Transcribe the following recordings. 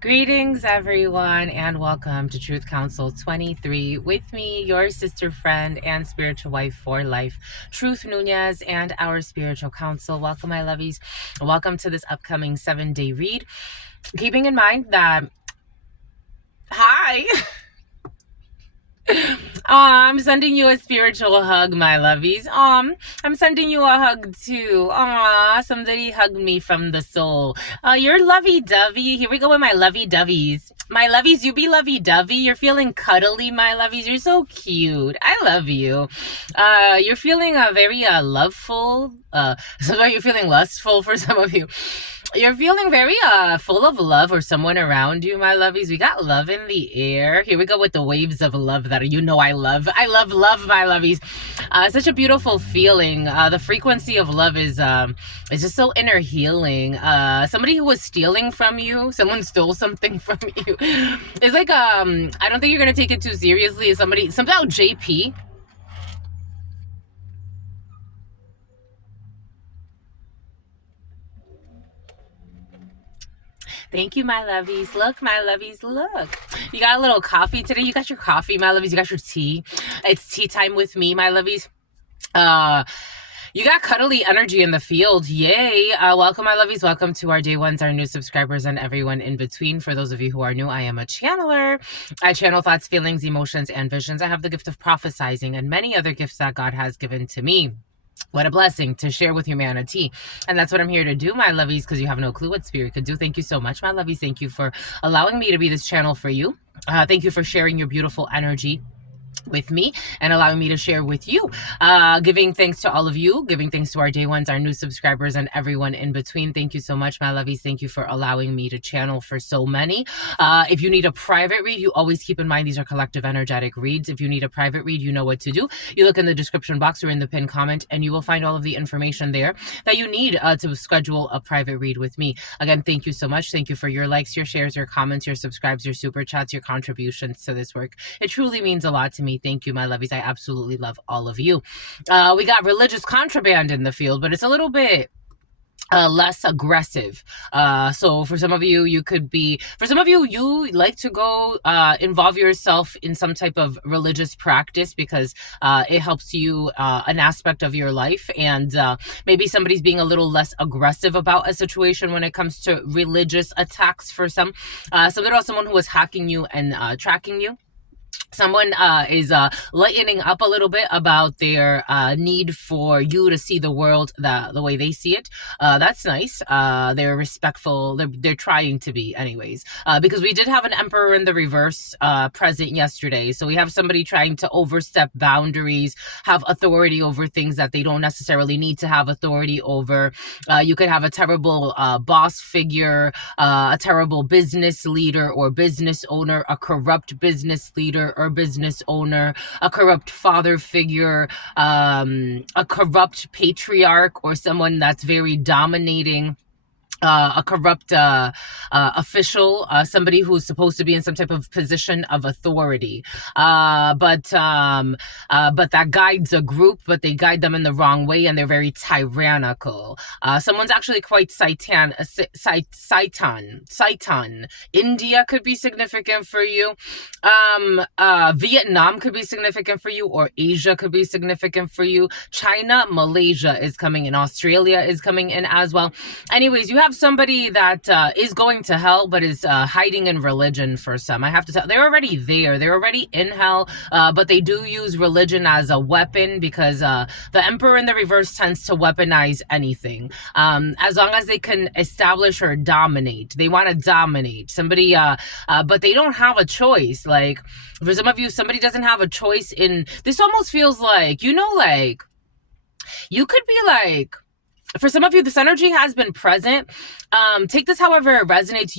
Greetings, everyone, and welcome to Truth Council 23 with me, your sister friend and spiritual wife for life, Truth Nunez, and our spiritual council. Welcome, my lovies. Welcome to this upcoming 7-day read. Keeping in mind that, hi. I'm sending you a spiritual hug, my lovies. I'm sending you a hug too. Somebody hugged me from the soul. You're lovey-dovey. Here we go with my lovey-doveys. My lovies, you be lovey-dovey. You're feeling cuddly, my lovies. You're so cute. I love you. You're feeling very loveful. Some of you feeling lustful for some of you. You're feeling very full of love or someone around you, my lovies. We got love in the air. Here we go with the waves of love that you know I love. I love love, my lovies. Such a beautiful feeling. The frequency of love is just so inner healing. Somebody who was stealing from you, someone stole something from you. It's like I don't think you're gonna take it too seriously. Something about JP. Thank you, my lovies. Look, my lovies, look. You got a little coffee today. You got your coffee, my lovies. You got your tea. It's tea time with me, my lovies. You got cuddly energy in the field. Yay. Welcome, my lovies. Welcome to our day ones, our new subscribers, and everyone in between. For those of you who are new, I am a channeler. I channel thoughts, feelings, emotions, and visions. I have the gift of prophesizing and many other gifts that God has given to me. What a blessing to share with humanity. And that's what I'm here to do, my lovies, because you have no clue what spirit could do. Thank you so much, my lovies. Thank you for allowing me to be this channel for you. Thank you for sharing your beautiful energy with me and allowing me to share with you. Giving thanks to all of you, giving thanks to our day ones, our new subscribers, and everyone in between. Thank you so much, my lovies. Thank you for allowing me to channel for so many. If you need a private read, you always keep in mind these are collective energetic reads. If you need a private read, you know what to do. You look in the description box or in the pinned comment and you will find all of the information there that you need to schedule a private read with me. Again, thank you so much. Thank you for your likes, your shares, your comments, your subscribes, your super chats, your contributions to this work. It truly means a lot to me. Thank you, my lovies. I absolutely love all of you. We got religious contraband in the field, but it's a little bit less aggressive. So for some of you, you like to go involve yourself in some type of religious practice because it helps you an aspect of your life, and maybe somebody's being a little less aggressive about a situation when it comes to religious attacks for some. Someone who is hacking you and tracking you. Someone is lightening up a little bit about their need for you to see the world the way they see it. That's nice. They're respectful. They're trying to be anyways. Because we did have an emperor in the reverse present yesterday. So we have somebody trying to overstep boundaries, have authority over things that they don't necessarily need to have authority over. You could have a terrible boss figure, a terrible business leader or business owner, a corrupt business leader or business owner, a corrupt father figure, a corrupt patriarch, or someone that's very dominating. A corrupt official, somebody who's supposed to be in some type of position of authority, but that guides a group, but they guide them in the wrong way, and they're very tyrannical. Someone's actually quite Satan. India could be significant for you. Vietnam could be significant for you, or Asia could be significant for you. China, Malaysia is coming in. Australia is coming in as well. Anyways, you have somebody that is going to hell but is hiding in religion for some. I have to tell, they're already there. They're already in hell, but they do use religion as a weapon because the emperor in the reverse tends to weaponize anything. As long as they can establish or dominate. They want to dominate somebody, but they don't have a choice. Like, for some of you, somebody doesn't have a choice in this. Almost feels like, like you could be like, for some of you, this energy has been present. Take this however it resonates.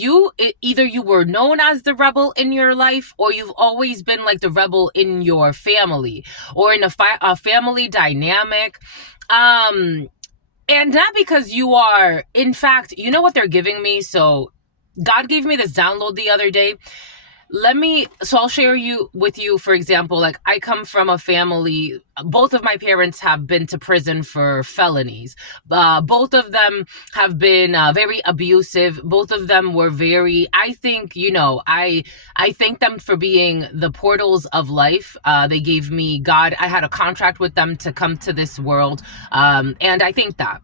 Either you were known as the rebel in your life, or you've always been like the rebel in your family, or in a family dynamic. And not because you are, in fact, you know what they're giving me? So God gave me this download the other day. I'll share with you, for example, like I come from a family, both of my parents have been to prison for felonies. Both of them have been very abusive. Both of them were very, I think, I thank them for being the portals of life. They gave me God. I had a contract with them to come to this world. And I think that.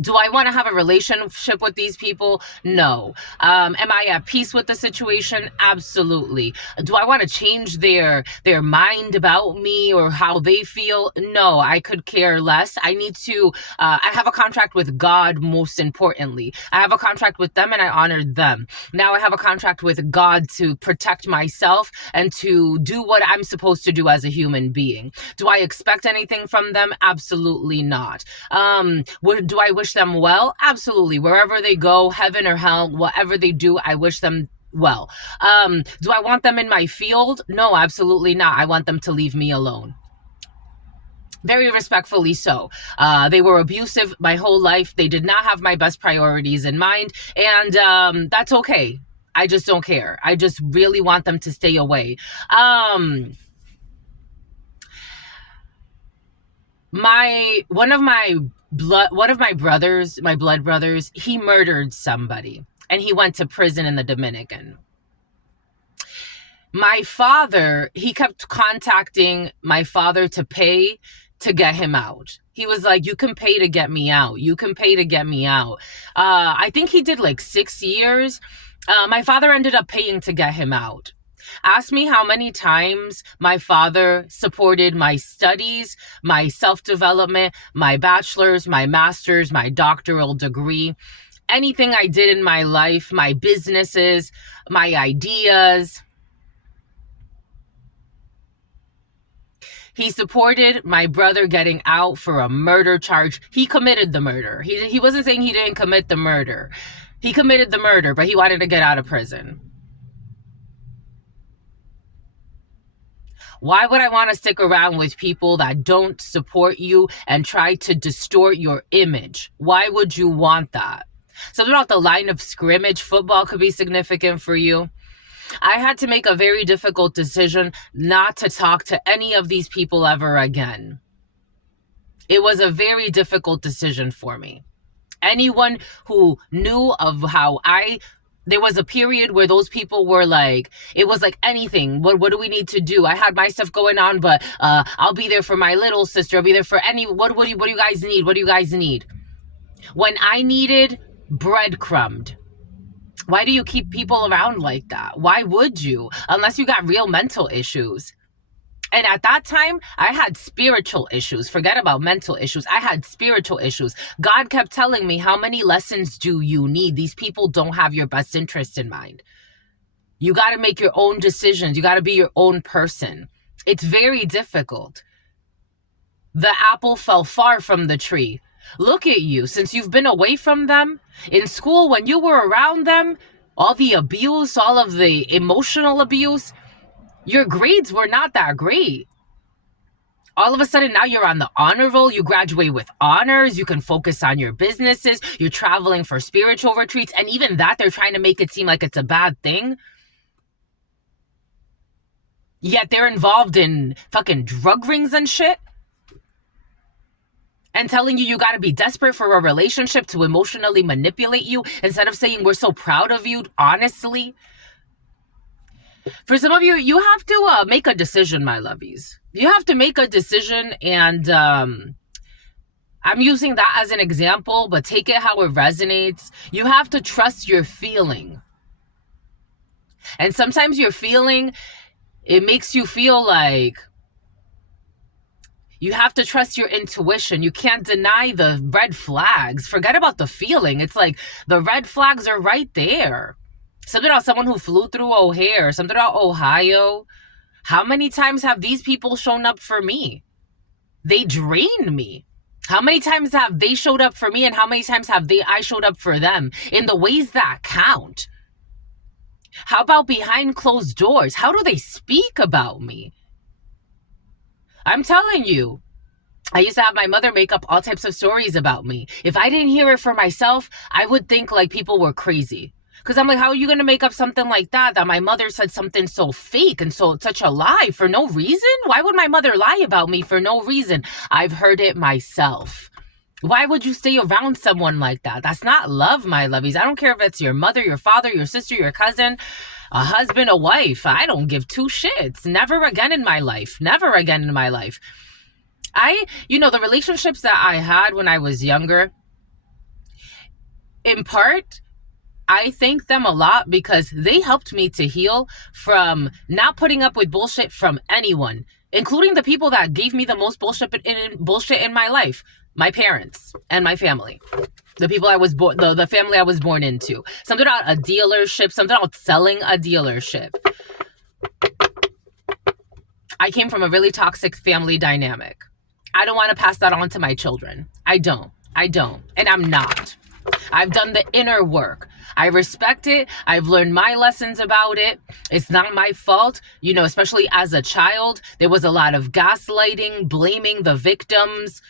Do I want to have a relationship with these people? No. Am I at peace with the situation? Absolutely. Do I want to change their mind about me or how they feel? No, I could care less. I need to, I have a contract with God, most importantly. I have a contract with them and I honored them. Now I have a contract with God to protect myself and to do what I'm supposed to do as a human being. Do I expect anything from them? Absolutely not. Do I wish them well? Absolutely. Wherever they go, heaven or hell, whatever they do, I wish them well. Do I want them in my field? No, absolutely not. I want them to leave me alone. Very respectfully so. They were abusive my whole life. They did not have my best priorities in mind, and that's okay. I just don't care. I just really want them to stay away. One of my brothers, my blood brothers, he murdered somebody and he went to prison in the Dominican. My father, he kept contacting my father to pay to get him out. He was like, you can pay to get me out. You can pay to get me out. I think he did like 6 years. My father ended up paying to get him out. Ask me how many times my father supported my studies, my self-development, my bachelor's, my master's, my doctoral degree, anything I did in my life, my businesses, my ideas. He supported my brother getting out for a murder charge. He committed the murder. He wasn't saying he didn't commit the murder. He committed the murder, but he wanted to get out of prison. Why would I want to stick around with people that don't support you and try to distort your image? Why would you want that? Something about the line of scrimmage, football could be significant for you. I had to make a very difficult decision not to talk to any of these people ever again. It was a very difficult decision for me. Anyone who knew of how there was a period where those people were like, it was like anything. What do we need to do? I had my stuff going on, but I'll be there for my little sister. I'll be there for what do you guys need? What do you guys need? When I needed breadcrumbed. Why do you keep people around like that? Why would you? Unless you got real mental issues. And at that time, I had spiritual issues. Forget about mental issues. I had spiritual issues. God kept telling me, how many lessons do you need? These people don't have your best interest in mind. You got to make your own decisions. You got to be your own person. It's very difficult. The apple fell far from the tree. Look at you. Since you've been away from them, in school, when you were around them, all the abuse, all of the emotional abuse, your grades were not that great. All of a sudden, now you're on the honor roll. You graduate with honors. You can focus on your businesses. You're traveling for spiritual retreats. And even that, they're trying to make it seem like it's a bad thing. Yet they're involved in fucking drug rings and shit. And telling you got to be desperate for a relationship to emotionally manipulate you instead of saying we're so proud of you, honestly. For some of you, you have to make a decision, my lovies. You have to make a decision, and I'm using that as an example, but take it how it resonates. You have to trust your feeling. And sometimes your feeling, it makes you feel like you have to trust your intuition. You can't deny the red flags. Forget about the feeling. It's like the red flags are right there. Something about someone who flew through O'Hare. Something about Ohio. How many times have these people shown up for me? They drained me. How many times have they showed up for me, and how many times have I showed up for them in the ways that count? How about behind closed doors? How do they speak about me? I'm telling you, I used to have my mother make up all types of stories about me. If I didn't hear it for myself, I would think like people were crazy. Because I'm like, how are you going to make up something like that? That my mother said something so fake and so such a lie for no reason? Why would my mother lie about me for no reason? I've heard it myself. Why would you stay around someone like that? That's not love, my lovies. I don't care if it's your mother, your father, your sister, your cousin, a husband, a wife. I don't give two shits. Never again in my life. Never again in my life. The relationships that I had when I was younger, in part, I thank them a lot because they helped me to heal from not putting up with bullshit from anyone, including the people that gave me the most bullshit in my life. My parents and my family. The people I was born, the family I was born into. Something about a dealership, something about selling a dealership. I came from a really toxic family dynamic. I don't want to pass that on to my children. I don't. And I'm not. I've done the inner work. I respect it. I've learned my lessons about it. It's not my fault. Especially as a child, there was a lot of gaslighting, blaming the victims.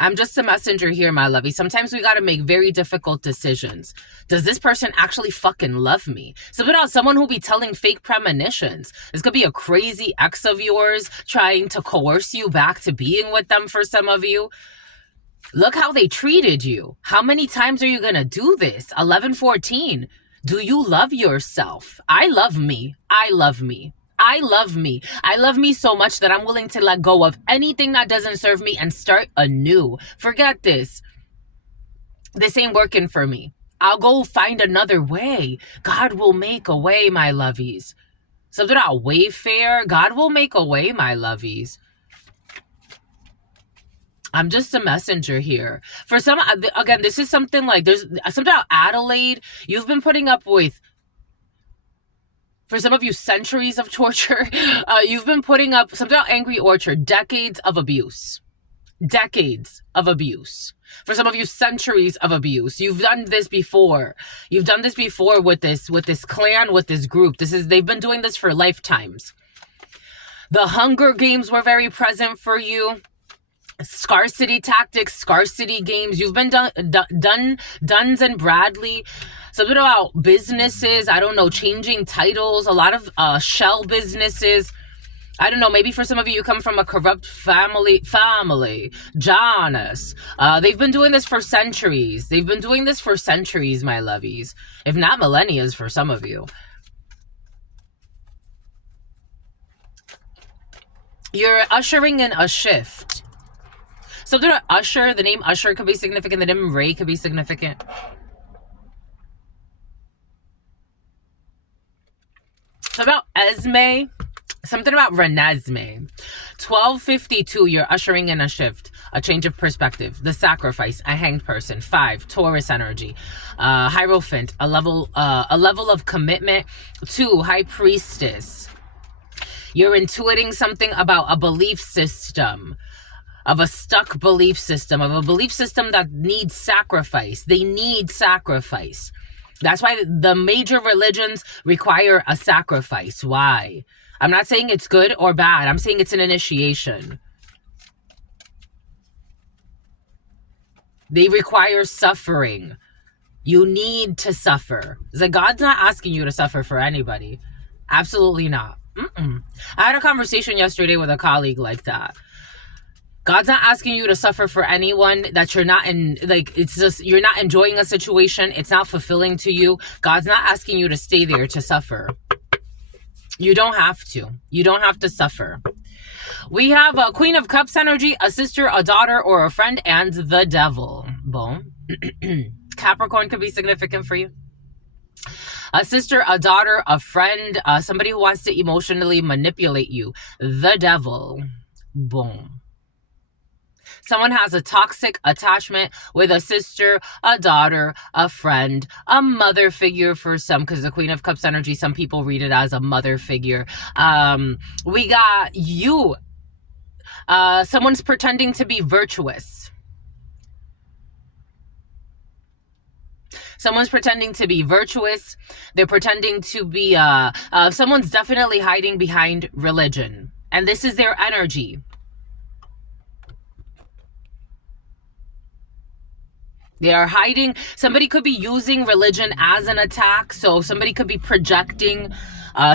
I'm just a messenger here, my lovey. Sometimes we got to make very difficult decisions. Does this person actually fucking love me? Something about someone who'll be telling fake premonitions. This could be a crazy ex of yours trying to coerce you back to being with them for some of you. Look how they treated you. How many times are you going to do this? 11-14. Do you love yourself? I love me. I love me. I love me. I love me so much that I'm willing to let go of anything that doesn't serve me and start anew. Forget this. This ain't working for me. I'll go find another way. God will make a way, my lovies. Something about Wayfair. God will make a way, my lovies. I'm just a messenger here. For some, again, this is something like, there's something about Adelaide. You've been putting up with, for some of you, centuries of torture. You've been putting up something about Angry Orchard, decades of abuse. Decades of abuse. For some of you, centuries of abuse. You've done this before. You've done this before with this clan, with this group. They've been doing this for lifetimes. The Hunger Games were very present for you. Scarcity tactics, scarcity games. You've been Duns and Bradley. Something about businesses. I don't know, changing titles. A lot of shell businesses. I don't know, maybe for some of you, you come from a corrupt family. Janus. They've been doing this for centuries. They've been doing this for centuries, my lovies. If not millennia for some of you. You're ushering in a shift. So the Usher, the name Usher could be significant. The name Ray could be significant. So about Esme, something about Renesmee. 1252, you're ushering in a shift, a change of perspective, the sacrifice, a hanged person. 5, Taurus energy, Hierophant, a level of commitment. 2, High Priestess. You're intuiting something about a belief system, of a stuck belief system, of a belief system that needs sacrifice. They need sacrifice. That's why the major religions require a sacrifice. Why? I'm not saying it's good or bad. I'm saying it's an initiation. They require suffering. You need to suffer. It's like God's not asking you to suffer for anybody. Absolutely not. I had a conversation yesterday with a colleague like that. God's not asking you to suffer for anyone that you're not in, like, it's just, you're not enjoying a situation. It's not fulfilling to you. God's not asking you to stay there to suffer. You don't have to. You don't have to suffer. We have a Queen of Cups energy, a sister, a daughter, or a friend, and the devil. Boom. Capricorn could be significant for you. A sister, a daughter, a friend, somebody who wants to emotionally manipulate you. The devil. Boom. Someone has a toxic attachment with a sister, a daughter, a friend, a mother figure for some, because the Queen of Cups energy, some people read it as a mother figure. We got you. Someone's pretending to be virtuous. Someone's pretending to be virtuous. They're pretending to be, someone's definitely hiding behind religion. And this is their energy. They are hiding. Somebody could be using religion as an attack. So somebody could be projecting.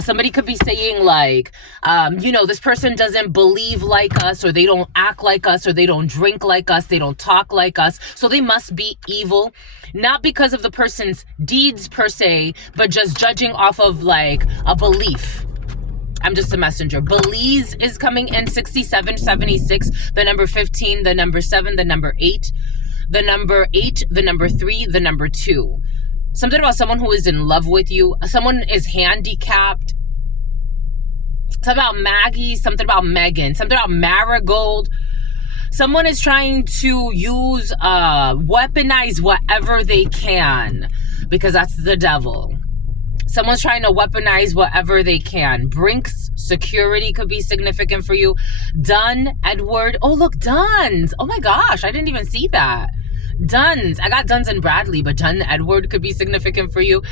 Somebody could be saying like, this person doesn't believe like us, or they don't act like us, or they don't drink like us, they don't talk like us. So they must be evil. Not because of the person's deeds per se, but just judging off of like a belief. I'm just a messenger. Belize is coming in 6776, the number 15, the number 7, the number 8. The number 8, the number 3, the number 2. Something about someone who is in love with you. Someone is handicapped. Something about Maggie. Something about Megan. Something about Marigold. Someone is trying to use, weaponize whatever they can. Because that's the devil. Someone's trying to weaponize whatever they can. Brink's security could be significant for you. Dunn, Edward. Oh, look, Dunn's. Oh my gosh, I didn't even see that. Dunn's. I got Dunn's and Bradley, but Dunn, Edward could be significant for you.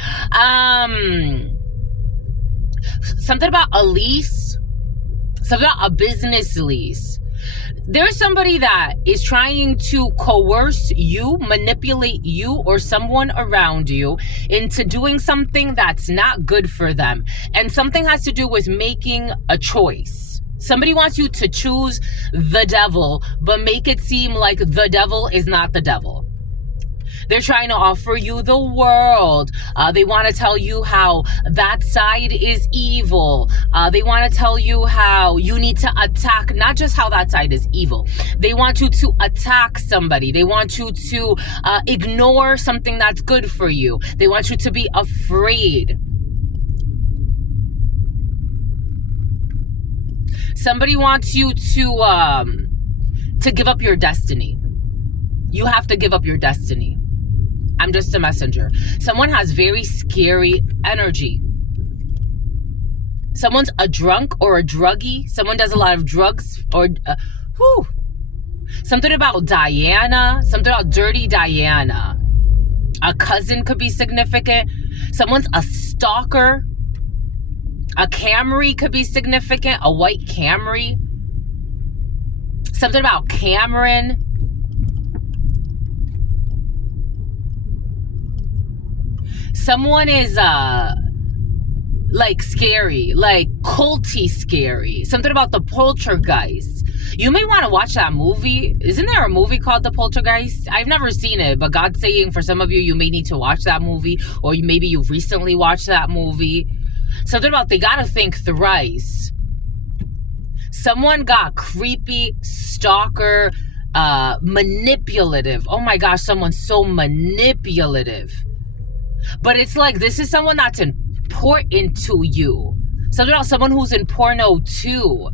Something about a lease. Something about a business lease. There's somebody that is trying to coerce you, manipulate you or someone around you into doing something that's not good for them. And something has to do with making a choice. Somebody wants you to choose the devil, but make it seem like the devil is not the devil. They're trying to offer you the world. They want to tell you how that side is evil. They want to tell you how you need to attack, not just how that side is evil. They want you to attack somebody. They want you to ignore something that's good for you. They want you to be afraid. Somebody wants you to give up your destiny. You have to give up your destiny. I'm just a messenger. Someone has very scary energy. Someone's a drunk or a druggie. Someone does a lot of drugs or something about Diana. Something about dirty Diana. A cousin could be significant. Someone's a stalker. A Camry could be significant. A white Camry. Something about Cameron. Someone is like scary, like culty scary. Something about the poltergeist. You may want to watch that movie. Isn't there a movie called The Poltergeist? I've never seen it, but God's saying for some of you, you may need to watch that movie, or maybe you recently watched that movie. Something about they gotta think thrice. Someone got creepy, stalker, manipulative. Oh my gosh, someone's so manipulative. But it's like, this is someone that's important to you. Something about someone who's in porno too.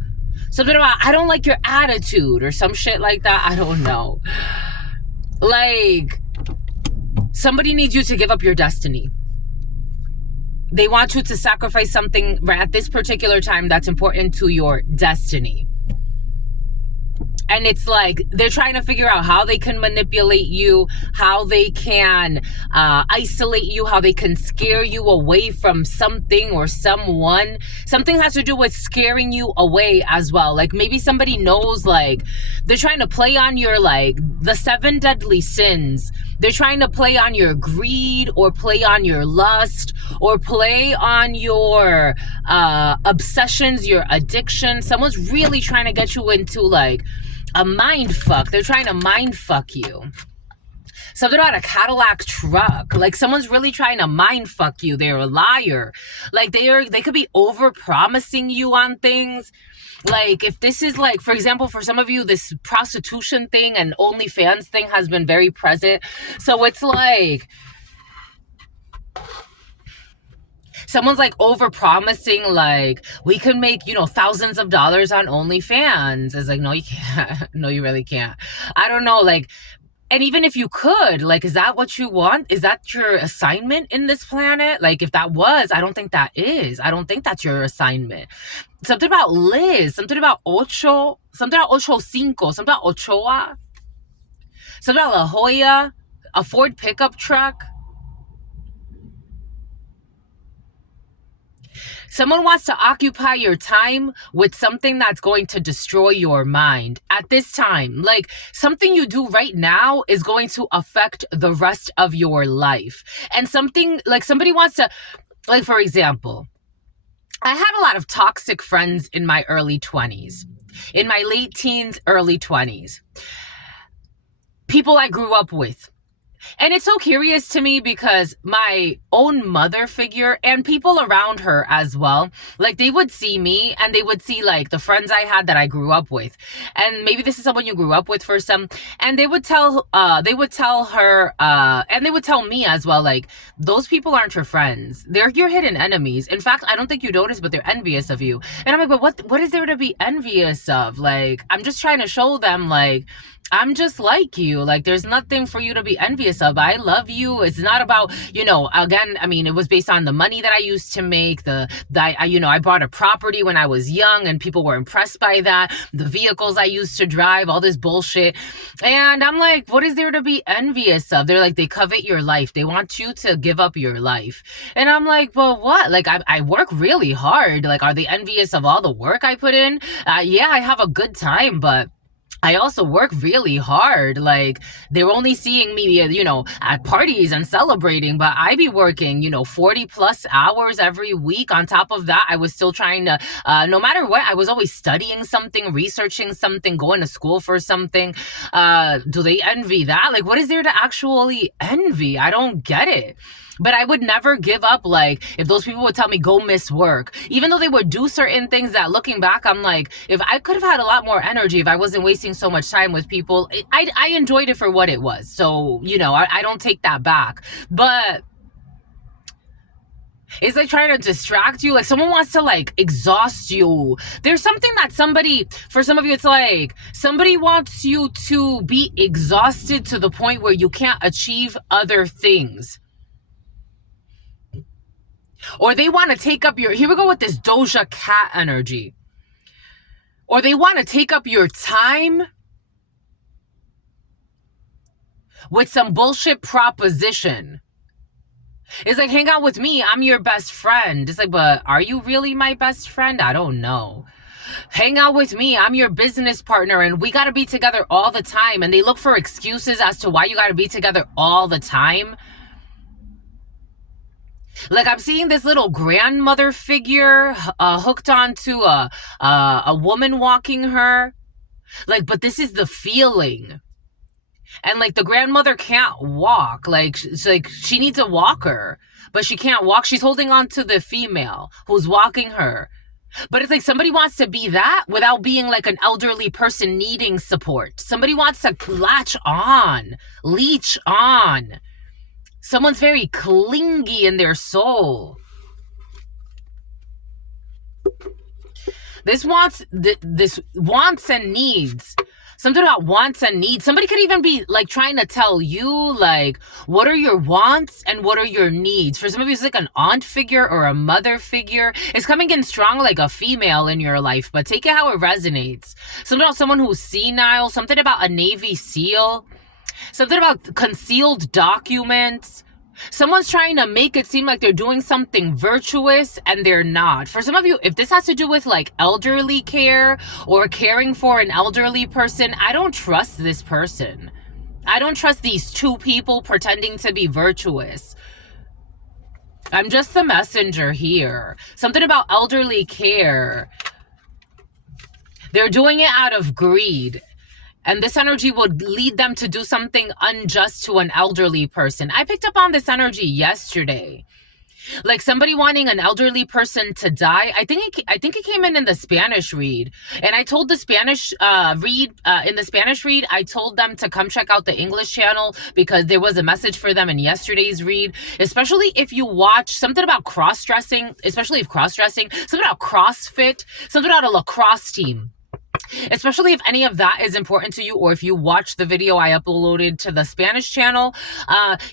Something about, I don't like your attitude or some shit like that. I don't know. Like, somebody needs you to give up your destiny. They want you to sacrifice something right at this particular time that's important to your destiny. And it's like they're trying to figure out how they can manipulate you, how they can isolate you, how they can scare you away from something or someone. Something has to do with scaring you away as well. Like maybe somebody knows, like they're trying to play on your, like the 7 deadly sins. They're trying to play on your greed or play on your lust or play on your obsessions, your addiction. Someone's really trying to get you into like a mind fuck. They're trying to mind fuck you. Something about a Cadillac truck. Like someone's really trying to mind fuck you. They're a liar. Like they could be over promising you on things. Like if this is like, for example, for some of you, this prostitution thing and OnlyFans thing has been very present. So it's like someone's like over promising, like we could make, thousands of dollars on OnlyFans. It's like, no, you can't. No, you really can't. I don't know. Like, and even if you could, like, is that what you want? Is that your assignment in this planet? Like, if that was, I don't think that is. I don't think that's your assignment. Something about Liz. Something about Ocho. Something about Ocho Cinco. Something about Ochoa. Something about La Jolla. A Ford pickup truck. Someone wants to occupy your time with something that's going to destroy your mind at this time. Like something you do right now is going to affect the rest of your life. And something like somebody wants to, like, for example, I had a lot of toxic friends in my early 20s, in my late teens, early 20s. People I grew up with. And it's so curious to me because my own mother figure and people around her as well, like they would see me and they would see like the friends I had that I grew up with. And maybe this is someone you grew up with for some. And they would tell her, and they would tell me as well, like, those people aren't your friends. They're your hidden enemies. In fact, I don't think you notice, but they're envious of you. And I'm like, but what is there to be envious of? Like, I'm just trying to show them, like, I'm just like you. Like, there's nothing for you to be envious of. I love you. It's not about, again, I mean, it was based on the money that I used to make. I bought a property when I was young and people were impressed by that. The vehicles I used to drive, all this bullshit. And I'm like, what is there to be envious of? They're like, they covet your life. They want you to give up your life. And I'm like, well, what? Like, I work really hard. Like, are they envious of all the work I put in? Yeah, I have a good time, but I also work really hard. Like, they're only seeing me, at parties and celebrating, but I be working, 40 plus hours every week. On top of that, I was still trying to, no matter what, I was always studying something, researching something, going to school for something. Do they envy that? Like, what is there to actually envy? I don't get it. But I would never give up. Like, if those people would tell me, go miss work, even though they would do certain things that looking back, I'm like, if I could have had a lot more energy, if I wasn't wasting so much time with people, I enjoyed it for what it was. So, I don't take that back. But it's like trying to distract you. Like someone wants to like exhaust you. There's something that for some of you, it's like somebody wants you to be exhausted to the point where you can't achieve other things. Or they want to take up here we go with this Doja Cat energy. Or they want to take up your time with some bullshit proposition. It's like, hang out with me. I'm your best friend. It's like, but are you really my best friend? I don't know. Hang out with me. I'm your business partner and we got to be together all the time. And they look for excuses as to why you got to be together all the time. Like, I'm seeing this little grandmother figure hooked onto a woman walking her. Like, but this is the feeling. And, like, the grandmother can't walk. Like, she needs a walker, but she can't walk. She's holding on to the female who's walking her. But it's like somebody wants to be that without being, like, an elderly person needing support. Somebody wants to leech on. Someone's very clingy in their soul. This wants and needs. Something about wants and needs. Somebody could even be like trying to tell you, like, what are your wants and what are your needs? For some of you, it's like an aunt figure or a mother figure. It's coming in strong like a female in your life, but take it how it resonates. Something about someone who's senile. Something about a Navy SEAL. Something about concealed documents. Someone's trying to make it seem like they're doing something virtuous and they're not. For some of you, if this has to do with like elderly care or caring for an elderly person, I don't trust this person. I don't trust these two people pretending to be virtuous. I'm just the messenger here. Something about elderly care. They're doing it out of greed. And this energy would lead them to do something unjust to an elderly person. I picked up on this energy yesterday. Like somebody wanting an elderly person to die. I think it came in the Spanish read. And I told the Spanish read, I told them to come check out the English channel because there was a message for them in yesterday's read. Especially if you watch something about cross-dressing, something about CrossFit, something about a lacrosse team. Especially if any of that is important to you, or if you watch the video I uploaded to the Spanish channel,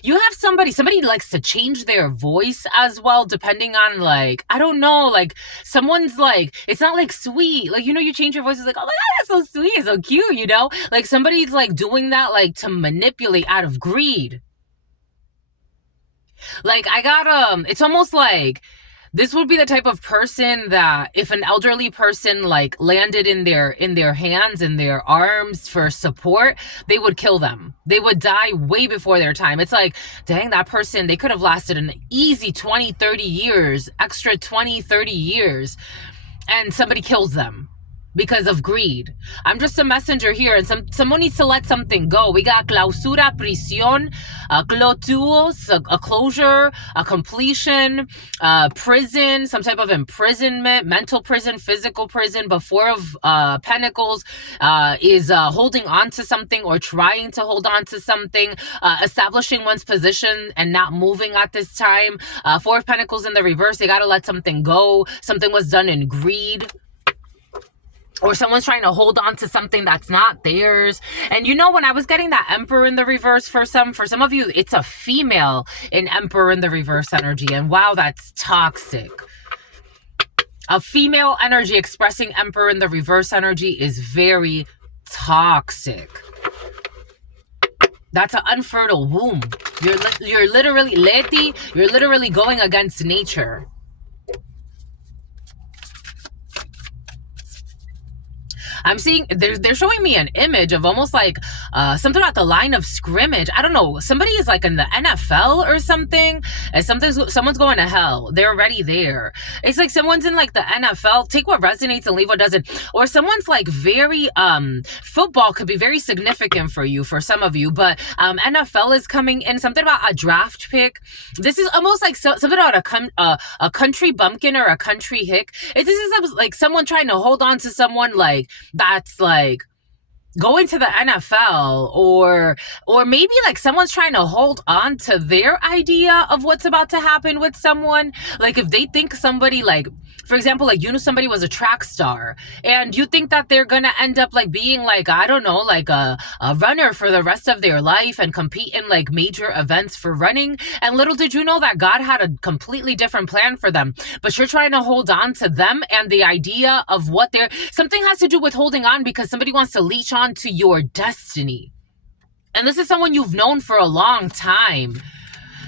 you have somebody likes to change their voice as well, depending on, like, I don't know, like, someone's like, it's not like sweet, like, you change your voice, it's like, oh my God, that's so sweet, it's so cute, like somebody's like doing that, like, to manipulate out of greed. Like, I got, it's almost like This would be the type of person that if an elderly person like landed in their hands and their arms for support, they would kill them. They would die way before their time. It's like, dang, that person, they could have lasted an easy 20, 30 years, extra 20, 30 years, and somebody kills them because of greed. I'm just a messenger here, and someone needs to let something go. We got clausura, prisión, clotuos, a closure, a completion, prison, some type of imprisonment, mental prison, physical prison. But Four of Pentacles is holding on to something or trying to hold on to something, establishing one's position and not moving at this time. Four of Pentacles in the reverse, they got to let something go. Something was done in greed, or someone's trying to hold on to something that's not theirs. And you know, when I was getting that Emperor in the reverse, for some of you, it's a female in Emperor in the reverse energy. And wow, that's toxic. A female energy expressing Emperor in the reverse energy is very toxic. That's an unfertile womb. You're literally, Leti, you're literally going against nature. I'm seeing, they're showing me an image of almost like something about the line of scrimmage. I don't know. Somebody is like in the NFL or something, and someone's going to hell. They're already there. It's like someone's in like the NFL. Take what resonates and leave what doesn't. Or someone's like very, football could be very significant for you, for some of you, but NFL is coming in. Something about a draft pick. This is almost like something about a country bumpkin or a country hick. This is like someone trying to hold on to someone like that's like going to the NFL, or maybe like someone's trying to hold on to their idea of what's about to happen with someone. Like if they think somebody, like for example, like you know somebody was a track star and you think that they're gonna end up like being like, I don't know, like a runner for the rest of their life and compete in like major events for running, and little did you know that God had a completely different plan for them, but you're trying to hold on to them and the idea of what they're, something has to do with holding on because somebody wants to leech on to your destiny. And this is someone you've known for a long time.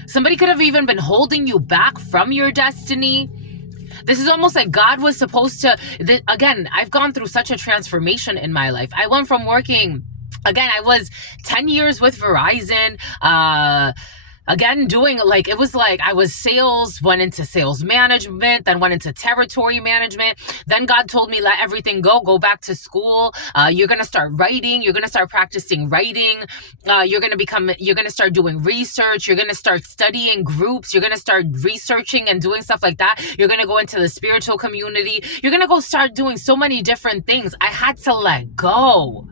Somebody could have even been holding you back from your destiny. This is almost like God was supposed to, again, I've gone through such a transformation in my life. I went from working, again, I was 10 years with Verizon, again, doing like, it was like I was sales, went into sales management, then went into territory management. Then God told me, let everything go back to school. You're going to start writing. You're going to start practicing writing. You're going to start doing research. You're going to start studying groups. You're going to start researching and doing stuff like that. You're going to go into the spiritual community. You're going to go start doing so many different things. I had to let go.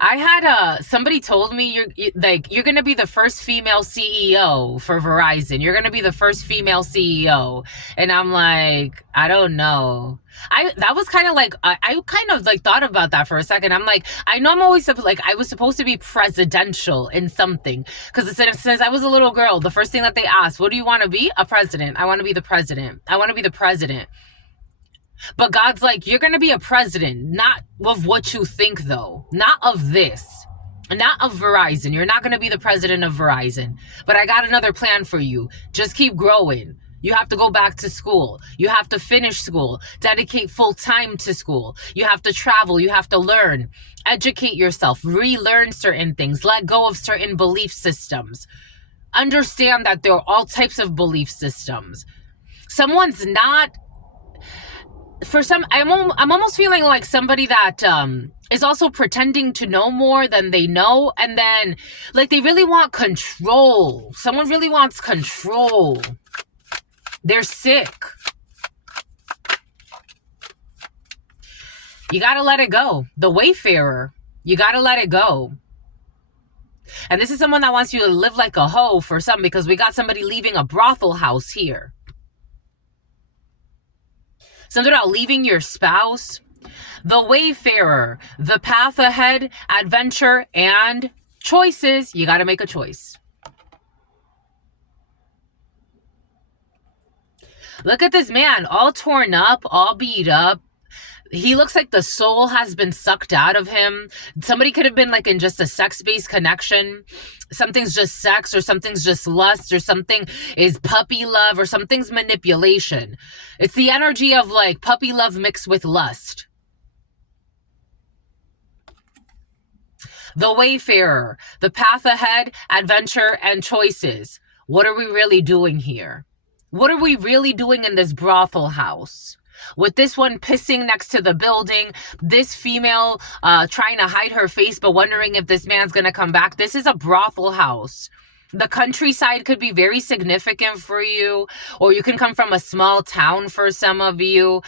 I had somebody told me you're gonna be the first female CEO for Verizon. You're gonna be the first female CEO, and I'm like, I don't know. That was kind of like I kind of like thought about that for a second. I'm like, I know I'm always like I was supposed to be presidential in something, because since I was a little girl, the first thing that they asked, what do you want to be? A president. I want to be the president. I want to be the president. But God's like, you're going to be a president, not of what you think, though. Not of this. Not of Verizon. You're not going to be the president of Verizon. But I got another plan for you. Just keep growing. You have to go back to school. You have to finish school. Dedicate full time to school. You have to travel. You have to learn. Educate yourself. Relearn certain things. Let go of certain belief systems. Understand that there are all types of belief systems. Someone's not... For some, I'm almost feeling like somebody that is also pretending to know more than they know, and then like they really want control. Someone really wants control. They're sick. You gotta let it go. The Wayfarer, you gotta let it go. And this is someone that wants you to live like a hoe for some, because we got somebody leaving a brothel house here. Something about leaving your spouse. The Wayfarer, the path ahead, adventure, and choices. You got to make a choice. Look at this man, all torn up, all beat up. He looks like the soul has been sucked out of him. Somebody could have been like in just a sex-based connection. Something's just sex, or something's just lust, or something is puppy love, or something's manipulation. It's the energy of like puppy love mixed with lust. The wayfarer, the path ahead, adventure, and choices. What are we really doing here? What are we really doing in this brothel house? With this one pissing next to the building, this female trying to hide her face but wondering if this man's going to come back. This is a brothel house. The countryside could be very significant for you, or you can come from a small town for some of you.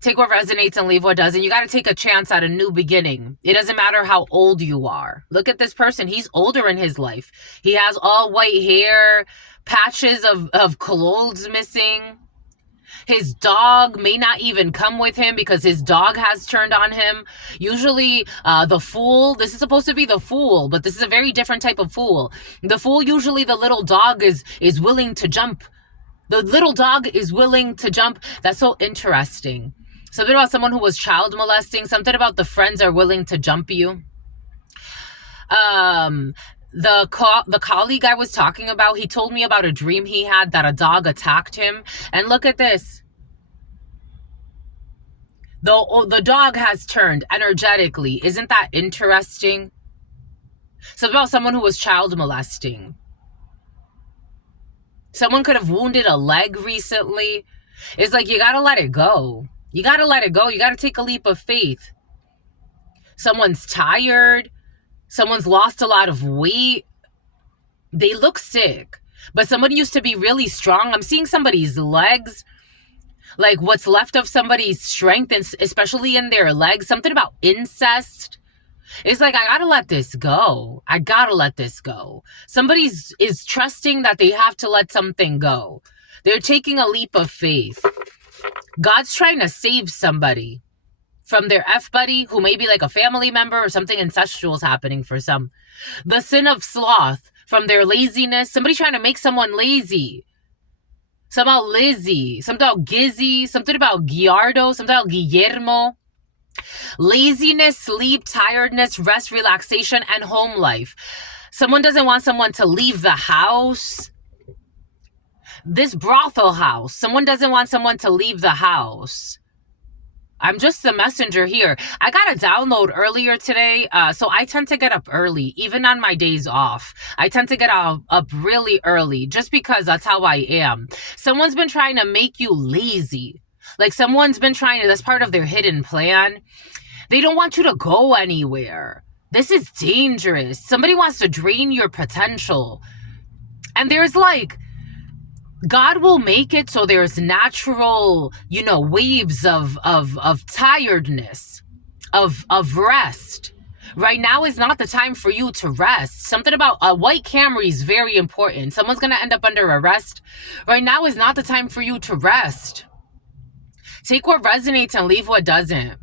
Take what resonates and leave what doesn't. You got to take a chance at a new beginning. It doesn't matter how old you are. Look at this person. He's older in his life. He has all white hair, patches of clothes missing. His dog may not even come with him because his dog has turned on him. Usually the fool, this is supposed to be the fool, but this is a very different type of fool. The fool, usually the little dog is willing to jump. The little dog is willing to jump. That's so interesting. Something about someone who was child molesting. Something about the friends are willing to jump you. The colleague I was talking about, he told me about a dream he had that a dog attacked him. And look at this. The dog has turned energetically. Isn't that interesting? Something about someone who was child molesting. Someone could have wounded a leg recently. It's like, you got to let it go. You got to let it go. You got to take a leap of faith. Someone's tired. Someone's lost a lot of weight. They look sick. But somebody used to be really strong. I'm seeing somebody's legs, like what's left of somebody's strength, and especially in their legs. Something about incest. It's like, I gotta let this go. I gotta let this go. Somebody is trusting that they have to let something go. They're taking a leap of faith. God's trying to save somebody from their F-buddy, who may be like a family member, or something incestual is happening for some. The sin of sloth, from their laziness. Somebody trying to make someone lazy. Something about Lizzie. Something about Gizzy. Something about Giardo. Something about Guillermo. Laziness, sleep, tiredness, rest, relaxation, and home life. Someone doesn't want someone to leave the house. This brothel house. Someone doesn't want someone to leave the house. I'm just the messenger here. I got a download earlier today, so I tend to get up early, even on my days off. I tend to get up really early, just because that's how I am. Someone's been trying to make you lazy. Like, someone's been trying to, that's part of their hidden plan. They don't want you to go anywhere. This is dangerous. Somebody wants to drain your potential. And there's like, God will make it so there's natural, waves of tiredness, of rest. Right now is not the time for you to rest. Something about a white Camry is very important. Someone's going to end up under arrest. Right now is not the time for you to rest. Take what resonates and leave what doesn't.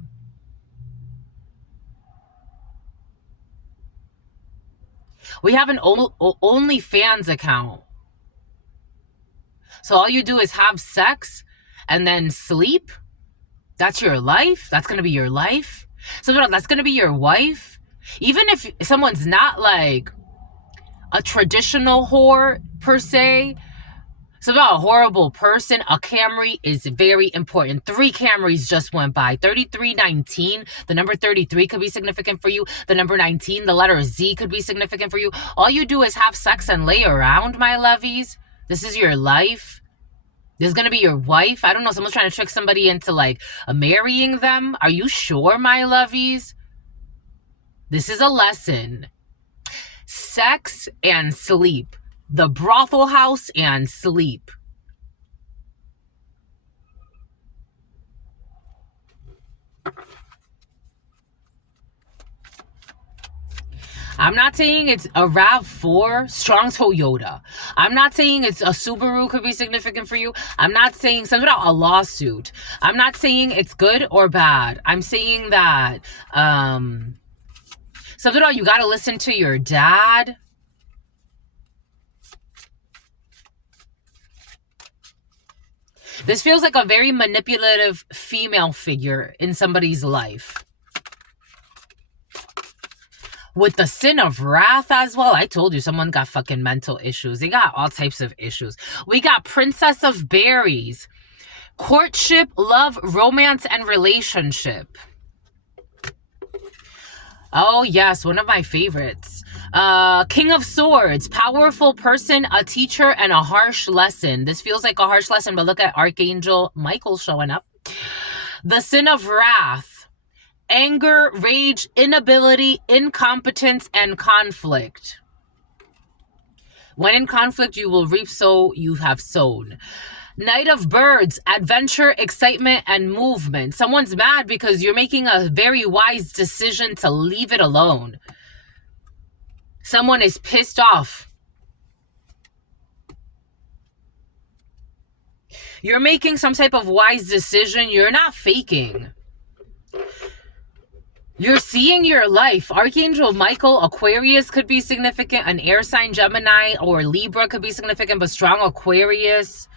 We have an OnlyFans account. So all you do is have sex and then sleep. That's your life. That's going to be your life. So that's going to be your wife. Even if someone's not like a traditional whore per se, so about a horrible person, a Camry is very important. 3 Camrys just went by. 3319, the number 33 could be significant for you. The number 19, the letter Z, could be significant for you. All you do is have sex and lay around, my lovies. This is your life. This is going to be your wife. I don't know. Someone's trying to trick somebody into like marrying them. Are you sure, my lovies? This is a lesson. Sex and sleep. The brothel house and sleep. I'm not saying it's a RAV4, strong Toyota. I'm not saying it's a Subaru could be significant for you. I'm not saying something about a lawsuit. I'm not saying it's good or bad. I'm saying that something about you got to listen to your dad. This feels like a very manipulative female figure in somebody's life. With the sin of wrath as well. I told you someone got fucking mental issues. They got all types of issues. We got Princess of Berries. Courtship, love, romance, and relationship. Oh, yes, one of my favorites. King of Swords, powerful person, a teacher, and a harsh lesson. This feels like a harsh lesson, but look at Archangel Michael showing up. The sin of wrath, anger, rage, inability, incompetence, and conflict. When in conflict, you will reap so you have sown. Knight of Birds, adventure, excitement, and movement. Someone's mad because you're making a very wise decision to leave it alone. Someone is pissed off. You're making some type of wise decision. You're not faking. You're seeing your life. Archangel Michael, Aquarius could be significant. An air sign, Gemini or Libra could be significant, but strong Aquarius.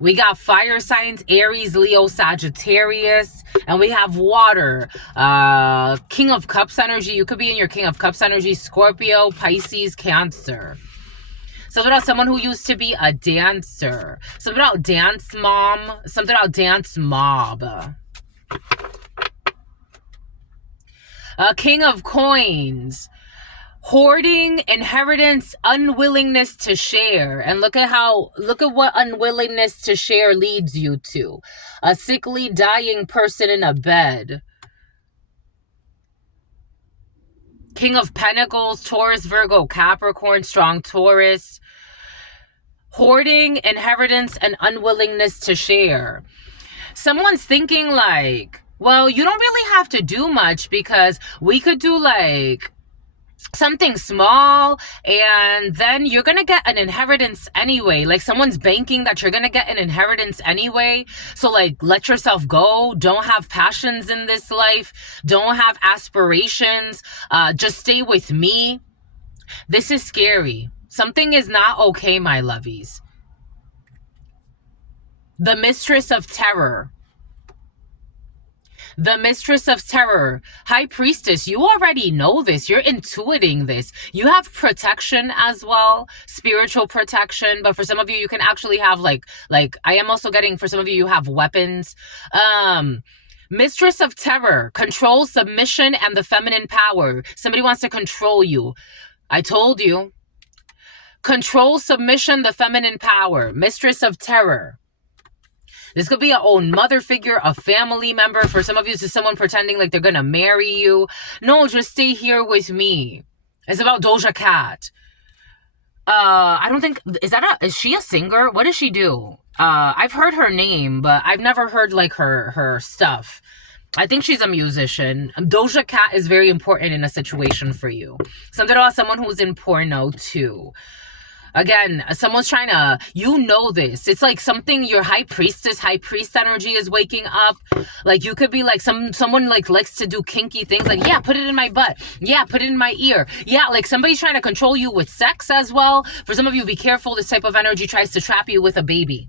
We got fire signs, Aries, Leo, Sagittarius. And we have water. King of Cups energy. You could be in your King of Cups energy. Scorpio, Pisces, Cancer. Something about someone who used to be a dancer. Something about dance mom. Something about dance mob. King of Coins. Hoarding, inheritance, unwillingness to share. And look at what unwillingness to share leads you to. A sickly, dying person in a bed. King of Pentacles, Taurus, Virgo, Capricorn, strong Taurus. Hoarding, inheritance, and unwillingness to share. Someone's thinking like, well, you don't really have to do much because we could do like something small and then you're gonna get an inheritance anyway. Like someone's banking that you're gonna get an inheritance anyway. So like, let yourself go. Don't have passions in this life. Don't have aspirations. Just stay with me. This is scary. Something is not okay, my lovies. The Mistress of Terror. The Mistress of Terror. High Priestess, you already know this. You're intuiting this. You have protection as well, spiritual protection. But for some of you, you can actually have like I am also getting, for some of you, you have weapons. Mistress of Terror, control, submission, and the feminine power. Somebody wants to control you. I told you. Control, submission, the feminine power. Mistress of Terror. This could be your own mother figure, a family member. For some of you, this is someone pretending like they're going to marry you. No, just stay here with me. It's about Doja Cat. I don't think, is she a singer? What does she do? I've heard her name, but I've never heard like her stuff. I think she's a musician. Doja Cat is very important in a situation for you. Something about someone who's in porno too. Again, someone's trying to, you know this. It's like something, your high priest energy is waking up. Like you could be like someone like likes to do kinky things. Like, yeah, put it in my butt. Yeah, put it in my ear. Yeah, like somebody's trying to control you with sex as well. For some of you, be careful. This type of energy tries to trap you with a baby.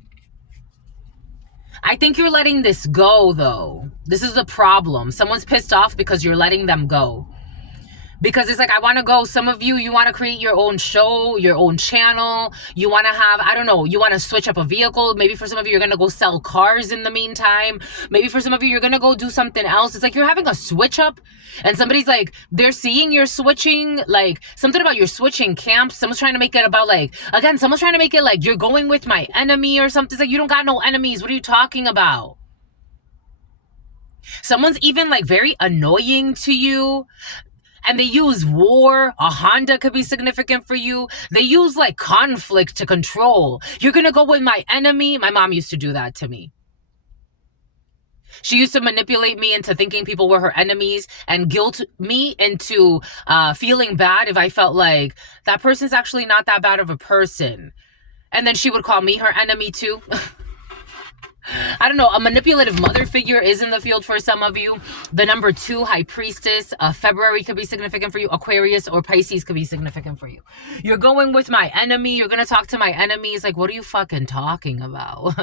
I think you're letting this go though. This is the problem. Someone's pissed off because you're letting them go. Because it's like, I want to go. Some of you, you want to create your own show, your own channel. You want to have, I don't know, you want to switch up a vehicle. Maybe for some of you, you're going to go sell cars in the meantime. Maybe for some of you, you're going to go do something else. It's like you're having a switch up and somebody's like, they're seeing you're switching, like something about you're switching camps. Someone's trying to make it about like, again, someone's trying to make it like you're going with my enemy or something. It's like, you don't got no enemies. What are you talking about? Someone's even like very annoying to you. And they use war. A Honda could be significant for you. They use like conflict to control. You're going to go with my enemy. My mom used to do that to me. She used to manipulate me into thinking people were her enemies and guilt me into feeling bad if I felt like that person's actually not that bad of a person. And then she would call me her enemy too. I don't know, a manipulative mother figure is in the field for some of you. The number 2, High Priestess, February could be significant for you. Aquarius or Pisces could be significant for you. You're going with my enemy. You're going to talk to my enemies. Like, what are you fucking talking about?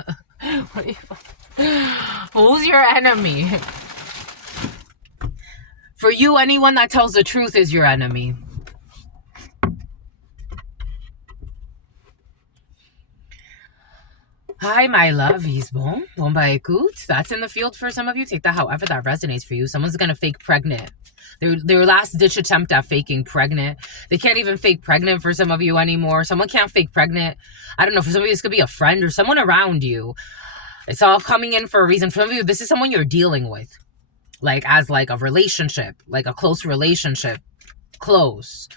Who's your enemy? For you, anyone that tells the truth is your enemy. Hi, my lovies. Bon bah écoute. That's in the field for some of you. Take that however that resonates for you. Someone's gonna fake pregnant. Their last ditch attempt at faking pregnant. They can't even fake pregnant for some of you anymore. Someone can't fake pregnant. I don't know. For some of you, this could be a friend or someone around you. It's all coming in for a reason. For some of you, this is someone you're dealing with. Like as like a relationship. Like a close relationship. Close.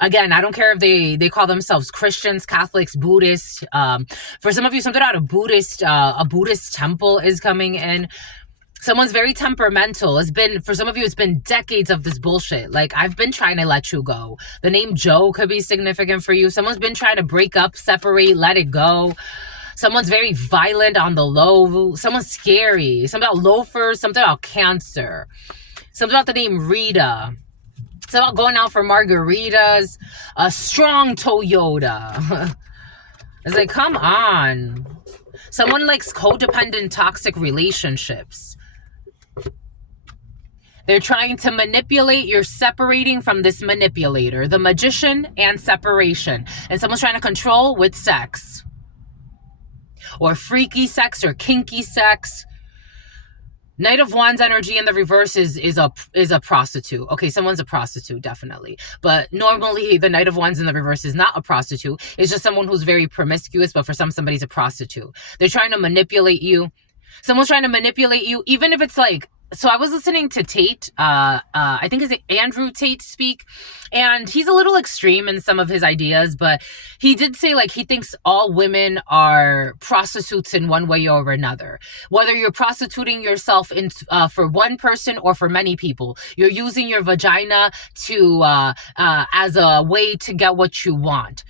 Again, I don't care if they call themselves Christians, Catholics, Buddhists. For some of you, something out of a Buddhist temple is coming in. Someone's very temperamental. For some of you, it's been decades of this bullshit. Like, I've been trying to let you go. The name Joe could be significant for you. Someone's been trying to break up, separate, let it go. Someone's very violent on the low. Someone's scary. Something about loafers, something about cancer. Something about the name Rita. It's about going out for margaritas, a strong Toyota. It's like, come on. Someone likes codependent, toxic relationships. They're trying to manipulate. You're separating from this manipulator, the magician and separation. And someone's trying to control with sex. Or freaky sex or kinky sex. Knight of Wands energy in the reverse is a prostitute. Okay, someone's a prostitute, definitely. But normally the Knight of Wands in the reverse is not a prostitute. It's just someone who's very promiscuous, but for somebody's a prostitute. They're trying to manipulate you. Someone's trying to manipulate you, even if it's like, so I was listening to Tate, I think it's Andrew Tate speak, and he's a little extreme in some of his ideas, but he did say like he thinks all women are prostitutes in one way or another. Whether you're prostituting yourself for one person or for many people, you're using your vagina to as a way to get what you want.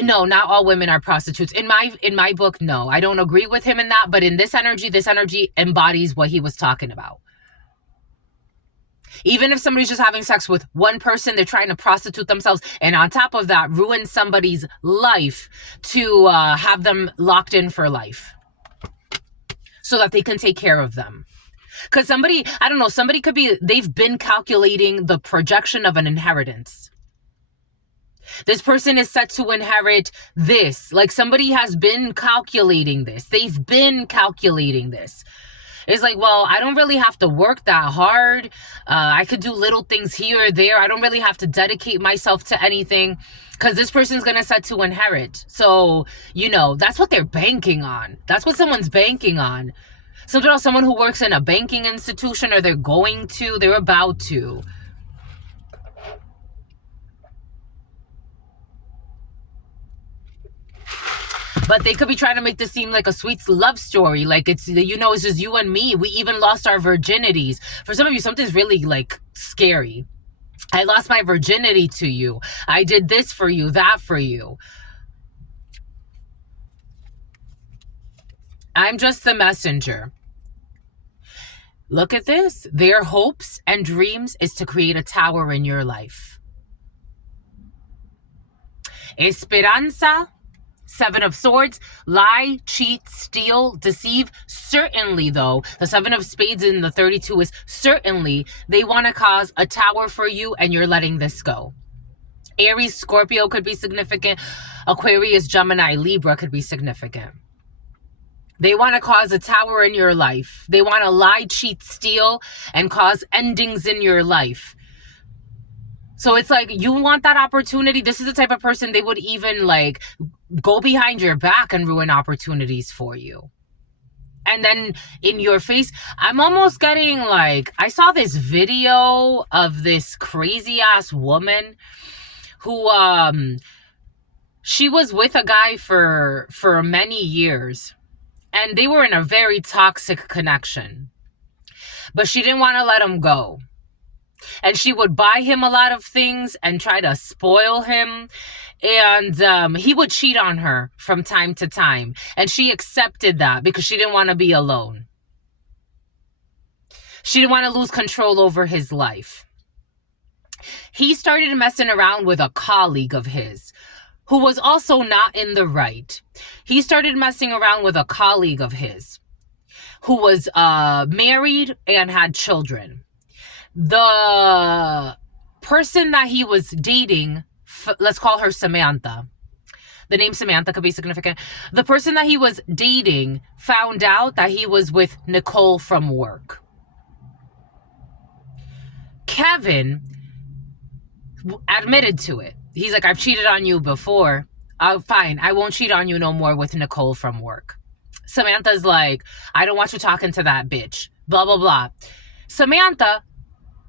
No, not all women are prostitutes. In my book, no. I don't agree with him in that, but in this energy embodies what he was talking about. Even if somebody's just having sex with one person, they're trying to prostitute themselves, and on top of that, ruin somebody's life to have them locked in for life so that they can take care of them. Because somebody could be, they've been calculating the projection of an inheritance. This person is set to inherit this. Like somebody has been calculating this. They've been calculating this. It's like, well, I don't really have to work that hard. I could do little things here or there. I don't really have to dedicate myself to anything because this person's going to set to inherit. So, that's what they're banking on. That's what someone's banking on. Someone who works in a banking institution, or they're about to. But they could be trying to make this seem like a sweet love story. Like it's just you and me. We even lost our virginities. For some of you, something's really like scary. I lost my virginity to you. I did this for you, that for you. I'm just the messenger. Look at this. Their hopes and dreams is to create a tower in your life. Esperanza. 7 of Swords, lie, cheat, steal, deceive. Certainly, though, the 7 of Spades in the 32 is certainly they want to cause a tower for you and you're letting this go. Aries, Scorpio could be significant. Aquarius, Gemini, Libra could be significant. They want to cause a tower in your life. They want to lie, cheat, steal, and cause endings in your life. So it's like you want that opportunity. This is the type of person they would even like go behind your back and ruin opportunities for you. And then in your face, I'm almost getting like, I saw this video of this crazy ass woman who, she was with a guy for many years and they were in a very toxic connection, but she didn't want to let him go. And she would buy him a lot of things and try to spoil him. And he would cheat on her from time to time. And she accepted that because she didn't want to be alone. She didn't want to lose control over his life. He started messing around with a colleague of his who was also not in the right. He started messing around with a colleague of his who was married and had children. The person that he was dating, let's call her Samantha. The name Samantha could be significant. The person that he was dating found out that he was with Nicole from work. Kevin admitted to it. He's like, I've cheated on you before. Fine, I won't cheat on you no more with Nicole from work. Samantha's like, I don't want you talking to that bitch. Blah, blah, blah. Samantha,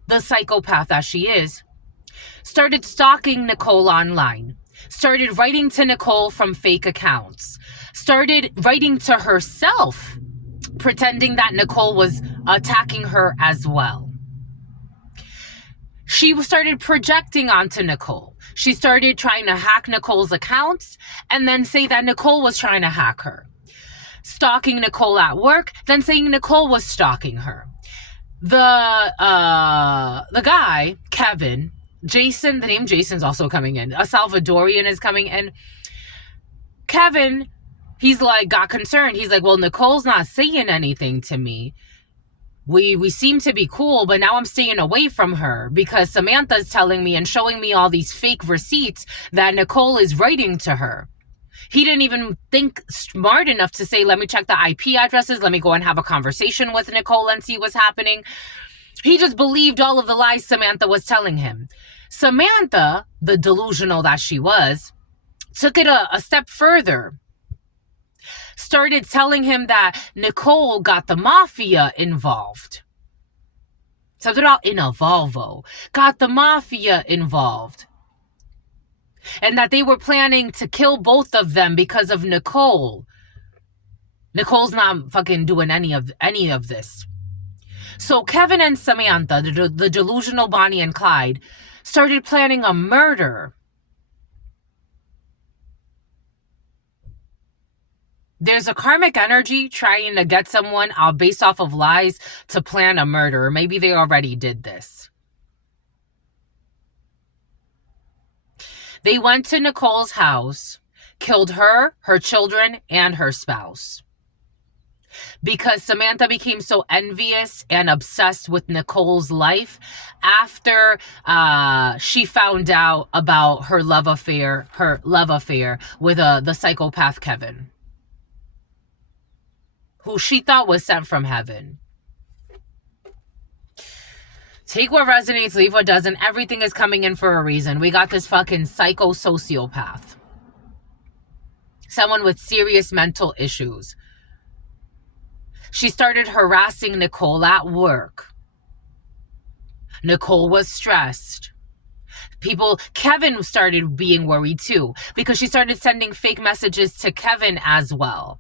the psychopath that she is, started stalking Nicole online. Started writing to Nicole from fake accounts. Started writing to herself, pretending that Nicole was attacking her as well. She started projecting onto Nicole. She started trying to hack Nicole's accounts and then say that Nicole was trying to hack her. Stalking Nicole at work, then saying Nicole was stalking her. The guy, Kevin, Jason, the name Jason's also coming in. A Salvadorian is coming in. Kevin, he's like, got concerned. He's like, well, Nicole's not saying anything to me. We seem to be cool, but now I'm staying away from her because Samantha's telling me and showing me all these fake receipts that Nicole is writing to her. He didn't even think smart enough to say, let me check the IP addresses. Let me go and have a conversation with Nicole and see what's happening. He just believed all of the lies Samantha was telling him. Samantha, the delusional that she was, took it a step further. Started telling him that Nicole got the mafia involved. Something about in a Volvo. Got the mafia involved. And that they were planning to kill both of them because of Nicole. Nicole's not fucking doing any of this. So Kevin and Samantha, the delusional Bonnie and Clyde, started planning a murder. There's a karmic energy trying to get someone based off of lies to plan a murder. Or maybe they already did this. They went to Nicole's house, killed her, her children, and her spouse. Because Samantha became so envious and obsessed with Nicole's life after she found out about her love affair with the psychopath Kevin, who she thought was sent from heaven. Take what resonates, leave what doesn't. Everything is coming in for a reason. We got this fucking psycho-sociopath. Someone with serious mental issues. She started harassing Nicole at work. Nicole was stressed. Kevin started being worried too, because she started sending fake messages to Kevin as well.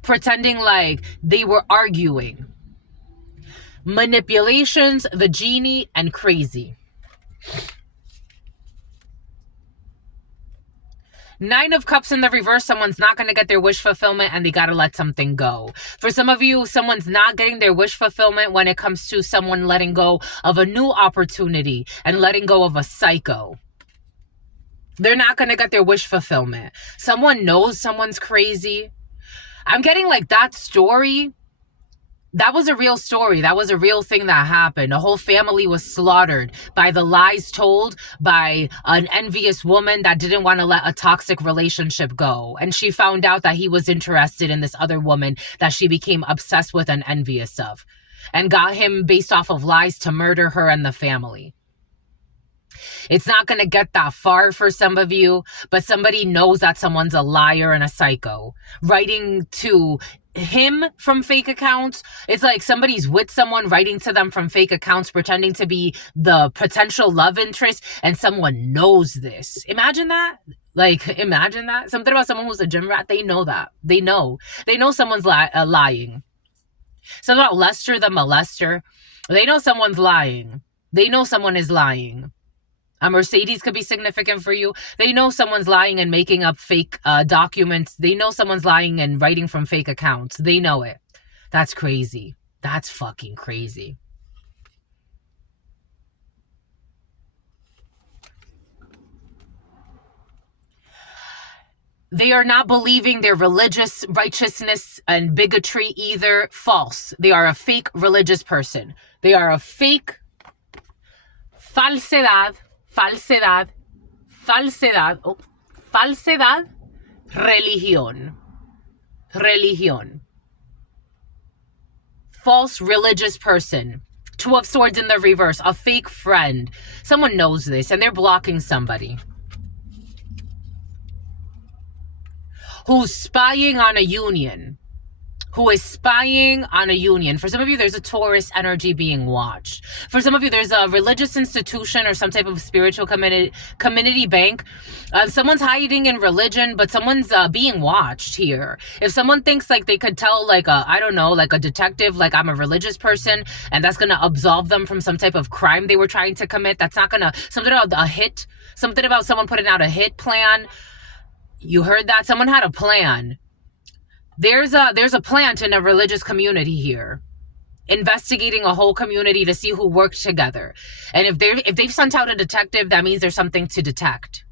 Pretending like they were arguing. Manipulations, the genie, and crazy. 9 of Cups in the reverse, someone's not going to get their wish fulfillment and they got to let something go. For some of you, someone's not getting their wish fulfillment when it comes to someone letting go of a new opportunity and letting go of a psycho. They're not going to get their wish fulfillment. Someone knows someone's crazy. I'm getting like that story. That was a real story. That was a real thing that happened. A whole family was slaughtered by the lies told by an envious woman that didn't want to let a toxic relationship go. And she found out that he was interested in this other woman that she became obsessed with and envious of. And got him based off of lies to murder her and the family. It's not going to get that far for some of you, but somebody knows that someone's a liar and a psycho. Writing to him from fake accounts. It's like somebody's with someone, writing to them from fake accounts, pretending to be the potential love interest, and someone knows this. Imagine that. Like, imagine that. Something about someone who's a gym rat. They know that. They know someone's lying. Something about Lester the molester. They know someone's lying. They know someone is lying. A Mercedes could be significant for you. They know someone's lying and making up fake documents. They know someone's lying and writing from fake accounts. They know it. That's crazy. That's fucking crazy. They are not believing their religious righteousness and bigotry either. False. They are a fake religious person. They are a fake falsedad, falsedad, falsedad, oh, falsedad, religión. Religión. False religious person. Two of Swords in the reverse. A fake friend. Someone knows this and they're blocking somebody who's spying on a union. Who is spying on a union. For some of you, there's a Taurus energy being watched. For some of you, there's a religious institution or some type of spiritual community bank. Someone's hiding in religion, but someone's being watched here. If someone thinks like they could tell like I don't know, like a detective, like I'm a religious person, and that's going to absolve them from some type of crime they were trying to commit, that's not going to, something about a hit, something about someone putting out a hit plan. You heard that? Someone had a plan. There's a plant in a religious community here, investigating a whole community to see who worked together. And if they've sent out a detective, that means there's something to detect.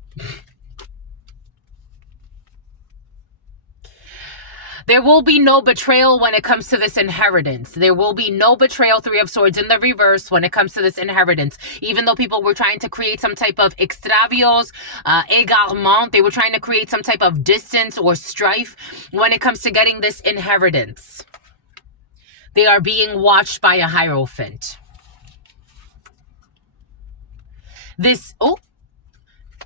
There will be no betrayal when it comes to this inheritance. There will be no betrayal, Three of Swords in the reverse, when it comes to this inheritance. Even though people were trying to create some type of extravios, égarement, they were trying to create some type of distance or strife when it comes to getting this inheritance. They are being watched by a Hierophant.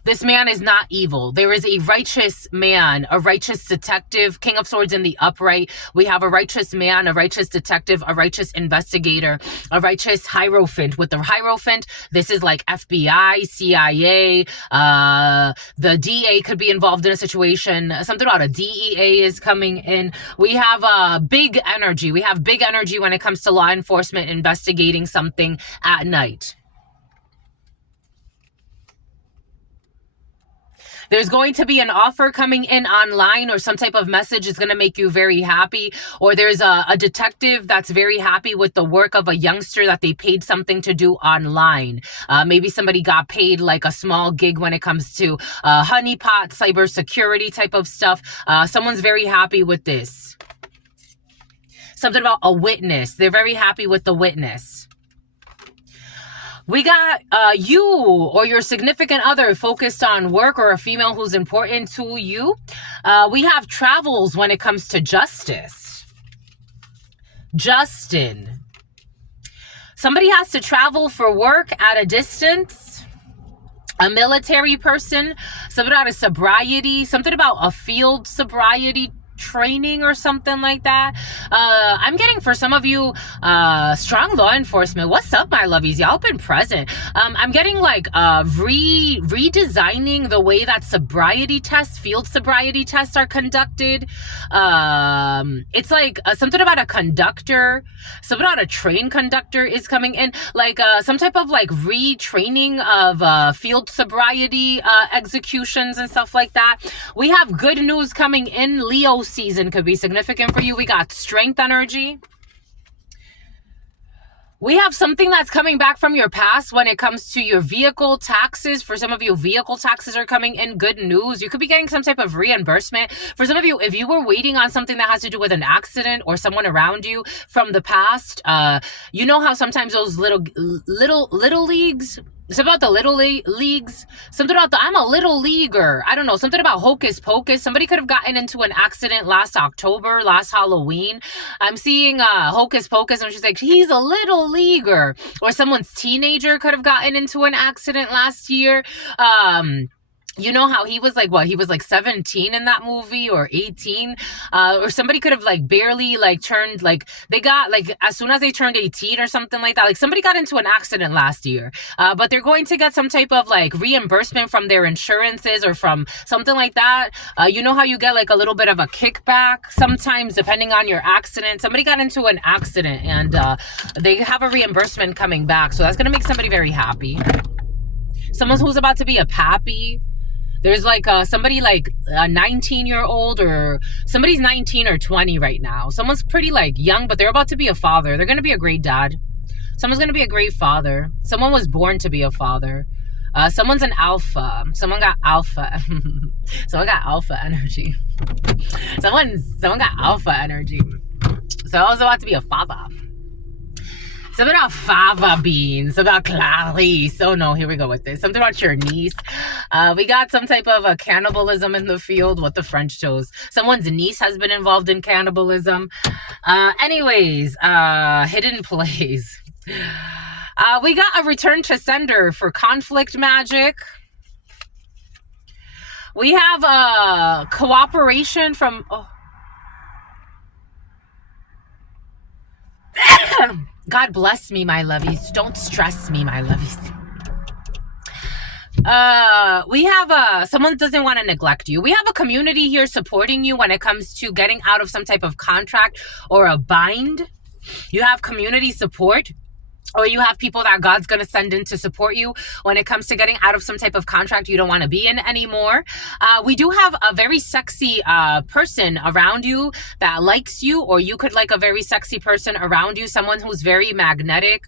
This man is not evil. There is a righteous man, a righteous detective, King of Swords in the upright. We have a righteous man, a righteous detective, a righteous investigator, a righteous Hierophant. With the Hierophant, this is like FBI, CIA, the DA could be involved in a situation. Something about a DEA is coming in. We have big energy. We have big energy when it comes to law enforcement investigating something at night. There's going to be an offer coming in online, or some type of message is going to make you very happy. Or there's a detective that's very happy with the work of a youngster that they paid something to do online. Maybe somebody got paid like a small gig when it comes to honeypot, cybersecurity type of stuff. Someone's very happy with this. Something about a witness. They're very happy with the witness. We got you or your significant other focused on work, or a female who's important to you. We have travels when it comes to justice. Justin. Somebody has to travel for work at a distance. A military person. Something about a sobriety. Something about a field sobriety training or something like that. I'm getting, for some of you, strong law enforcement. What's up, my lovies? Y'all been present. I'm getting like redesigning the way that sobriety tests, field sobriety tests are conducted. It's like something about a conductor, something about a train conductor is coming in, like some type of like retraining of field sobriety executions and stuff like that. We have good news coming in. Leo season could be significant for you. We got strength energy. We have something that's coming back from your past when it comes to your vehicle taxes. For some of you, vehicle taxes are coming in. Good news. You could be getting some type of reimbursement. For some of you, if you were waiting on something that has to do with an accident or someone around you from the past, you know how sometimes those little leagues, it's about the little leagues, something about I'm a little leaguer. I don't know, something about hocus pocus. Somebody could have gotten into an accident last October, last Halloween. I'm seeing hocus pocus, and she's like, he's a little leaguer. Or someone's teenager could have gotten into an accident last year. You know how he was like, what? He was like 17 in that movie, or 18. Or somebody could have like barely like turned, like they got like as soon as they turned 18 or something like that. Like somebody got into an accident last year. But they're going to get some type of like reimbursement from their insurances or from something like that. You know how you get like a little bit of a kickback sometimes depending on your accident. Somebody got into an accident and they have a reimbursement coming back. So that's going to make somebody very happy. Someone who's about to be a pappy. There's like somebody like a 19-year-old, or somebody's 19 or 20 right now. Someone's pretty like young, but they're about to be a father. They're going to be a great dad. Someone's going to be a great father. Someone was born to be a father. Someone's an alpha. Someone got alpha. Someone got alpha energy. Someone got alpha energy. So I was about to be a father. Something about fava beans, about Clarice. Oh no, here we go with this. Something about your niece. We got some type of cannibalism in the field, what the French chose. Someone's niece has been involved in cannibalism. Anyways, hidden plays. We got a return to sender for conflict magic. We have cooperation from... Oh. God bless me, my lovies. Don't stress me, my lovies. We have someone doesn't want to neglect you. We have a community here supporting you when it comes to getting out of some type of contract or a bind. You have community support. Or you have people that God's going to send in to support you when it comes to getting out of some type of contract you don't want to be in anymore. We do have a very sexy person around you that likes you, or you could like a very sexy person around you, someone who's very magnetic.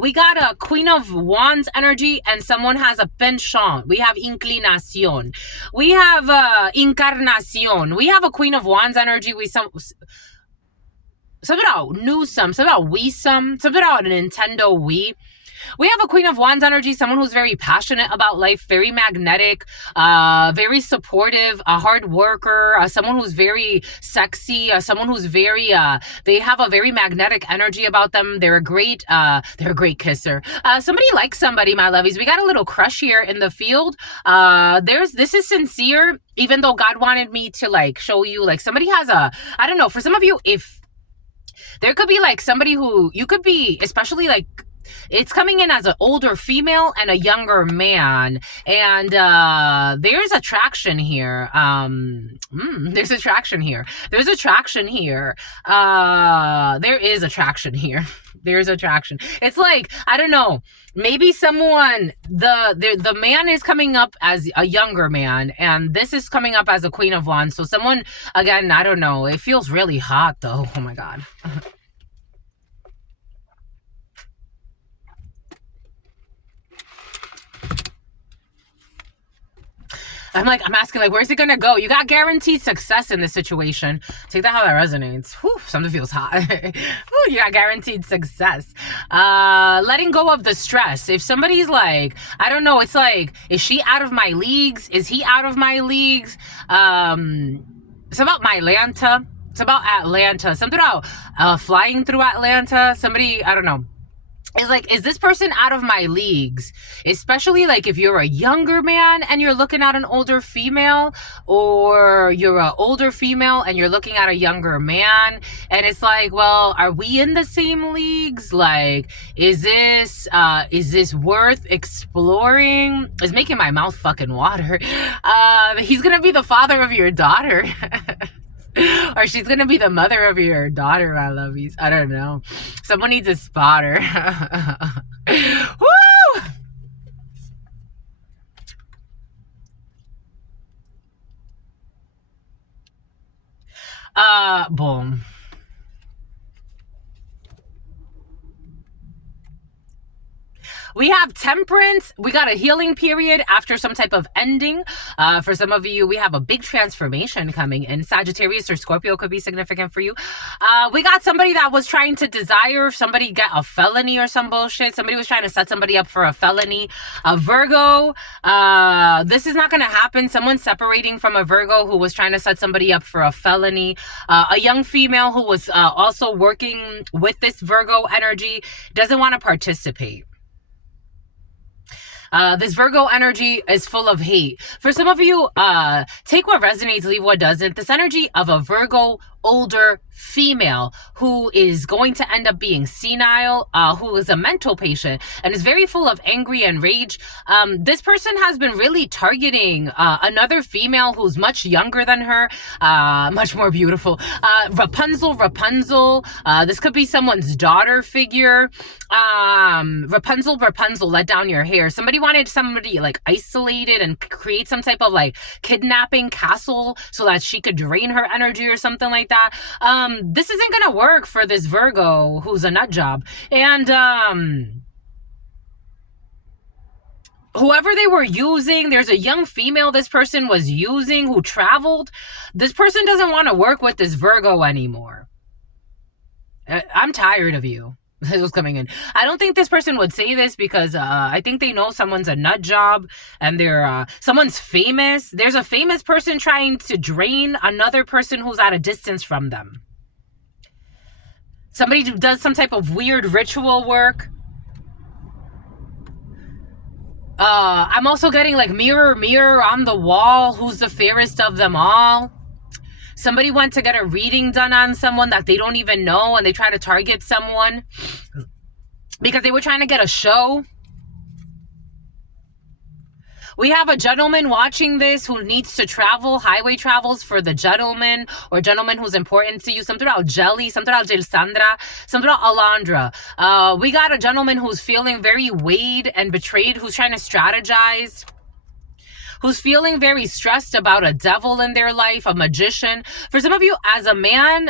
We got a Queen of Wands energy, and someone has a penchant. We have inclinación. We have encarnación. We have a Queen of Wands energy. Something about Newsome, something about Wiisome, something about a Nintendo Wii. We have a Queen of Wands energy, someone who's very passionate about life, very magnetic, very supportive, a hard worker, someone who's very sexy, someone who's very, they have a very magnetic energy about them. They're a great kisser. Somebody likes somebody, my lovies. We got a little crush here in the field. This is sincere, even though God wanted me to like show you, like somebody has I don't know, for some of you, if there could be like somebody who you could be, especially like it's coming in as an older female and a younger man, and there's attraction here. There's attraction here. There's attraction here. There is attraction here. There's attraction. It's like, I don't know, maybe someone, the man is coming up as a younger man, and this is coming up as a Queen of Wands. So someone, again, I don't know, it feels really hot though. Oh my God. I'm asking, like, where's it gonna go? You got guaranteed success in this situation. Take that how that resonates. Whew, something feels hot. Whew, you got guaranteed success. Letting go of the stress. If somebody's like, I don't know, it's like, is she out of my leagues? Is he out of my leagues? It's about my Atlanta. It's about Atlanta. Something about flying through Atlanta. Somebody, I don't know. It's like, is this person out of my leagues? Especially like if you're a younger man and you're looking at an older female, or you're an older female and you're looking at a younger man, and it's like, well, are we in the same leagues? Like, is this worth exploring? It's making my mouth fucking water. He's gonna be the father of your daughter. Or she's gonna be the mother of your daughter, my lovies. I don't know. Someone needs a spotter. Woo! Boom. We have temperance. We got a healing period after some type of ending. For some of you, we have a big transformation coming in. Sagittarius or Scorpio could be significant for you. We got somebody that was trying to desire somebody get a felony or some bullshit. Somebody was trying to set somebody up for a felony. A Virgo, this is not going to happen. Someone's separating from a Virgo who was trying to set somebody up for a felony. A young female who was also working with this Virgo energy doesn't want to participate. This Virgo energy is full of hate. For some of you, take what resonates, leave what doesn't. This energy of a Virgo older female who is going to end up being senile, who is a mental patient and is very full of angry and rage. This person has been really targeting another female who's much younger than her, much more beautiful. Rapunzel. This could be someone's daughter figure. Rapunzel, let down your hair. Somebody wanted somebody like isolated and create some type of like kidnapping castle so that she could drain her energy or something like that. This isn't gonna work for this Virgo who's a nut job. And whoever they were using, there's a young female this person was using who traveled. This person doesn't want to work with this Virgo anymore. I'm tired of you. This was coming in. I don't think this person would say this because I think they know someone's a nut job and they're someone's famous. There's a famous person trying to drain another person who's at a distance from them. Somebody does some type of weird ritual work. I'm also getting like mirror, mirror on the wall. Who's the fairest of them all? Somebody went to get a reading done on someone that they don't even know, and they try to target someone because they were trying to get a show. We have a gentleman watching this who needs to travel, highway travels for the gentleman or gentleman who's important to you. Something about Jelly, something about Gelsandra, something about Alondra. We got a gentleman who's feeling very weighed and betrayed, who's trying to strategize, who's feeling very stressed about a devil in their life, a magician. For some of you, as a man,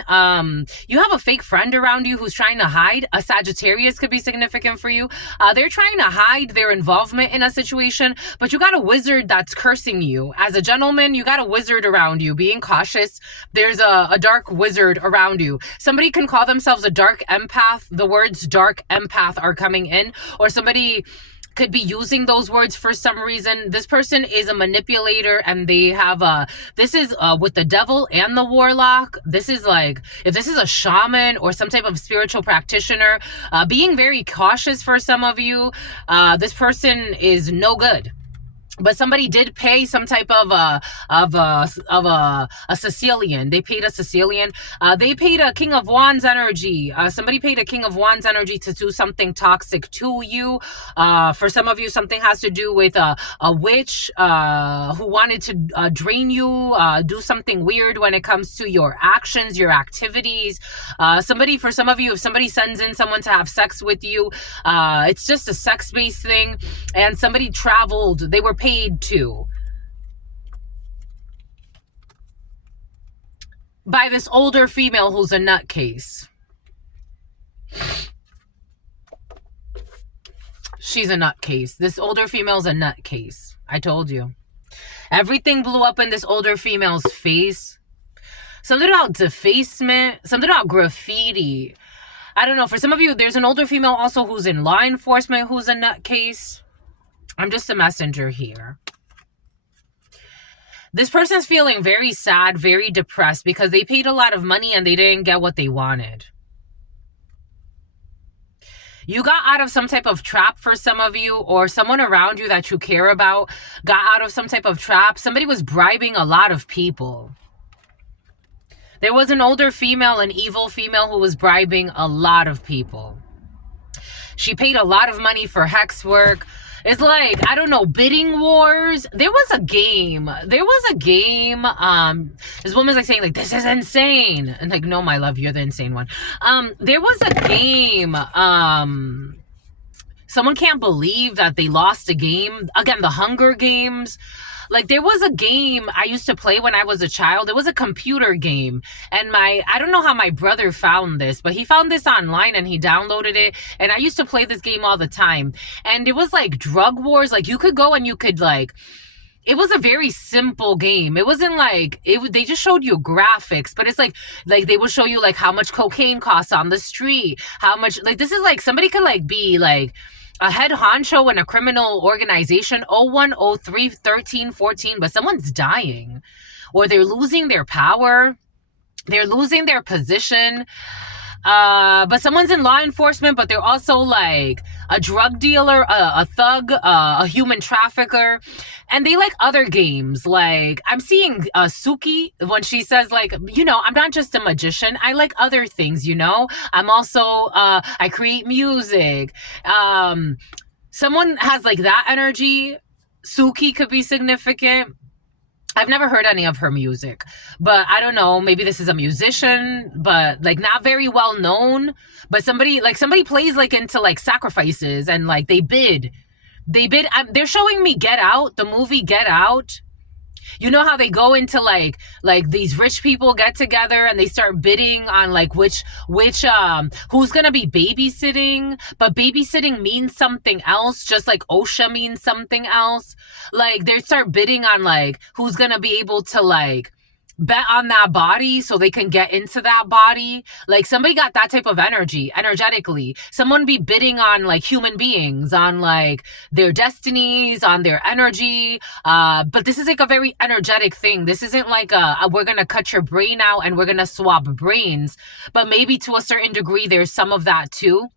you have a fake friend around you who's trying to hide. A Sagittarius could be significant for you. They're trying to hide their involvement in a situation, but you got a wizard that's cursing you. As a gentleman, you got a wizard around you. Being cautious. There's a dark wizard around you. Somebody can call themselves a dark empath. The words dark empath are coming in, or somebody could be using those words for some reason. This person is a manipulator, and they have this is with the devil and the warlock. This is like, if this is a shaman or some type of spiritual practitioner, being very cautious for some of you. This person is no good. But somebody did pay some type of a Sicilian. They paid a Sicilian. They paid a King of Wands energy. Somebody paid a King of Wands energy to do something toxic to you. For some of you, something has to do with a witch who wanted to drain you, do something weird when it comes to your actions, your activities. For some of you, if somebody sends in someone to have sex with you, it's just a sex-based thing, and somebody traveled. They were paid to by this older female who's a nutcase. She's a nutcase. This older female's a nutcase. I told you. Everything blew up in this older female's face. Something about defacement. Something about graffiti. I don't know. For some of you, there's an older female also who's in law enforcement who's a nutcase. I'm just a messenger here. This person's feeling very sad, very depressed because they paid a lot of money and they didn't get what they wanted. You got out of some type of trap for some of you, or someone around you that you care about got out of some type of trap. Somebody was bribing a lot of people. There was an older female, an evil female who was bribing a lot of people. She paid a lot of money for hex work. It's like, I don't know, bidding wars. There was a game. This woman's like saying like, this is insane. And like, no, my love, you're the insane one. There was a game. Someone can't believe that they lost a game. Again, the Hunger Games. Like, there was a game I used to play when I was a child. It was a computer game. And I don't know how my brother found this, but he found this online and he downloaded it. And I used to play this game all the time. And it was like drug wars. Like, you could go and you could like, it was a very simple game. It wasn't like, they just showed you graphics, but it's like they would show you like how much cocaine costs on the street, how much, like, this is like, somebody could like be like a head honcho in a criminal organization, 01, 03, 13, 14, but someone's dying, or they're losing their power, they're losing their position. But someone's in law enforcement, but they're also like a drug dealer, a thug, a human trafficker, and they like other games. Like, I'm seeing Suki when she says like, you know, I'm not just a magician. I like other things, you know. I'm also, I create music. Someone has like that energy. Suki could be significant. I've never heard any of her music, but I don't know, maybe this is a musician, but like not very well known, but somebody plays like into like sacrifices and like they bid. They're showing me Get Out, the movie Get Out. You know how they go into like these rich people get together and they start bidding on like which who's gonna be babysitting, but babysitting means something else, just like OSHA means something else. Like they start bidding on like who's gonna be able to like bet on that body so they can get into that body. Like somebody got that type of energy energetically. Someone be bidding on like human beings, on like their destinies, on their energy. But this is like a very energetic thing. This isn't like we're gonna cut your brain out and we're gonna swap brains, but maybe to a certain degree there's some of that too.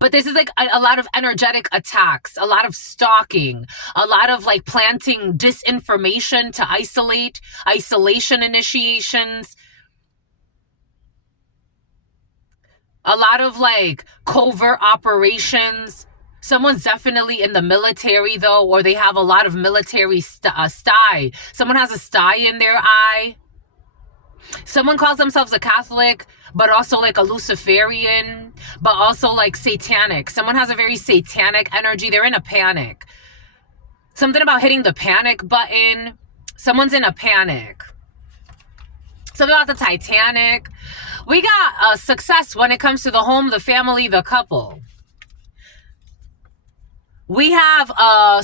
But this is like a lot of energetic attacks, a lot of stalking, a lot of like planting disinformation to isolation initiations, a lot of like covert operations. Someone's definitely in the military though, or they have a lot of military sty. Someone has a sty in their eye. Someone calls themselves a Catholic, but also like a Luciferian, but also like satanic. Someone has a very satanic energy. They're in a panic. Something about hitting the panic button. Someone's in a panic. Something about the Titanic. We got success when it comes to the home, the family, the couple. We have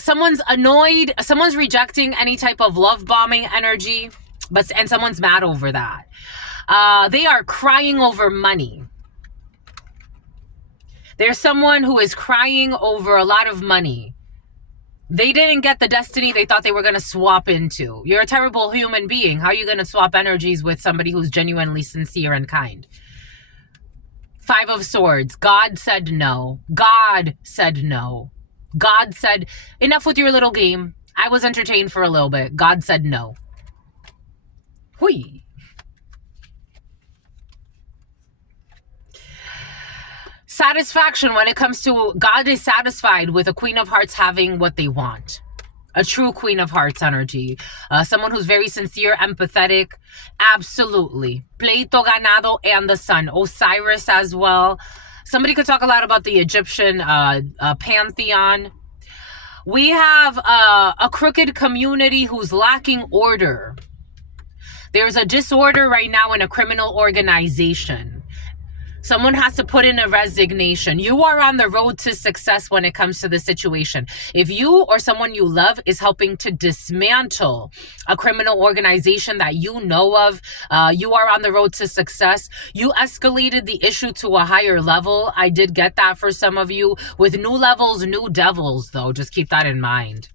someone's annoyed, someone's rejecting any type of love bombing energy, and someone's mad over that. They are crying over money. There's someone who is crying over a lot of money. They didn't get the destiny they thought they were going to swap into. You're a terrible human being. How are you going to swap energies with somebody who's genuinely sincere and kind? Five of Swords. God said no. God said no. God said, enough with your little game. I was entertained for a little bit. God said no. Hui. Satisfaction when it comes to God is satisfied with a Queen of Hearts having what they want. A true Queen of Hearts energy. Someone who's very sincere, empathetic. Absolutely. Pleito ganado and the sun. Osiris as well. Somebody could talk a lot about the Egyptian pantheon. We have a crooked community who's lacking order. There's a disorder right now in a criminal organization. Someone has to put in a resignation. You are on the road to success when it comes to the situation. If you or someone you love is helping to dismantle a criminal organization that you know of, you are on the road to success. You escalated the issue to a higher level. I did get that for some of you. With new levels, new devils, though. Just keep that in mind.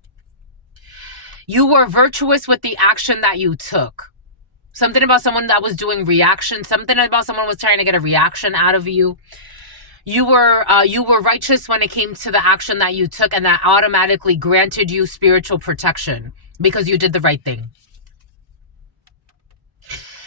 You were virtuous with the action that you took. Something about someone that was doing reaction. Something about someone was trying to get a reaction out of you. You were righteous when it came to the action that you took, and that automatically granted you spiritual protection because you did the right thing.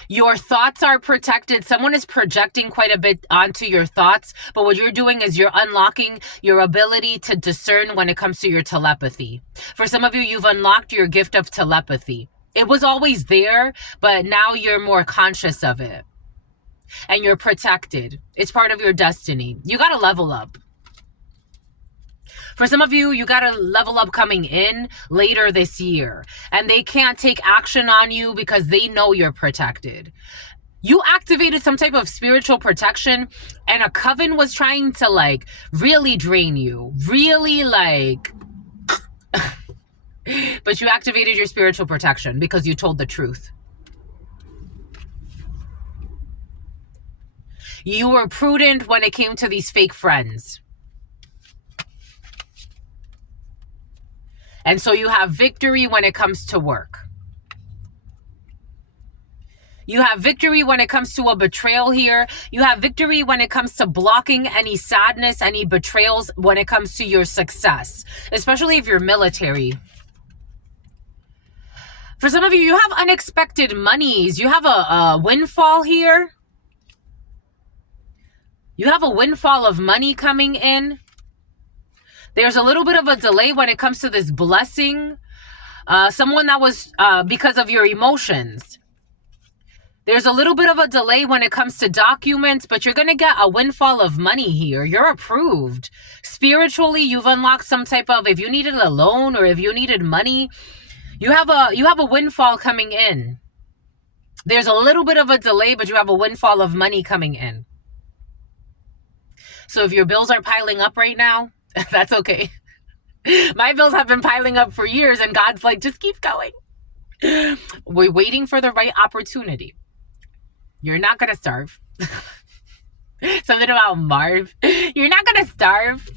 Your thoughts are protected. Someone is projecting quite a bit onto your thoughts, but what you're doing is you're unlocking your ability to discern when it comes to your telepathy. For some of you, you've unlocked your gift of telepathy. It was always there, but now you're more conscious of it. And you're protected. It's part of your destiny. You got to level up. For some of you, you got to level up coming in later this year. And they can't take action on you because they know you're protected. You activated some type of spiritual protection, and a coven was trying to like really drain you. Really like... But you activated your spiritual protection because you told the truth. You were prudent when it came to these fake friends. And so you have victory when it comes to work. You have victory when it comes to a betrayal here. You have victory when it comes to blocking any sadness, any betrayals when it comes to your success, especially if you're military. For some of you, you have unexpected monies. You have a windfall here. You have a windfall of money coming in. There's a little bit of a delay when it comes to this blessing. Someone that was because of your emotions. There's a little bit of a delay when it comes to documents, but you're going to get a windfall of money here. You're approved. Spiritually, you've unlocked some type of, if you needed a loan or if you needed money, You have a windfall coming in. There's a little bit of a delay, but you have a windfall of money coming in. So if your bills are piling up right now, that's okay. My bills have been piling up for years, and God's like, just keep going. We're waiting for the right opportunity. You're not going to starve. Something about Marv. You're not going to starve.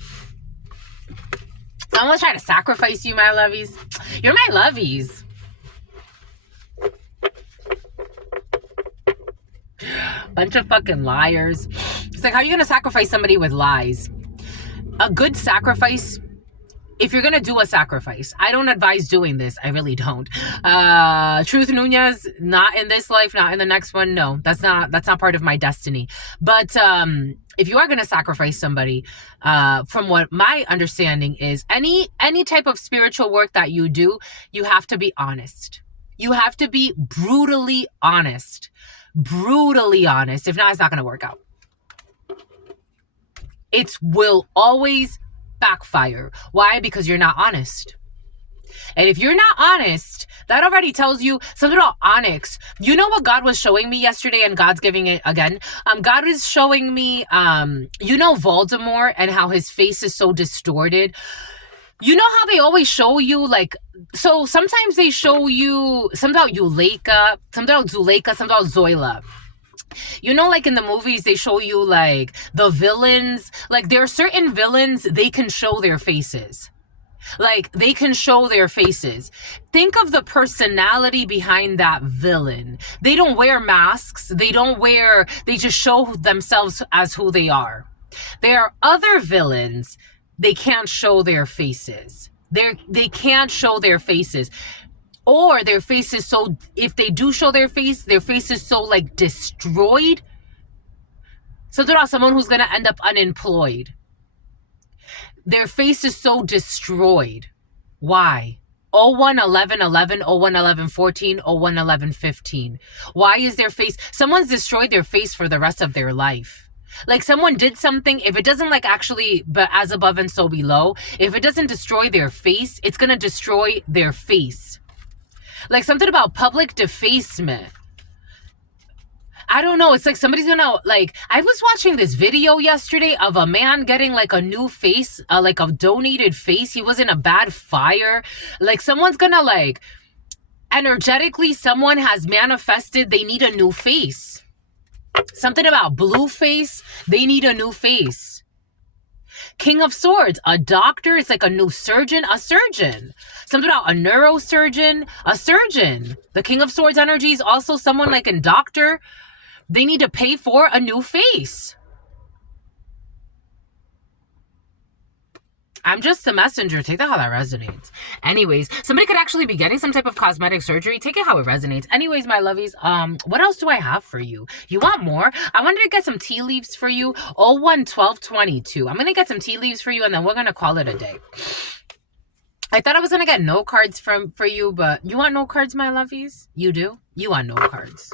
Someone's trying to sacrifice you, my lovies. You're my lovies. Bunch of fucking liars. It's like, how are you going to sacrifice somebody with lies? A good sacrifice, if you're going to do a sacrifice, I don't advise doing this. I really don't. Truth Nunez, not in this life, not in the next one. No, that's not part of my destiny. But if you are going to sacrifice somebody, from what my understanding is, any type of spiritual work that you do, you have to be honest. You have to be brutally honest. Brutally honest. If not, it's not going to work out. It will always backfire. Why? Because you're not honest. And if you're not honest, that already tells you something about onyx. You know what God was showing me yesterday, and God's giving it again? God is showing me, you know, Voldemort and how his face is so distorted. You know how they always show you, like, so sometimes they show you something about Zuleika, something about Zoila. You know, like in the movies, they show you, like, the villains. Like, there are certain villains, they can show their faces. Like, they can show their faces. Think of the personality behind that villain. They don't wear masks. They just show themselves as who they are. There are other villains, they can't show their faces. They can't show their faces. Or their face is so, if they do show their face is so, like, destroyed. So they're not someone who's going to end up unemployed. Their face is so destroyed. Why? 01/11/11, 01/11/14, 01/11/15. Why is their face, someone's destroyed their face for the rest of their life. Like, someone did something, if it doesn't, like, actually, but as above and so below, if it doesn't destroy their face, it's going to destroy their face. Like, something about public defacement. I don't know. It's like somebody's gonna, like, I was watching this video yesterday of a man getting, like, a new face, like a donated face. He was in a bad fire. Like, someone's gonna, like, energetically, someone has manifested they need a new face. Something about blue face, they need a new face. King of Swords, a doctor. It's like a new surgeon, a surgeon. Something about a neurosurgeon, a surgeon. The King of Swords energy is also someone like a doctor. They need to pay for a new face. I'm just the messenger. Take that how that resonates. Anyways, somebody could actually be getting some type of cosmetic surgery. Take it how it resonates. Anyways, my lovies, what else do I have for you? You want more? I wanted to get some tea leaves for you. 01/12/22. I'm going to get some tea leaves for you, and then we're going to call it a day. I thought I was going to get no cards for you, but you want no cards, my lovies? You do? You want no cards.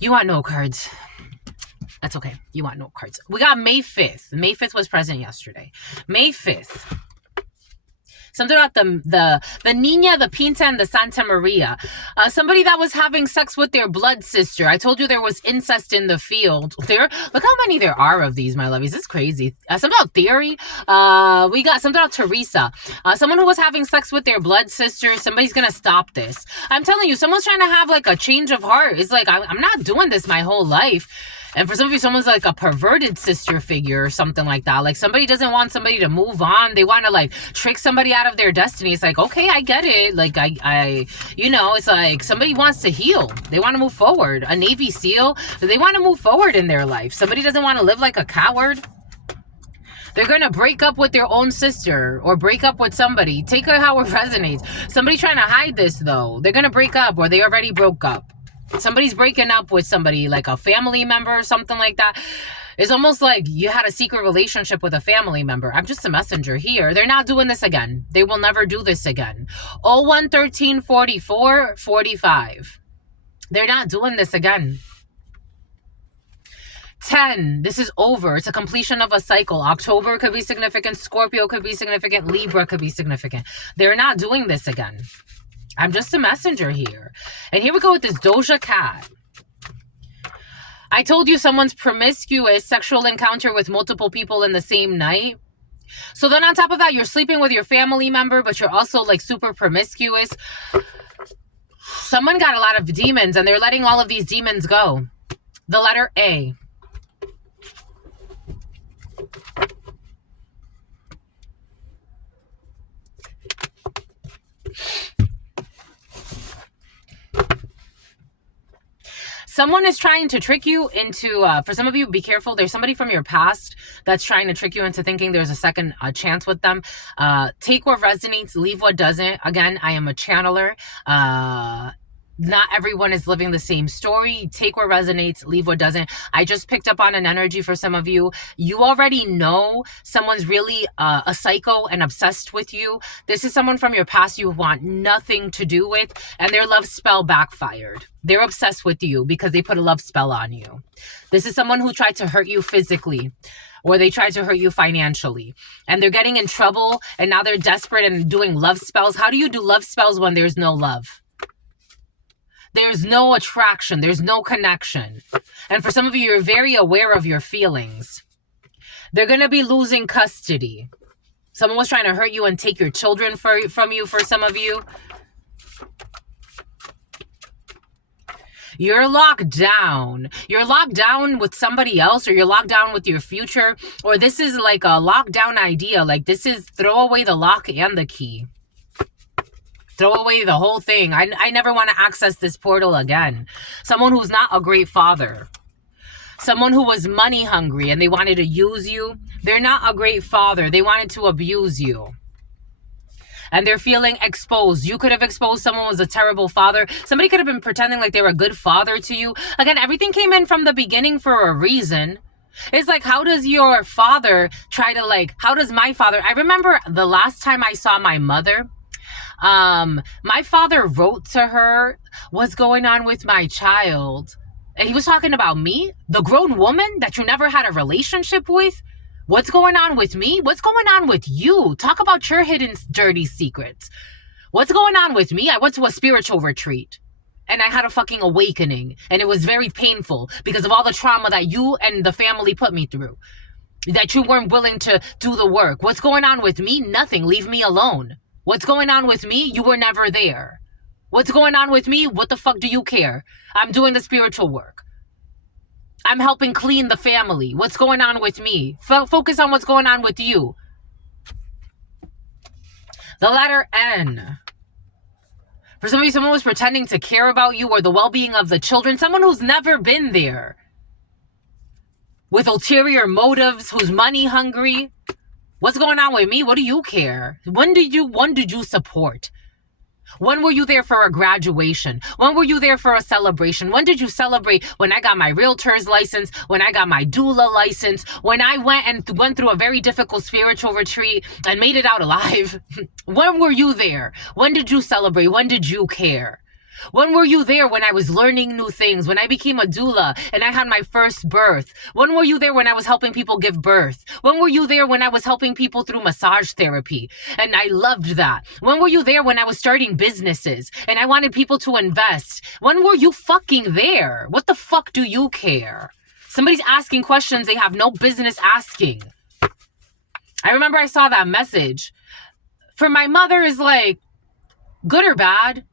You want no cards. That's okay. You want no cards. We got May 5th. May 5th was present yesterday. May 5th. Something about the Nina, the Pinta, and the Santa Maria. Somebody that was having sex with their blood sister. I told you there was incest in the field. Look how many there are of these, my lovies. It's crazy. Something about theory. We got something about Teresa. Someone who was having sex with their blood sister. Somebody's going to stop this. I'm telling you, someone's trying to have, like, a change of heart. It's like, I'm not doing this my whole life. And for some of you, someone's like a perverted sister figure or something like that. Like, somebody doesn't want somebody to move on. They want to, like, trick somebody out of their destiny. It's like, okay, I get it. Like, I you know, it's like somebody wants to heal. They want to move forward. A Navy SEAL, they want to move forward in their life. Somebody doesn't want to live like a coward. They're going to break up with their own sister or break up with somebody. Take it how it resonates. Somebody trying to hide this, though. They're going to break up, or they already broke up. Somebody's breaking up with somebody, like a family member or something like that. It's almost like you had a secret relationship with a family member. I'm just a messenger here. They're not doing this again. They will never do this again. 01/13/44/45. They're not doing this again. 10. This is over. It's a completion of a cycle. October could be significant. Scorpio could be significant. Libra could be significant. They're not doing this again. I'm just a messenger here. And here we go with this Doja Cat. I told you someone's promiscuous sexual encounter with multiple people in the same night. So then on top of that, you're sleeping with your family member, but you're also like super promiscuous. Someone got a lot of demons and they're letting all of these demons go. The letter A. Someone is trying to trick you into, for some of you, be careful. There's somebody from your past that's trying to trick you into thinking there's a second chance with them. Take what resonates, leave what doesn't. Again, I am a channeler. Not everyone is living the same story. Take what resonates, leave what doesn't. I just picked up on an energy for some of you. You already know someone's really a psycho and obsessed with you. This is someone from your past you want nothing to do with, and their love spell backfired. They're obsessed with you because they put a love spell on you. This is someone who tried to hurt you physically, or they tried to hurt you financially, and they're getting in trouble, and now they're desperate and doing love spells. How do you do love spells when there's no love? There's no attraction. There's no connection. And for some of you, you're very aware of your feelings. They're going to be losing custody. Someone was trying to hurt you and take your children from you for some of you. You're locked down. You're locked down with somebody else, or you're locked down with your future. Or this is like a lockdown idea. Like this is throw away the lock and the key. Throw away the whole thing. I never want to access this portal again. Someone who's not a great father. Someone who was money hungry and they wanted to use you. They're not a great father. They wanted to abuse you. And they're feeling exposed. You could have exposed someone was a terrible father. Somebody could have been pretending like they were a good father to you. Again, everything came in from the beginning for a reason. It's like, how does your father try to how does my father... I remember the last time I saw my mother... my father wrote to her, what's going on with my child? And he was talking about me, the grown woman that you never had a relationship with. What's going on with me? What's going on with you? Talk about your hidden dirty secrets. What's going on with me? I went to a spiritual retreat and I had a fucking awakening, and it was very painful because of all the trauma that you and the family put me through, that you weren't willing to do the work. What's going on with me? Nothing. Leave me alone. What's going on with me? You were never there. What's going on with me? What the fuck do you care? I'm doing the spiritual work. I'm helping clean the family. What's going on with me? Focus on what's going on with you. The letter N. For some of you, someone was pretending to care about you or the well-being of the children. Someone who's never been there. With ulterior motives, who's money hungry. What's going on with me? What do you care? When did you support? When were you there for a graduation? When were you there for a celebration? When did you celebrate? When I got my realtor's license, when I got my doula license, when I went through a very difficult spiritual retreat and made it out alive. When were you there? When did you celebrate? When did you care? When were you there when I was learning new things? When I became a doula and I had my first birth? When were you there when I was helping people give birth? When were you there when I was helping people through massage therapy? And I loved that. When were you there when I was starting businesses and I wanted people to invest? When were you fucking there? What the fuck do you care? Somebody's asking questions they have no business asking. I remember I saw that message. For my mother is like, good or bad,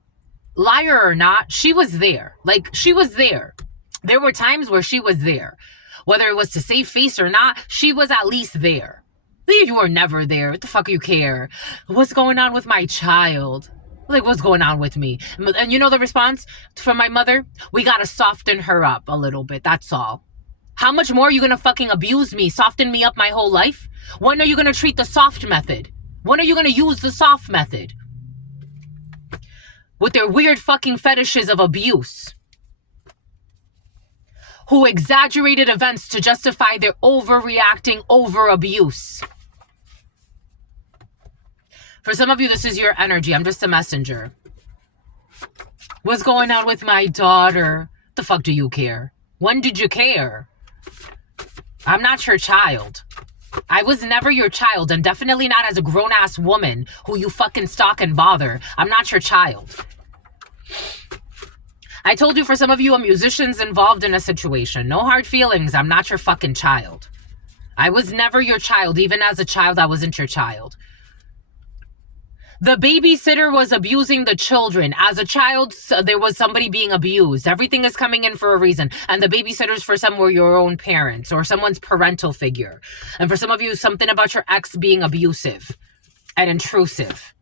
liar or not, she was there. She was there. There were times where she was there. Whether it was to save face or not, she was at least there. You were never there. What the fuck you care? What's going on with my child? What's going on with me? And you know the response from my mother? We gotta soften her up a little bit. That's all. How much more are you gonna fucking abuse me, soften me up my whole life? When are you gonna treat the soft method? When are you gonna use the soft method? With their weird fucking fetishes of abuse. Who exaggerated events to justify their overreacting over abuse. For some of you, this is your energy. I'm just a messenger. What's going on with my daughter? The fuck do you care? When did you care? I'm not your child. I was never your child, and definitely not as a grown-ass woman who you fucking stalk and bother. I'm not your child. I told you, for some of you, a musician's involved in a situation. No hard feelings. I'm not your fucking child. I was never your child. Even as a child, I wasn't your child. The babysitter was abusing the children. As a child, there was somebody being abused. Everything is coming in for a reason. And the babysitters, for some, were your own parents or someone's parental figure. And for some of you, something about your ex being abusive and intrusive.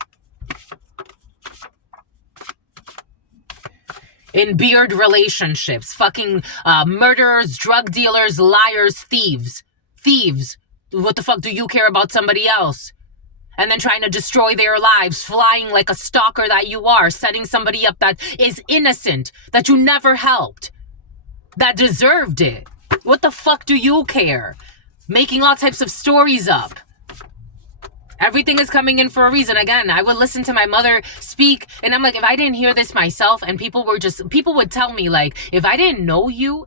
In beard relationships, fucking murderers, drug dealers, liars, thieves. Thieves. What the fuck do you care about somebody else? And then trying to destroy their lives, flying like a stalker that you are, setting somebody up that is innocent, that you never helped, that deserved it. What the fuck do you care? Making all types of stories up. Everything is coming in for a reason. Again, I would listen to my mother speak, and I'm like, if I didn't hear this myself, and people would tell me, like, if I didn't know you,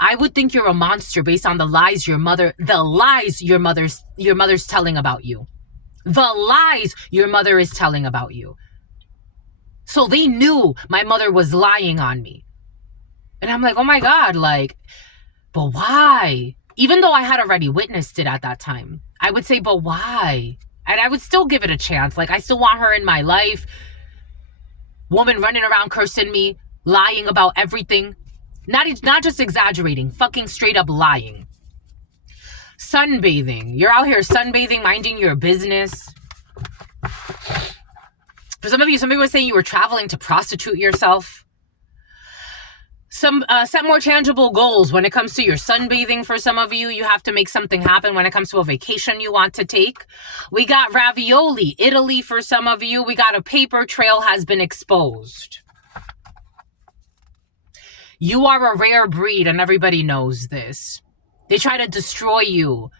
I would think you're a monster based on the lies your mother's telling about you. The lies your mother is telling about you. So they knew my mother was lying on me. And I'm like, oh my God, like, but why? Even though I had already witnessed it at that time, I would say, but why? And I would still give it a chance. Like, I still want her in my life. Woman running around cursing me, lying about everything. Not just exaggerating, fucking straight up lying. Sunbathing. You're out here sunbathing, minding your business. For some of you, somebody was saying you were traveling to prostitute yourself. Set more tangible goals when it comes to your sunbathing. For some of you, you have to make something happen when it comes to a vacation you want to take. We got ravioli, Italy for some of you. We got a paper trail has been exposed. You are a rare breed, and everybody knows this. They try to destroy you.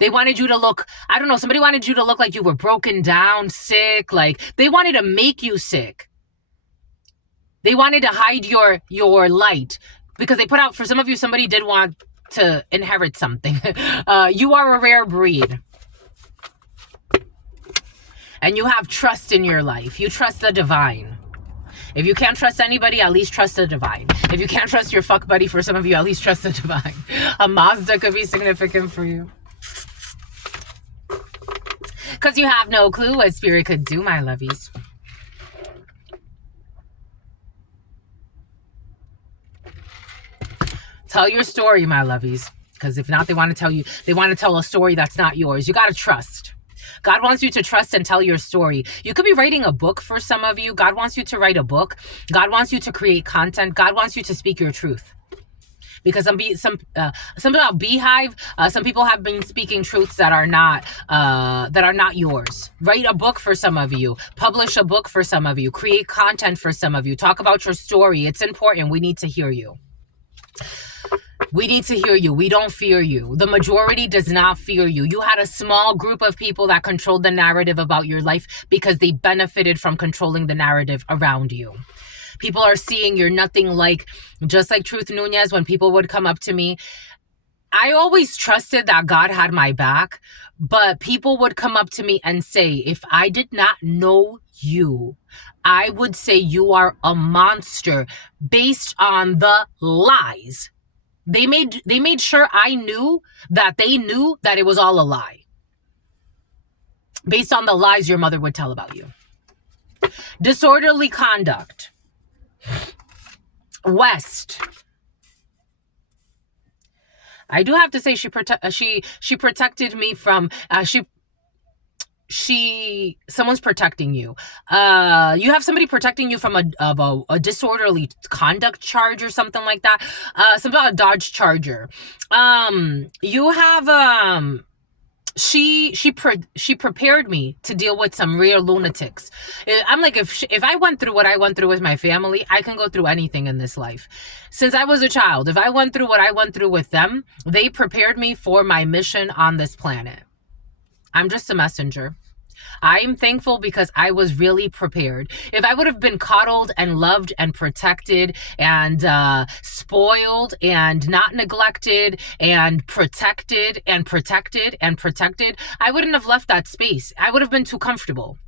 They wanted you to look, I don't know, somebody wanted you to look like you were broken down, sick. Like, they wanted to make you sick. They wanted to hide your light. Because they put out, for some of you, somebody did want to inherit something. You are a rare breed. And you have trust in your life. You trust the divine. If you can't trust anybody, at least trust the divine. If you can't trust your fuck buddy, for some of you, at least trust the divine. A Mazda could be significant for you. Because you have no clue what spirit could do, my lovies. Tell your story, my lovies. Because if not, they want to tell a story that's not yours. You got to trust. God wants you to trust and tell your story. You could be writing a book for some of you. God wants you to write a book. God wants you to create content. God wants you to speak your truth. Because some about Beehive, some people have been speaking truths that are not yours. Write a book for some of you. Publish a book for some of you. Create content for some of you. Talk about your story. It's important. We need to hear you. We need to hear you. We don't fear you. The majority does not fear you. You had a small group of people that controlled the narrative about your life because they benefited from controlling the narrative around you. People are seeing you're nothing like, just like Truth Nunez, when people would come up to me. I always trusted that God had my back, but people would come up to me and say, if I did not know you, I would say you are a monster based on the lies. They made sure I knew that they knew that it was all a lie. Based on the lies your mother would tell about you. Disorderly conduct. West. I do have to say she protected me from someone's protecting you. You have somebody protecting you from a disorderly conduct charge or something like that. Something about a Dodge Charger. You have she prepared me to deal with some real lunatics. I'm like, if I went through what I went through with my family, I can go through anything in this life. Since I was a child, if I went through what I went through with them, they prepared me for my mission on this planet. I'm just a messenger. I am thankful because I was really prepared. If I would have been coddled and loved and protected and spoiled and not neglected and protected, I wouldn't have left that space. I would have been too comfortable.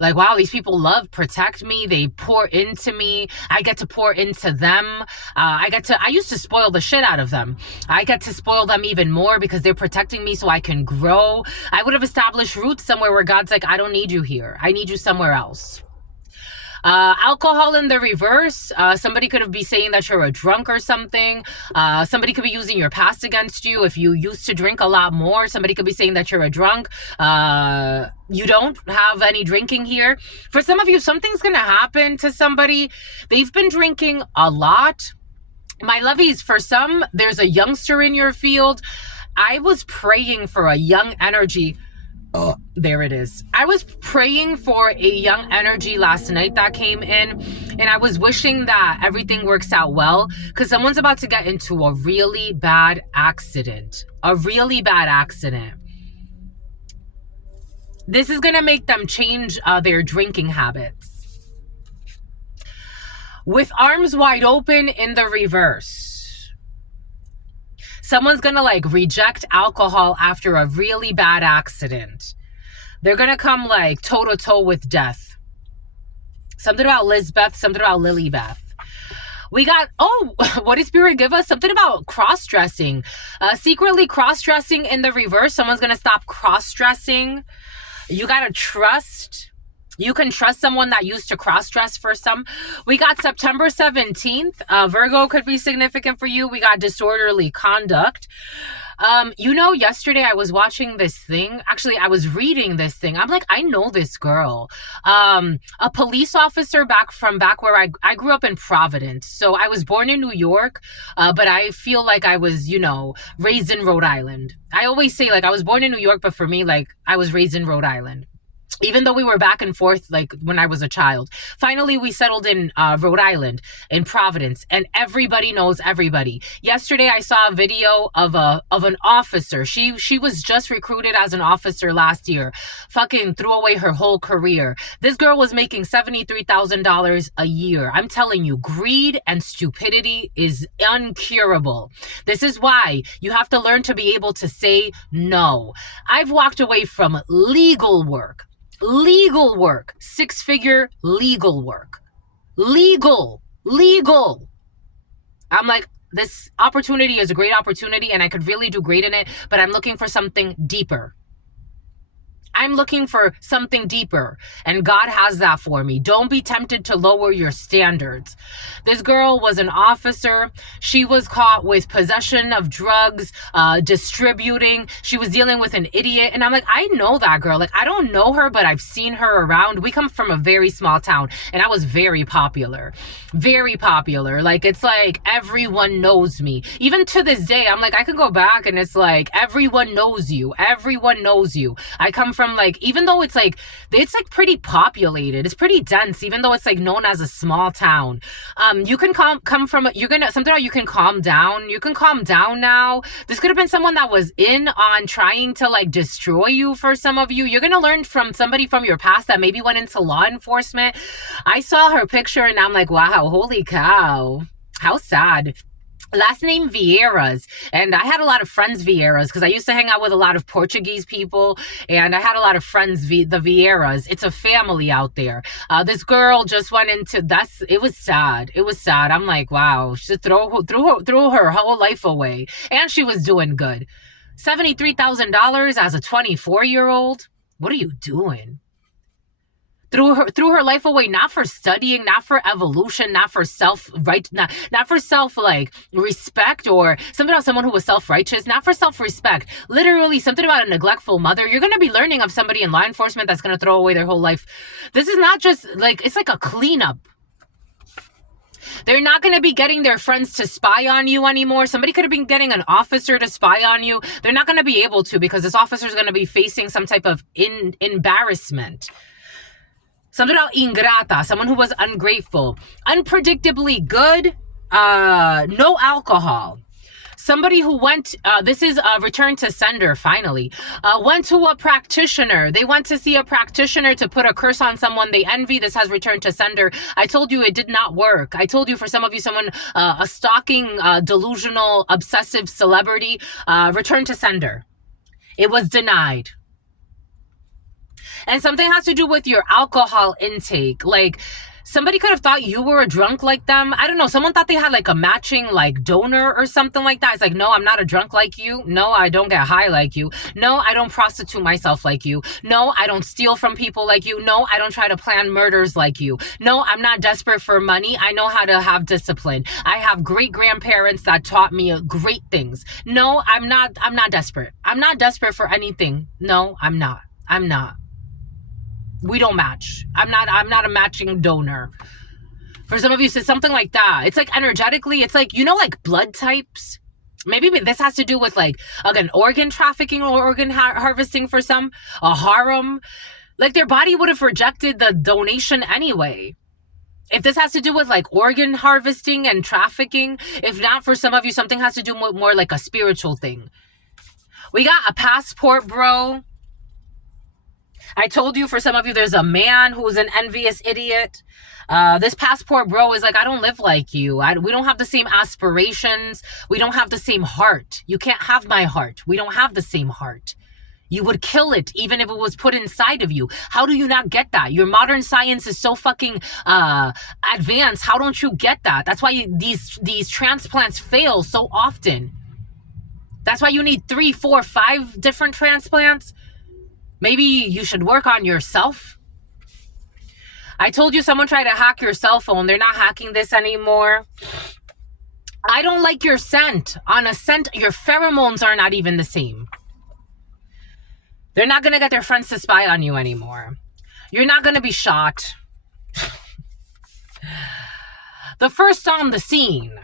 Like, wow, these people love, protect me. They pour into me. I get to pour into them. I used to spoil the shit out of them. I get to spoil them even more because they're protecting me so I can grow. I would have established roots somewhere where God's like, I don't need you here. I need you somewhere else. Alcohol in the reverse. Somebody could be saying that you're a drunk or something. Somebody could be using your past against you. If you used to drink a lot more, somebody could be saying that you're a drunk. You don't have any drinking here. For some of you, something's going to happen to somebody. They've been drinking a lot. My lovies, for some, there's a youngster in your field. I was praying for a young energy. Oh, there it is. I was praying for a young energy last night that came in, and I was wishing that everything works out well because someone's about to get into a really bad accident. A really bad accident. This is going to make them change their drinking habits. With arms wide open in the reverse. Someone's going to like reject alcohol after a really bad accident. They're going to come like toe to toe with death. Something about Lizbeth, something about Lilybeth. We got, oh, what did Spirit give us? Something about cross-dressing. Secretly cross-dressing in the reverse. Someone's going to stop cross-dressing. You got to trust. You can trust someone that used to cross-dress for some. We got September 17th. Virgo could be significant for you. We got disorderly conduct. Yesterday I was watching this thing. Actually, I was reading this thing. I'm like, I know this girl. A police officer back where I grew up in Providence. So I was born in New York, but I feel like I was, raised in Rhode Island. I always say like I was born in New York, but for me, like I was raised in Rhode Island. Even though we were back and forth, like when I was a child, finally we settled in Rhode Island, in Providence, and everybody knows everybody. Yesterday, I saw a video of an officer. She was just recruited as an officer last year. Fucking threw away her whole career. This girl was making $73,000 a year. I'm telling you, greed and stupidity is incurable. This is why you have to learn to be able to say no. I've walked away from legal work, 6-figure legal work, legal. I'm like, this opportunity is a great opportunity and I could really do great in it, but I'm looking for something deeper. I'm looking for something deeper, and God has that for me. Don't be tempted to lower your standards. This girl was an officer. She was caught with possession of drugs, distributing. She was dealing with an idiot, and I'm like, I know that girl. Like, I don't know her, but I've seen her around. We come from a very small town, and I was very popular. Very popular. Like, it's like everyone knows me. Even to this day, I'm like, I could go back, and it's like everyone knows you. Everyone knows you. I come from like, even though it's like pretty populated, it's pretty dense, even though it's like known as a small town. You can come from, you can calm down. You can calm down now. This could have been someone that was in on trying to like destroy you. For some of you, you're going to learn from somebody from your past that maybe went into law enforcement. I saw her picture and I'm like, wow, holy cow, how sad. Last name Vieiras, and I had a lot of friends Vieiras because I used to hang out with a lot of Portuguese people, and I had a lot of friends the Vieiras. It's a family out there. This girl just went into it was sad. It was sad. I'm like, wow, she threw her whole life away, and she was doing good. $73,000 as a 24-year-old. What are you doing? Threw her life away, not for studying, not for evolution, not for not for self like respect, or something about someone who was self-righteous, not for self-respect. Literally something about a neglectful mother. You're going to be learning of somebody in law enforcement that's going to throw away their whole life. This is not just like, it's like a cleanup. They're not going to be getting their friends to spy on you anymore. Somebody could have been getting an officer to spy on you. They're not going to be able to, because this officer is going to be facing some type of embarrassment. Something about ingrata, someone who was ungrateful. Unpredictably good, no alcohol. Somebody who went, this is a return to sender, finally, went to a practitioner. They went to see a practitioner to put a curse on someone they envy. This has returned to sender. I told you it did not work. I told you, for some of you, someone, a stalking, delusional, obsessive celebrity, returned to sender. It was denied. And something has to do with your alcohol intake. Like, somebody could have thought you were a drunk like them. I don't know. Someone thought they had like a matching like donor or something like that. It's like, no, I'm not a drunk like you. No, I don't get high like you. No, I don't prostitute myself like you. No, I don't steal from people like you. No, I don't try to plan murders like you. No, I'm not desperate for money. I know how to have discipline. I have great grandparents that taught me great things. No, I'm not desperate. I'm not desperate for anything. No, I'm not. We don't match. I'm not a matching donor. For some of you, said something like that. It's like energetically, it's like, like blood types. Maybe this has to do with like, again, organ trafficking or organ harvesting for some, a harem. Like their body would have rejected the donation anyway. If this has to do with like organ harvesting and trafficking, if not, for some of you, something has to do with more like a spiritual thing. We got a passport, bro. I told you, for some of you, there's a man who's an envious idiot. This passport bro is like, I don't live like you. We don't have the same aspirations. We don't have the same heart. You can't have my heart. We don't have the same heart. You would kill it even if it was put inside of you. How do you not get that? Your modern science is so fucking advanced. How don't you get that? That's why these transplants fail so often. That's why you need 3, 4, 5 different transplants. Maybe you should work on yourself. I told you someone tried to hack your cell phone. They're not hacking this anymore. I don't like your scent. On a scent, your pheromones are not even the same. They're not going to get their friends to spy on you anymore. You're not going to be shot. The first on the scene.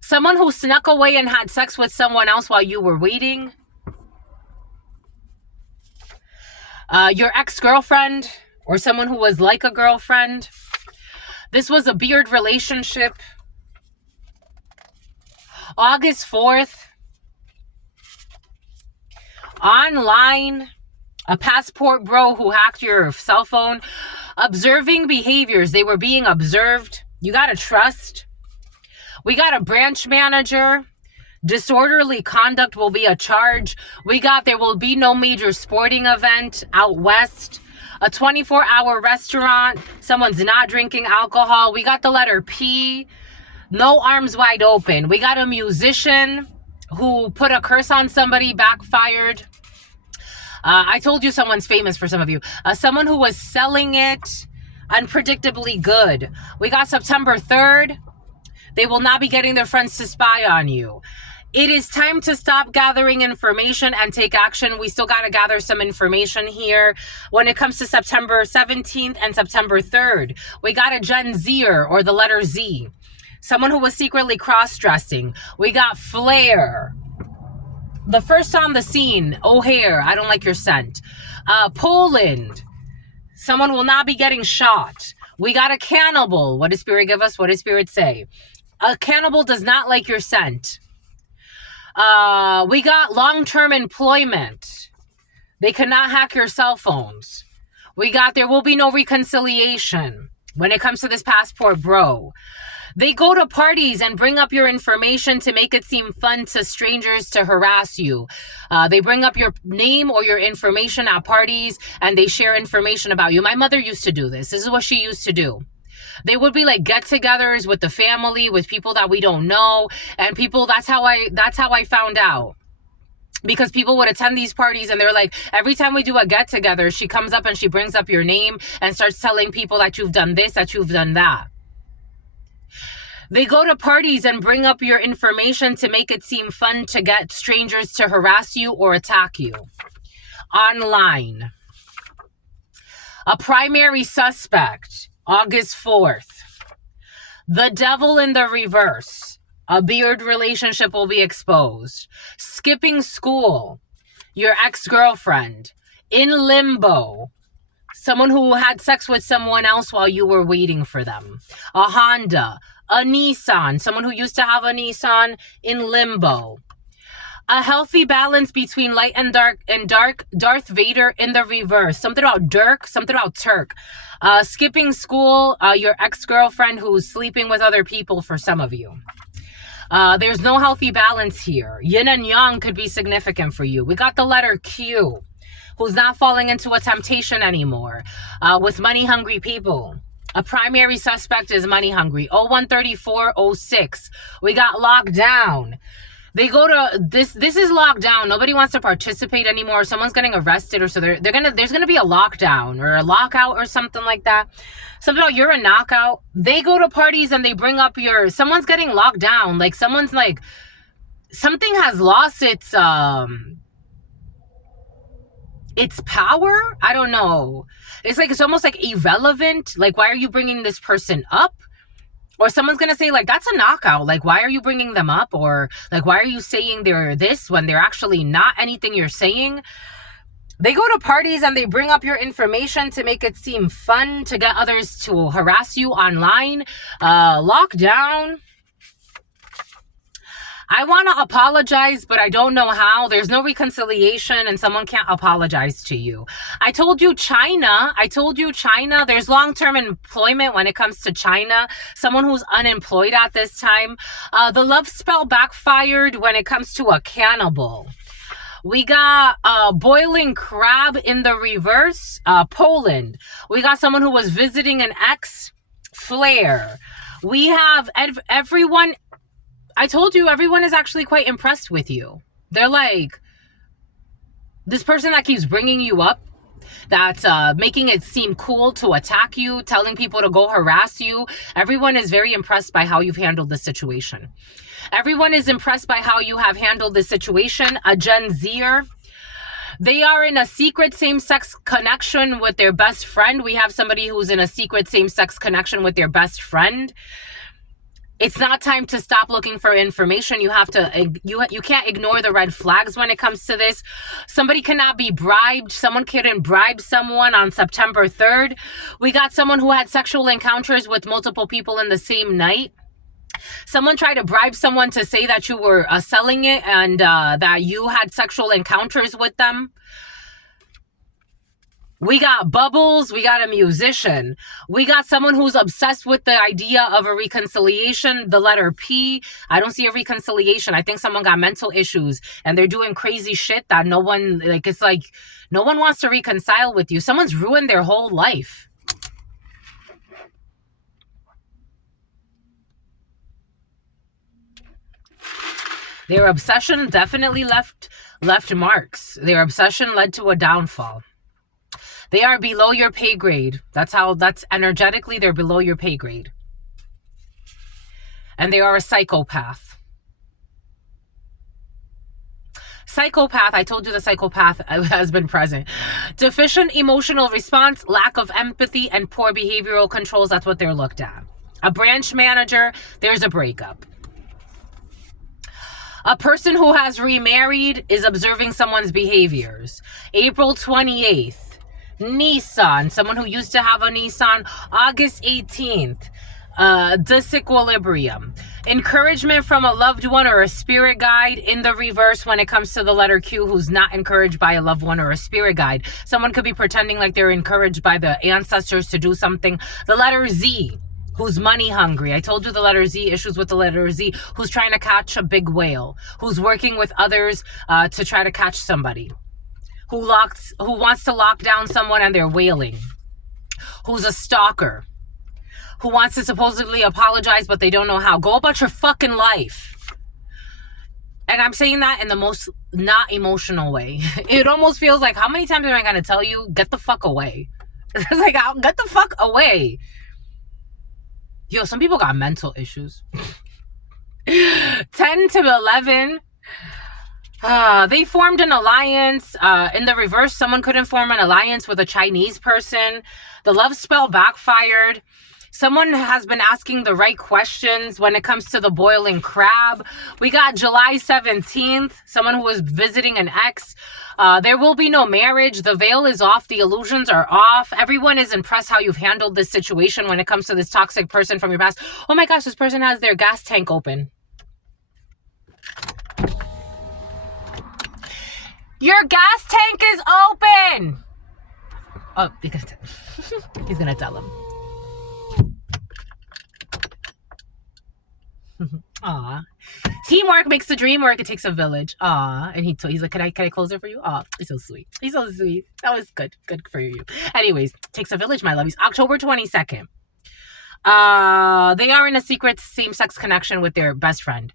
Someone who snuck away and had sex with someone else while you were waiting. Your ex-girlfriend or someone who was like a girlfriend. This was a beard relationship. August 4th. Online. A passport bro who hacked your cell phone. Observing behaviors. They were being observed. You gotta trust. We got a branch manager. Disorderly conduct will be a charge. We got there will be no major sporting event out west. A 24-hour restaurant. Someone's not drinking alcohol. We got the letter P. No arms wide open. We got a musician who put a curse on somebody, backfired. I told you someone's famous for some of you. Someone who was selling it unpredictably good. We got September 3rd. They will not be getting their friends to spy on you. It is time to stop gathering information and take action. We still got to gather some information here. When it comes to September 17th and September 3rd, we got a Gen Zer or the letter Z. Someone who was secretly cross-dressing. We got Flair. The first on the scene, O'Hare, I don't like your scent. Poland. Someone will not be getting shot. We got a cannibal. What does Spirit give us? What does Spirit say? A cannibal does not like your scent. We got long-term employment. They cannot hack your cell phones. We got there will be no reconciliation when it comes to this passport bro. They go to parties and bring up your information to make it seem fun to strangers to harass you. They bring up your name or your information at parties and they share information about you. My mother used to do this. This is what she used to do. They would be like get-togethers with the family, with people that we don't know, and people. That's how I found out, because people would attend these parties and they're like, every time we do a get-together, she comes up and she brings up your name and starts telling people that you've done this, that you've done that. They go to parties and bring up your information to make it seem fun to get strangers to harass you or attack you. Online. A primary suspect. August 4th. The devil in the reverse. A beard relationship will be exposed. Skipping school. Your ex-girlfriend. In limbo. Someone who had sex with someone else while you were waiting for them. A Honda. A Nissan. Someone who used to have a Nissan in limbo. A healthy balance between light and dark Darth Vader in the reverse. Something about Dirk, something about Turk. Skipping school, your ex-girlfriend who's sleeping with other people for some of you. There's no healthy balance here. Yin and yang could be significant for you. We got the letter Q, who's not falling into a temptation anymore, with money-hungry people. A primary suspect is money hungry. 013406. We got locked down. They go to this is locked down. Nobody wants to participate anymore. Someone's getting arrested, or so there's gonna be a lockdown or a lockout or something like that. Something about you're a knockout. They go to parties and they bring up someone's getting locked down. Like someone's like, something has lost its power. I don't know. It's almost like irrelevant. Like, why are you bringing this person up? Or someone's going to say, like, that's a knockout. Like, why are you bringing them up? Or, like, why are you saying they're this when they're actually not anything you're saying? They go to parties and they bring up your information to make it seem fun, to get others to harass you online. Lockdown. I want to apologize, but I don't know how. There's no reconciliation and someone can't apologize to you. I told you China. There's long-term employment when it comes to China. Someone who's unemployed at this time. The love spell backfired when it comes to a cannibal. We got boiling crab in the reverse. Poland. We got someone who was visiting an ex. Flare. We have everyone. I told you everyone is actually quite impressed with you. They're like, this person that keeps bringing you up, that's making it seem cool to attack you, telling people to go harass you. Everyone is very impressed by how you've handled the situation. Everyone is impressed by how you have handled the situation. A Gen Zer. They are in a secret same-sex connection with their best friend. We have somebody who's in a secret same-sex connection with their best friend. It's not time to stop looking for information. You have to, you can't ignore the red flags when it comes to this. Somebody cannot be bribed. Someone couldn't bribe someone on September 3rd. We got someone who had sexual encounters with multiple people in the same night. Someone tried to bribe someone to say that you were selling it and that you had sexual encounters with them. We got bubbles. We got a musician. We got someone who's obsessed with the idea of a reconciliation. The letter P. I don't see a reconciliation. I think someone got mental issues and they're doing crazy shit that no one, like, it's like no one wants to reconcile with you. Someone's ruined their whole life. Their obsession definitely left marks. Their obsession led to a downfall. They are below your pay grade. That's energetically, they're below your pay grade. And they are a psychopath. Psychopath, I told you the psychopath has been present. Deficient emotional response, lack of empathy, and poor behavioral controls. That's what they're looked at. A branch manager, there's a breakup. A person who has remarried is observing someone's behaviors. April 28th. Nissan, someone who used to have a Nissan. August 18th, disequilibrium. Encouragement from a loved one or a spirit guide in the reverse when it comes to the letter Q, who's not encouraged by a loved one or a spirit guide. Someone could be pretending like they're encouraged by the ancestors to do something. The letter Z, who's money hungry. I told you the letter Z, issues with the letter Z, who's trying to catch a big whale, who's working with others to try to catch somebody. Who wants to lock down someone and they're wailing. Who's a stalker. Who wants to supposedly apologize, but they don't know how. Go about your fucking life. And I'm saying that in the most not emotional way. It almost feels like, how many times am I going to tell you, get the fuck away? It's like, get the fuck away. Yo, some people got mental issues. 10 to 11. They formed an alliance. In the reverse, someone couldn't form an alliance with a Chinese person. The love spell backfired. Someone has been asking the right questions when it comes to the boiling crab. We got July 17th, someone who was visiting an ex. There will be no marriage. The veil is off. The illusions are off. Everyone is impressed how you've handled this situation when it comes to this toxic person from your past. Oh my gosh, this person has their gas tank open. Your gas tank is open. Oh, he's gonna tell him. Aw. Teamwork makes the dream work. It takes a village. Aw. And he's like, can I close it for you? Aw. He's so sweet. He's so sweet. That was good. Good for you. Anyways, takes a village, my lovies. October 22nd. They are in a secret same-sex connection with their best friend.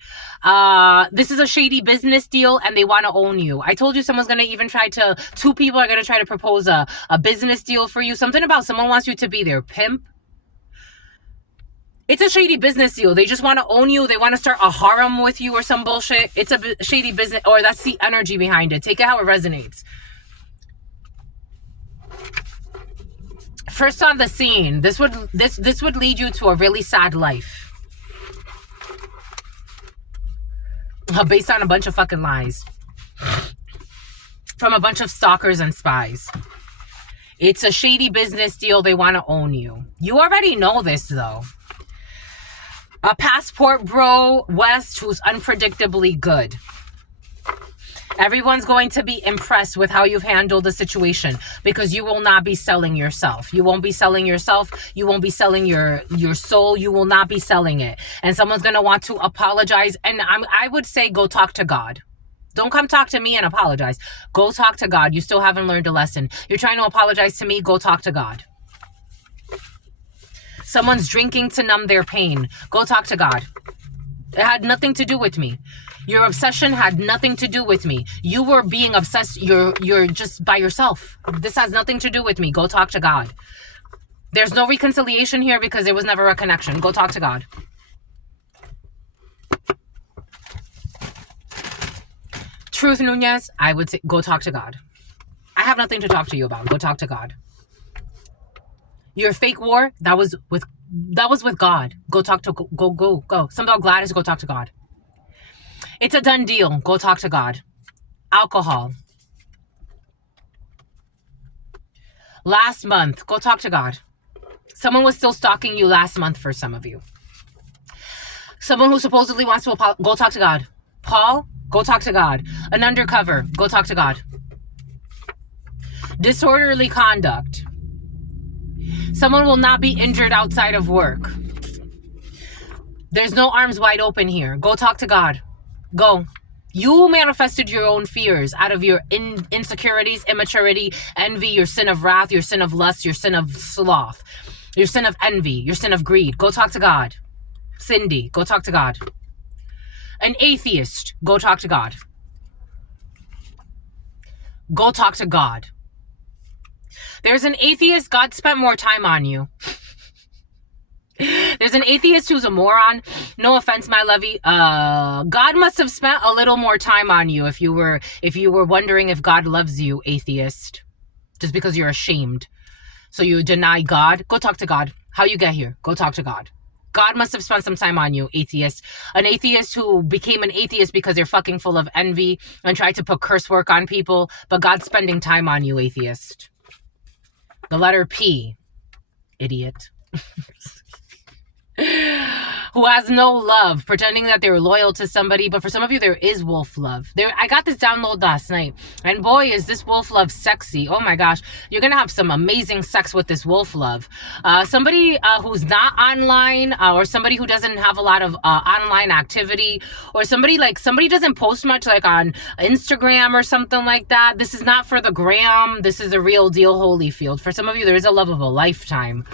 This is a shady business deal and they want to own you. I told you someone's going to even two people are going to try to propose a business deal for you. Something about someone wants you to be their pimp. It's a shady business deal. They just want to own you. They want to start a harem with you or some bullshit. It's a shady business, or that's the energy behind it. Take it how it resonates. First on the scene, this would lead you to a really sad life. Based on a bunch of fucking lies. From a bunch of stalkers and spies. It's a shady business deal. They want to own you. You already know this though. A passport bro West who's unpredictably good. Everyone's going to be impressed with how you've handled the situation because you will not be selling yourself. You won't be selling yourself. You won't be selling your soul. You will not be selling it. And someone's going to want to apologize. And I would say go talk to God. Don't come talk to me and apologize. Go talk to God. You still haven't learned a lesson. You're trying to apologize to me. Go talk to God. Someone's drinking to numb their pain. Go talk to God. It had nothing to do with me. Your obsession had nothing to do with me. You were being obsessed. You're just by yourself. This has nothing to do with me. Go talk to God. There's no reconciliation here because there was never a connection. Go talk to God. Truth, Nunez, I would say go talk to God. I have nothing to talk to you about. Go talk to God. Your fake war, that was with God. Go talk to go. Something about Gladys, go talk to God. It's a done deal. Go talk to God. Alcohol. Last month, go talk to God. Someone was still stalking you last month for some of you. Someone who supposedly wants to go talk to God. Paul, go talk to God. An undercover, go talk to God. Disorderly conduct. Someone will not be injured outside of work. There's no arms wide open here. Go talk to God. Go. You manifested your own fears out of your insecurities, immaturity, envy, your sin of wrath, your sin of lust, your sin of sloth, your sin of envy, your sin of greed. Go talk to God. Cindy, go talk to God. An atheist, go talk to God. Go talk to God. There's an atheist, God spent more time on you. There's an atheist who's a moron. No offense, my lovey. God must have spent a little more time on you if you were wondering if God loves you, atheist. Just because you're ashamed. So you deny God. Go talk to God. How you get here? Go talk to God. God must have spent some time on you, atheist. An atheist who became an atheist because they're fucking full of envy and tried to put curse work on people. But God's spending time on you, atheist. The letter P. Idiot. Who has no love, pretending that they're loyal to somebody. But for some of you, there is wolf love. I got this download last night, and boy, is this wolf love sexy. Oh my gosh, you're gonna have some amazing sex with this wolf love. Somebody who's not online, or somebody who doesn't have a lot of online activity, or somebody doesn't post much, like on Instagram or something like that. This is not for the gram. This is the real deal, Holyfield. For some of you, there is a love of a lifetime.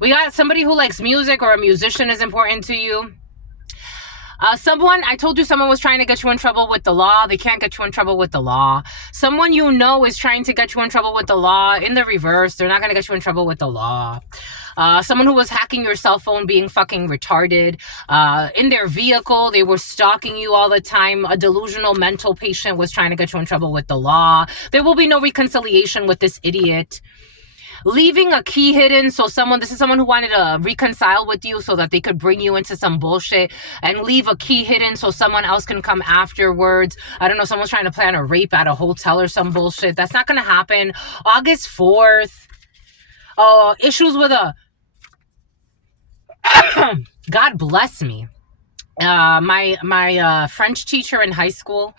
We got somebody who likes music, or a musician is important to you. I told you someone was trying to get you in trouble with the law. They can't get you in trouble with the law. Someone you know is trying to get you in trouble with the law. In the reverse, they're not going to get you in trouble with the law. Someone who was hacking your cell phone, being fucking retarded. In their vehicle, they were stalking you all the time. A delusional mental patient was trying to get you in trouble with the law. There will be no reconciliation with this idiot. Leaving a key hidden, so this is someone who wanted to reconcile with you so that they could bring you into some bullshit, and leave a key hidden so someone else can come afterwards. I don't know, someone's trying to plan a rape at a hotel or some bullshit. That's not gonna happen. August 4th. Issues with God bless me. My French teacher in high school,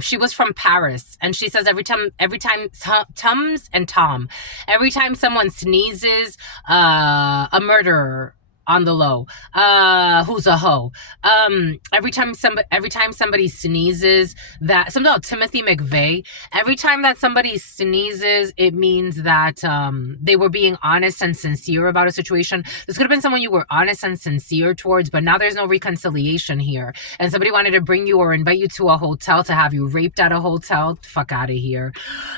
she was from Paris, and she says every time Tums and Tom, every time someone sneezes, a murderer on the low. Who's a hoe? Every time somebody sneezes, that something about Timothy McVeigh. Every time that somebody sneezes, it means that they were being honest and sincere about a situation. This could have been someone you were honest and sincere towards, but now there's no reconciliation here. And somebody wanted to bring you or invite you to a hotel to have you raped at a hotel. Fuck out of here.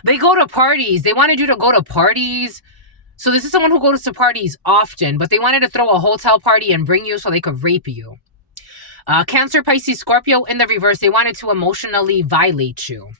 They go to parties. They wanted you to go to parties. So this is someone who goes to parties often, but they wanted to throw a hotel party and bring you so they could rape you. Cancer, Pisces, Scorpio in the reverse. They wanted to emotionally violate you.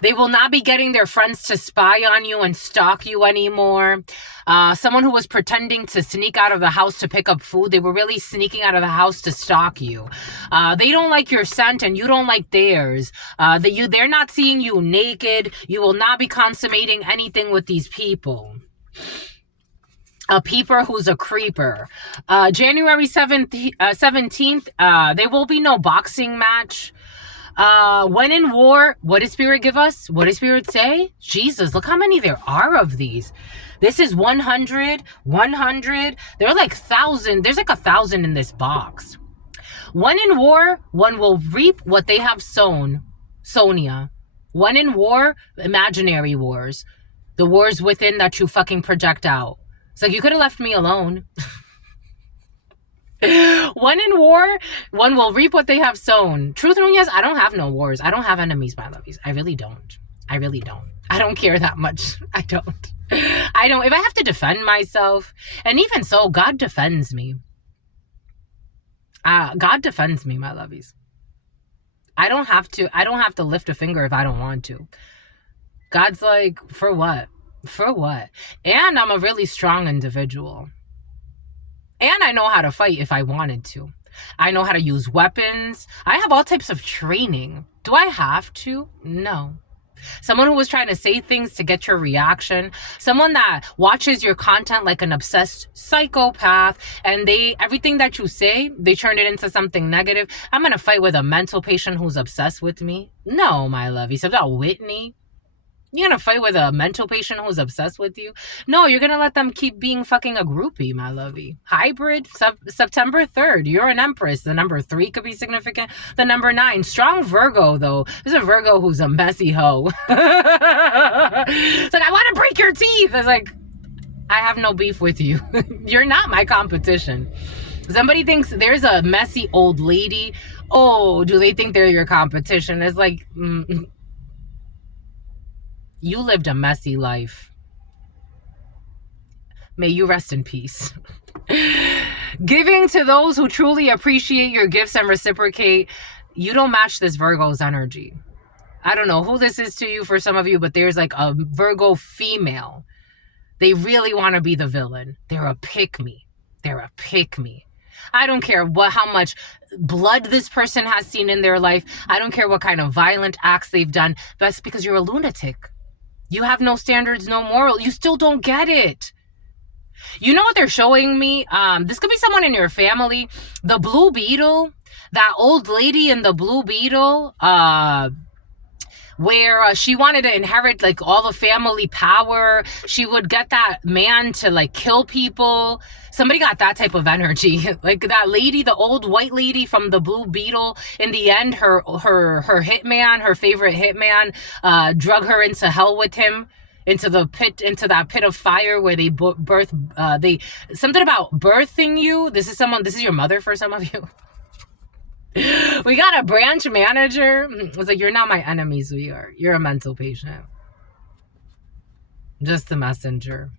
They will not be getting their friends to spy on you and stalk you anymore. Someone who was pretending to sneak out of the house to pick up food, they were really sneaking out of the house to stalk you. They don't like your scent and you don't like theirs. They're not seeing you naked. You will not be consummating anything with these people. A peeper who's a creeper. January 17th, there will be no boxing match. When in war, what did Spirit give us? What did Spirit say? Jesus, look how many there are of these. This is 100, 100. There are like 1,000. There's like 1,000 in this box. When in war, one will reap what they have sown. Sonia. When in war, imaginary wars. The wars within that you fucking project out. It's like, you could have left me alone. When in war, one will reap what they have sown. Truth, Nunez, I don't have no wars. I don't have enemies, my lovies. I really don't. I really don't. I don't care that much. I don't. If I have to defend myself, and even so, God defends me. God defends me, my lovies. I don't have to lift a finger if I don't want to. God's like, for what? For what? And I'm a really strong individual. And I know how to fight if I wanted to. I know how to use weapons. I have all types of training. Do I have to? No. Someone who was trying to say things to get your reaction. Someone that watches your content like an obsessed psychopath. And everything that you say, they turn it into something negative. I'm going to fight with a mental patient who's obsessed with me. No, my love. You said about Whitney. You're going to fight with a mental patient who's obsessed with you? No, you're going to let them keep being fucking a groupie, my lovey. Hybrid, September 3rd. You're an Empress. The number 3 could be significant. The number 9. Strong Virgo, though. There's a Virgo who's a messy hoe. It's like, I want to break your teeth. It's like, I have no beef with you. You're not my competition. Somebody thinks there's a messy old lady. Oh, do they think they're your competition? It's like... You lived a messy life. May you rest in peace. Giving to those who truly appreciate your gifts and reciprocate. You don't match this Virgo's energy. I don't know who this is to you for some of you, but there's like a Virgo female. They really want to be the villain. They're a pick-me. They're a pick-me. I don't care how much blood this person has seen in their life. I don't care what kind of violent acts they've done. That's because you're a lunatic. You have no standards, no moral. You still don't get it. You know what they're showing me? This could be someone in your family. The Blue Beetle, that old lady in the Blue Beetle, where she wanted to inherit like all the family power. She would get that man to like kill people. Somebody got that type of energy. Like that lady, the old white lady from the Blue Beetle, in the end, her hitman, her favorite hitman, drug her into hell with him, into that pit of fire where they something about birthing you. This is your mother for some of you. We got a branch manager. It's like, you're not my enemy, sweetheart. You're a mental patient. Just the messenger.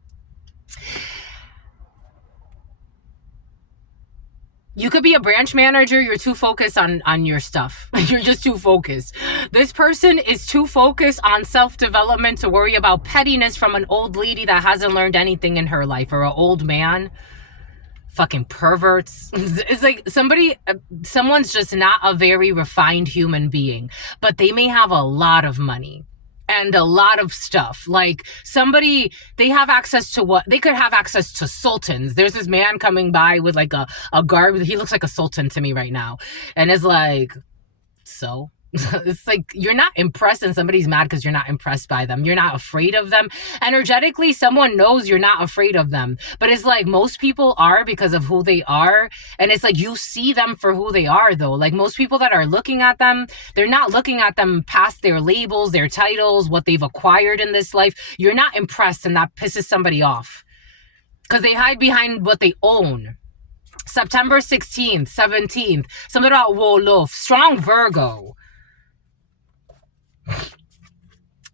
You could be a branch manager. You're too focused on your stuff. You're just too focused. This person is too focused on self-development to worry about pettiness from an old lady that hasn't learned anything in her life, or an old man. Fucking perverts. It's like someone's just not a very refined human being, but they may have a lot of money and a lot of stuff. Like they have access to what they could have access to sultans. There's this man coming by with like a garb. He looks like a sultan to me right now. And is like, so It's like you're not impressed and somebody's mad because you're not impressed by them. You're not afraid of them. Energetically, someone knows you're not afraid of them. But it's like most people are because of who they are. And it's like you see them for who they are, though. Like most people that are looking at them, they're not looking at them past their labels, their titles, what they've acquired in this life. You're not impressed, and that pisses somebody off because they hide behind what they own. September 16th, 17th, something about Wolof, strong Virgo.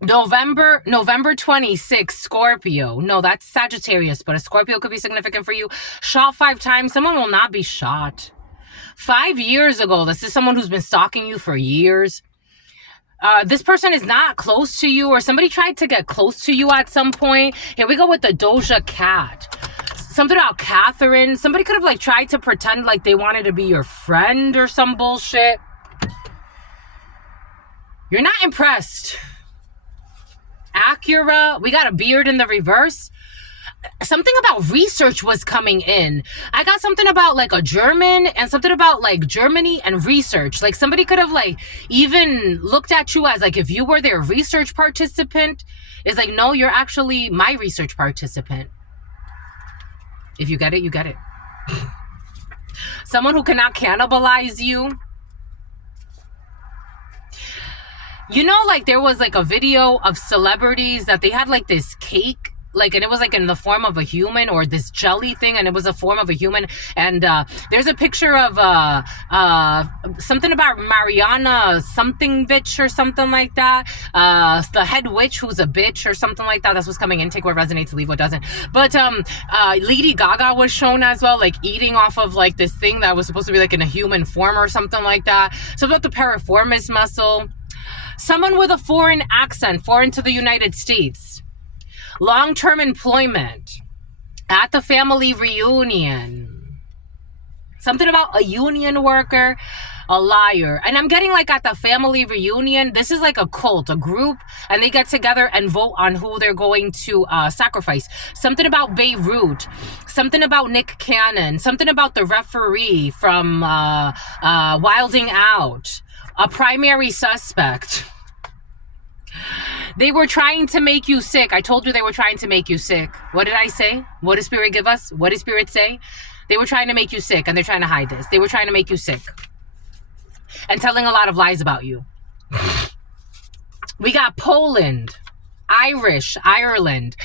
November 26th, Scorpio. No, that's Sagittarius, but a Scorpio could be significant for you. Shot 5 times. Someone will not be shot. 5 years ago, this is someone who's been stalking you for years. This person is not close to you, or somebody tried to get close to you at some point. Here we go with the Doja Cat. Something about Catherine. Somebody could have like tried to pretend like they wanted to be your friend or some bullshit. You're not impressed. Acura, we got a beard in the reverse. Something about research was coming in. I got something about like a German and something about like Germany and research. Like somebody could have like even looked at you as like if you were their research participant. It's like, no, you're actually my research participant. If you get it, you get it. Someone who cannot cannibalize you. You know, like there was like a video of celebrities that they had like this cake, like, and it was like in the form of a human, or this jelly thing, and it was a form of a human. And there's a picture of something about Mariana something bitch or something like that. The head witch who's a bitch or something like that. That's what's coming in. Take what resonates, leave what doesn't. But Lady Gaga was shown as well, like eating off of like this thing that was supposed to be like in a human form or something like that. So about the piriformis muscle. Someone with a foreign accent, foreign to the United States. Long-term employment. At the family reunion. Something about a union worker, a liar. And I'm getting like at the family reunion, this is like a cult, a group, and they get together and vote on who they're going to sacrifice. Something about Beirut. Something about Nick Cannon. Something about the referee from Wilding Out. A primary suspect. They were trying to make you sick. I told you they were trying to make you sick. What did I say? What did Spirit give us? What did Spirit say? They were trying to make you sick, and they're trying to hide this. They were trying to make you sick. And telling a lot of lies about you. We got Poland, Irish, Ireland.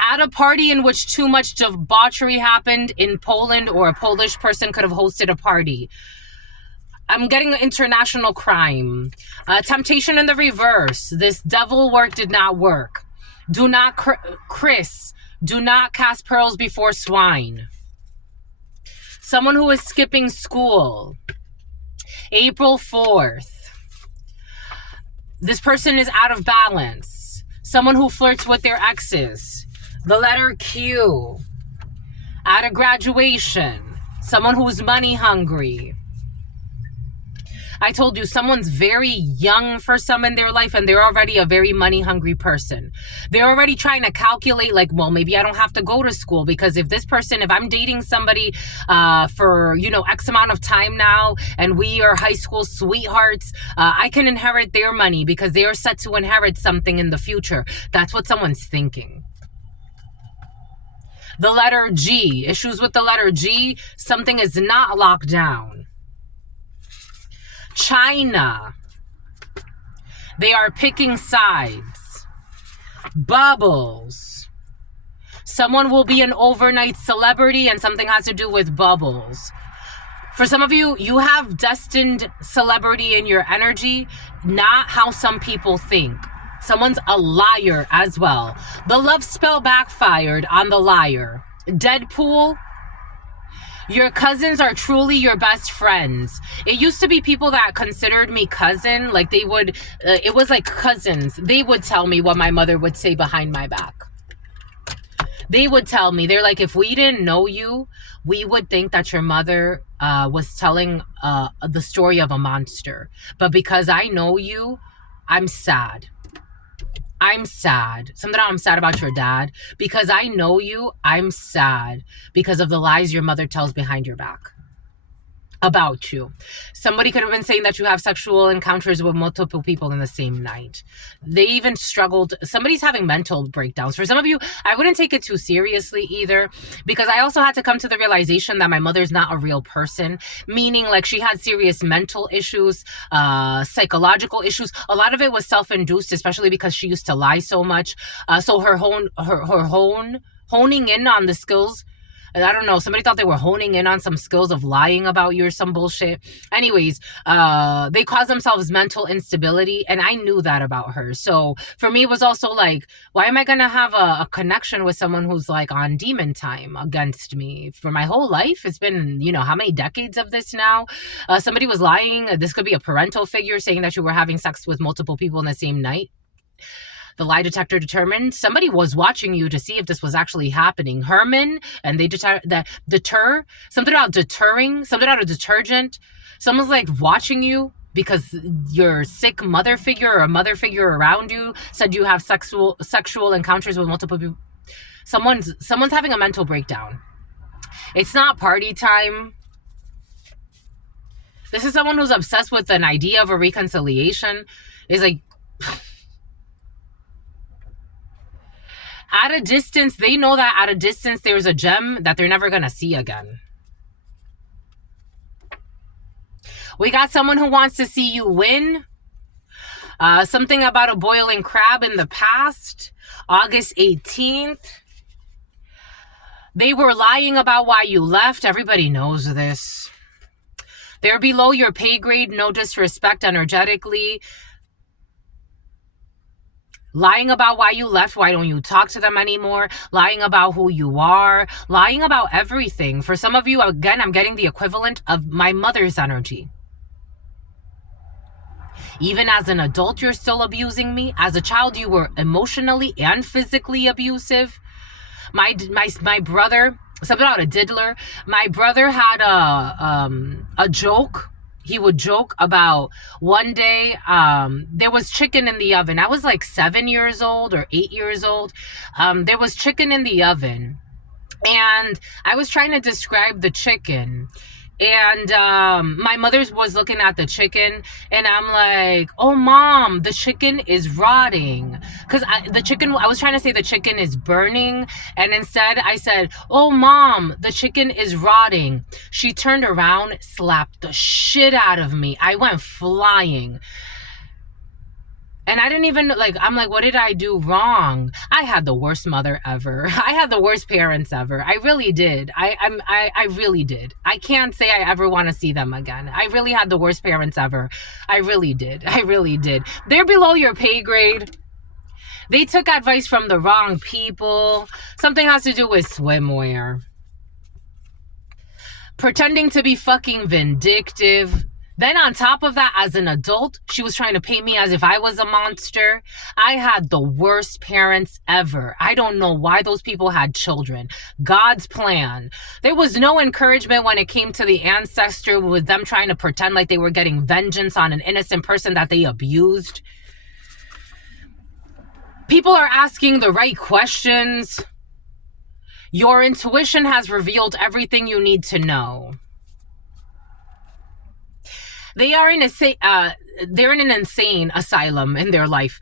At a party in which too much debauchery happened in Poland, or a Polish person could have hosted a party. I'm getting international crime. Temptation in the reverse. This devil work did not work. Do not, Chris, do not cast pearls before swine. Someone who is skipping school. April 4th. This person is out of balance. Someone who flirts with their exes. The letter Q. At a graduation. Someone who's money hungry. I told you, someone's very young for some in their life, and they're already a very money hungry person. They're already trying to calculate like, well, maybe I don't have to go to school, because if I'm dating somebody for, X amount of time now, and we are high school sweethearts, I can inherit their money because they are set to inherit something in the future. That's what someone's thinking. The letter G, issues with the letter G, something is not locked down. China. They are picking sides. Bubbles. Someone will be an overnight celebrity, and something has to do with bubbles. For some of you, you have destined celebrity in your energy, not how some people think. Someone's a liar as well. The love spell backfired on the liar. Deadpool. Your cousins are truly your best friends. It used to be people that considered me cousin. Like they would, it was like cousins. They would tell me what my mother would say behind my back. They would tell me, they're like, if we didn't know you, we would think that your mother was telling the story of a monster. But because I know you, I'm sad. I'm sad. Something I'm sad about your dad. Because I know you, I'm sad because of the lies your mother tells behind your back. about you. Somebody could have been saying that you have sexual encounters with multiple people in the same night. They even struggled. Somebody's having mental breakdowns. For some of you, I wouldn't take it too seriously either, because I also had to come to the realization that my mother's not a real person, meaning like she had serious mental issues, psychological issues. A lot of it was self-induced, especially because she used to lie so much. So honing in on the skills, I don't know, somebody thought they were honing in on some skills of lying about you or some bullshit. Anyways, they caused themselves mental instability, and I knew that about her. So for me, it was also like, why am I going to have a connection with someone who's like on demon time against me? For my whole life, it's been, how many decades of this now? Somebody was lying. This could be a parental figure saying that you were having sex with multiple people in the same night. The lie detector determined somebody was watching you to see if this was actually happening. Herman, and they something about deterring, something about a detergent. Someone's like watching you because your sick mother figure or a mother figure around you said you have sexual encounters with multiple people. Someone's having a mental breakdown. It's not party time. This is someone who's obsessed with an idea of a reconciliation. Is like, at a distance, they know that at a distance there's a gem that they're never going to see again. We got someone who wants to see you win. Something about a boiling crab in the past. August 18th. They were lying about why you left. Everybody knows this. They're below your pay grade. No disrespect energetically. Lying about why you left, why don't you talk to them anymore, lying about who you are, lying about everything. For some of you, again, I'm getting the equivalent of my mother's energy. Even as an adult, you're still abusing me. As a child, you were emotionally and physically abusive. My brother, something about a diddler. My brother had a joke. He would joke about one day, there was chicken in the oven. I was like 7 years old or 8 years old. There was chicken in the oven, and I was trying to describe the chicken. And my mother was looking at the chicken, and I'm like, oh, Mom, the chicken is rotting. Because I was trying to say the chicken is burning. And instead I said, oh, Mom, the chicken is rotting. She turned around, slapped the shit out of me. I went flying. And I didn't even, I'm like, what did I do wrong? I had the worst mother ever. I had the worst parents ever. I really did. I really did. I can't say I ever want to see them again. I really had the worst parents ever. I really did. I really did. They're below your pay grade. They took advice from the wrong people. Something has to do with swimwear. Pretending to be fucking vindictive. Then on top of that, as an adult, she was trying to paint me as if I was a monster. I had the worst parents ever. I don't know why those people had children. God's plan. There was no encouragement when it came to the ancestor with them trying to pretend like they were getting vengeance on an innocent person that they abused. People are asking the right questions. Your intuition has revealed everything you need to know. They're in an insane asylum in their life.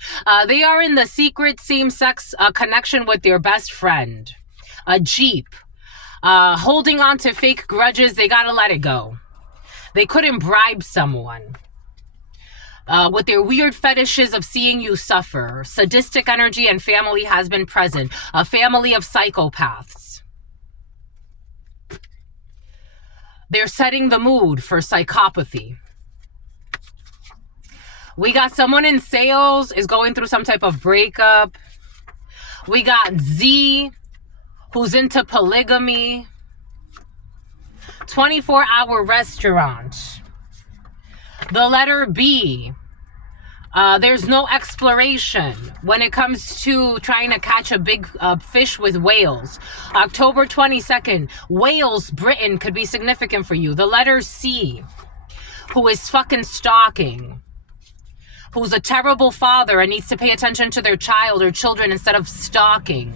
They are in the secret same-sex connection with their best friend. A Jeep. Holding on to fake grudges, they gotta let it go. They couldn't bribe someone. With their weird fetishes of seeing you suffer. Sadistic energy and family has been present. A family of psychopaths. They're setting the mood for psychopathy. We got someone in sales is going through some type of breakup. We got Z, who's into polygamy. 24-hour restaurant. The letter B. There's no exploration when it comes to trying to catch a big fish with whales. October 22nd, Wales, Britain could be significant for you. The letter C, who is fucking stalking. Who's a terrible father and needs to pay attention to their child or children instead of stalking.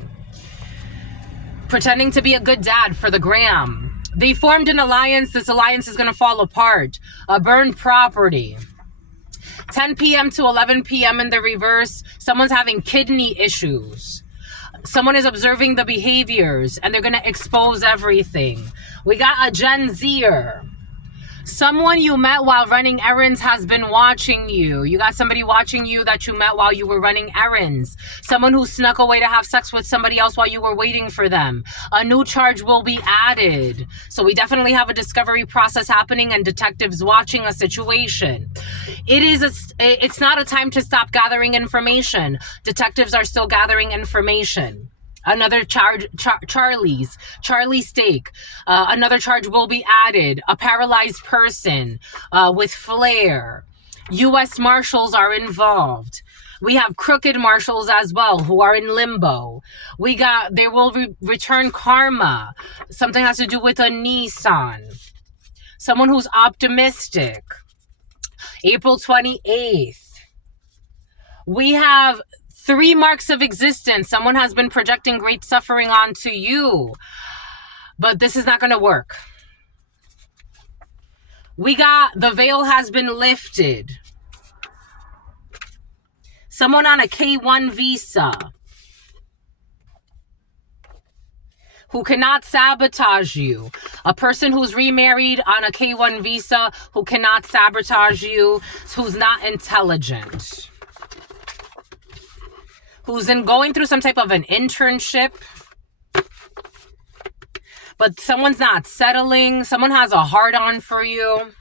Pretending to be a good dad for the gram. They formed an alliance. This alliance is going to fall apart. A burned property. 10 p.m. to 11 p.m. in the reverse. Someone's having kidney issues. Someone is observing the behaviors and they're going to expose everything. We got a Gen Zer. Someone you met while running errands has been watching you. You got somebody watching you that you met while you were running errands. Someone who snuck away to have sex with somebody else while you were waiting for them. A new charge will be added. So we definitely have a discovery process happening and detectives watching a situation. It's not a time to stop gathering information. Detectives are still gathering information. Another charge, Charlie Steak. Another charge will be added. A paralyzed person with flare. U.S. Marshals are involved. We have crooked marshals as well who are in limbo. They will return karma. Something has to do with a Nissan. Someone who's optimistic. April 28th. We have 3 marks of existence. Someone has been projecting great suffering onto you. But this is not going to work. We got the veil has been lifted. Someone on a K1 visa who cannot sabotage you. A person who's remarried on a K1 visa who cannot sabotage you, who's not intelligent. Who's going through some type of an internship, but someone's not settling. Someone has a hard-on for you,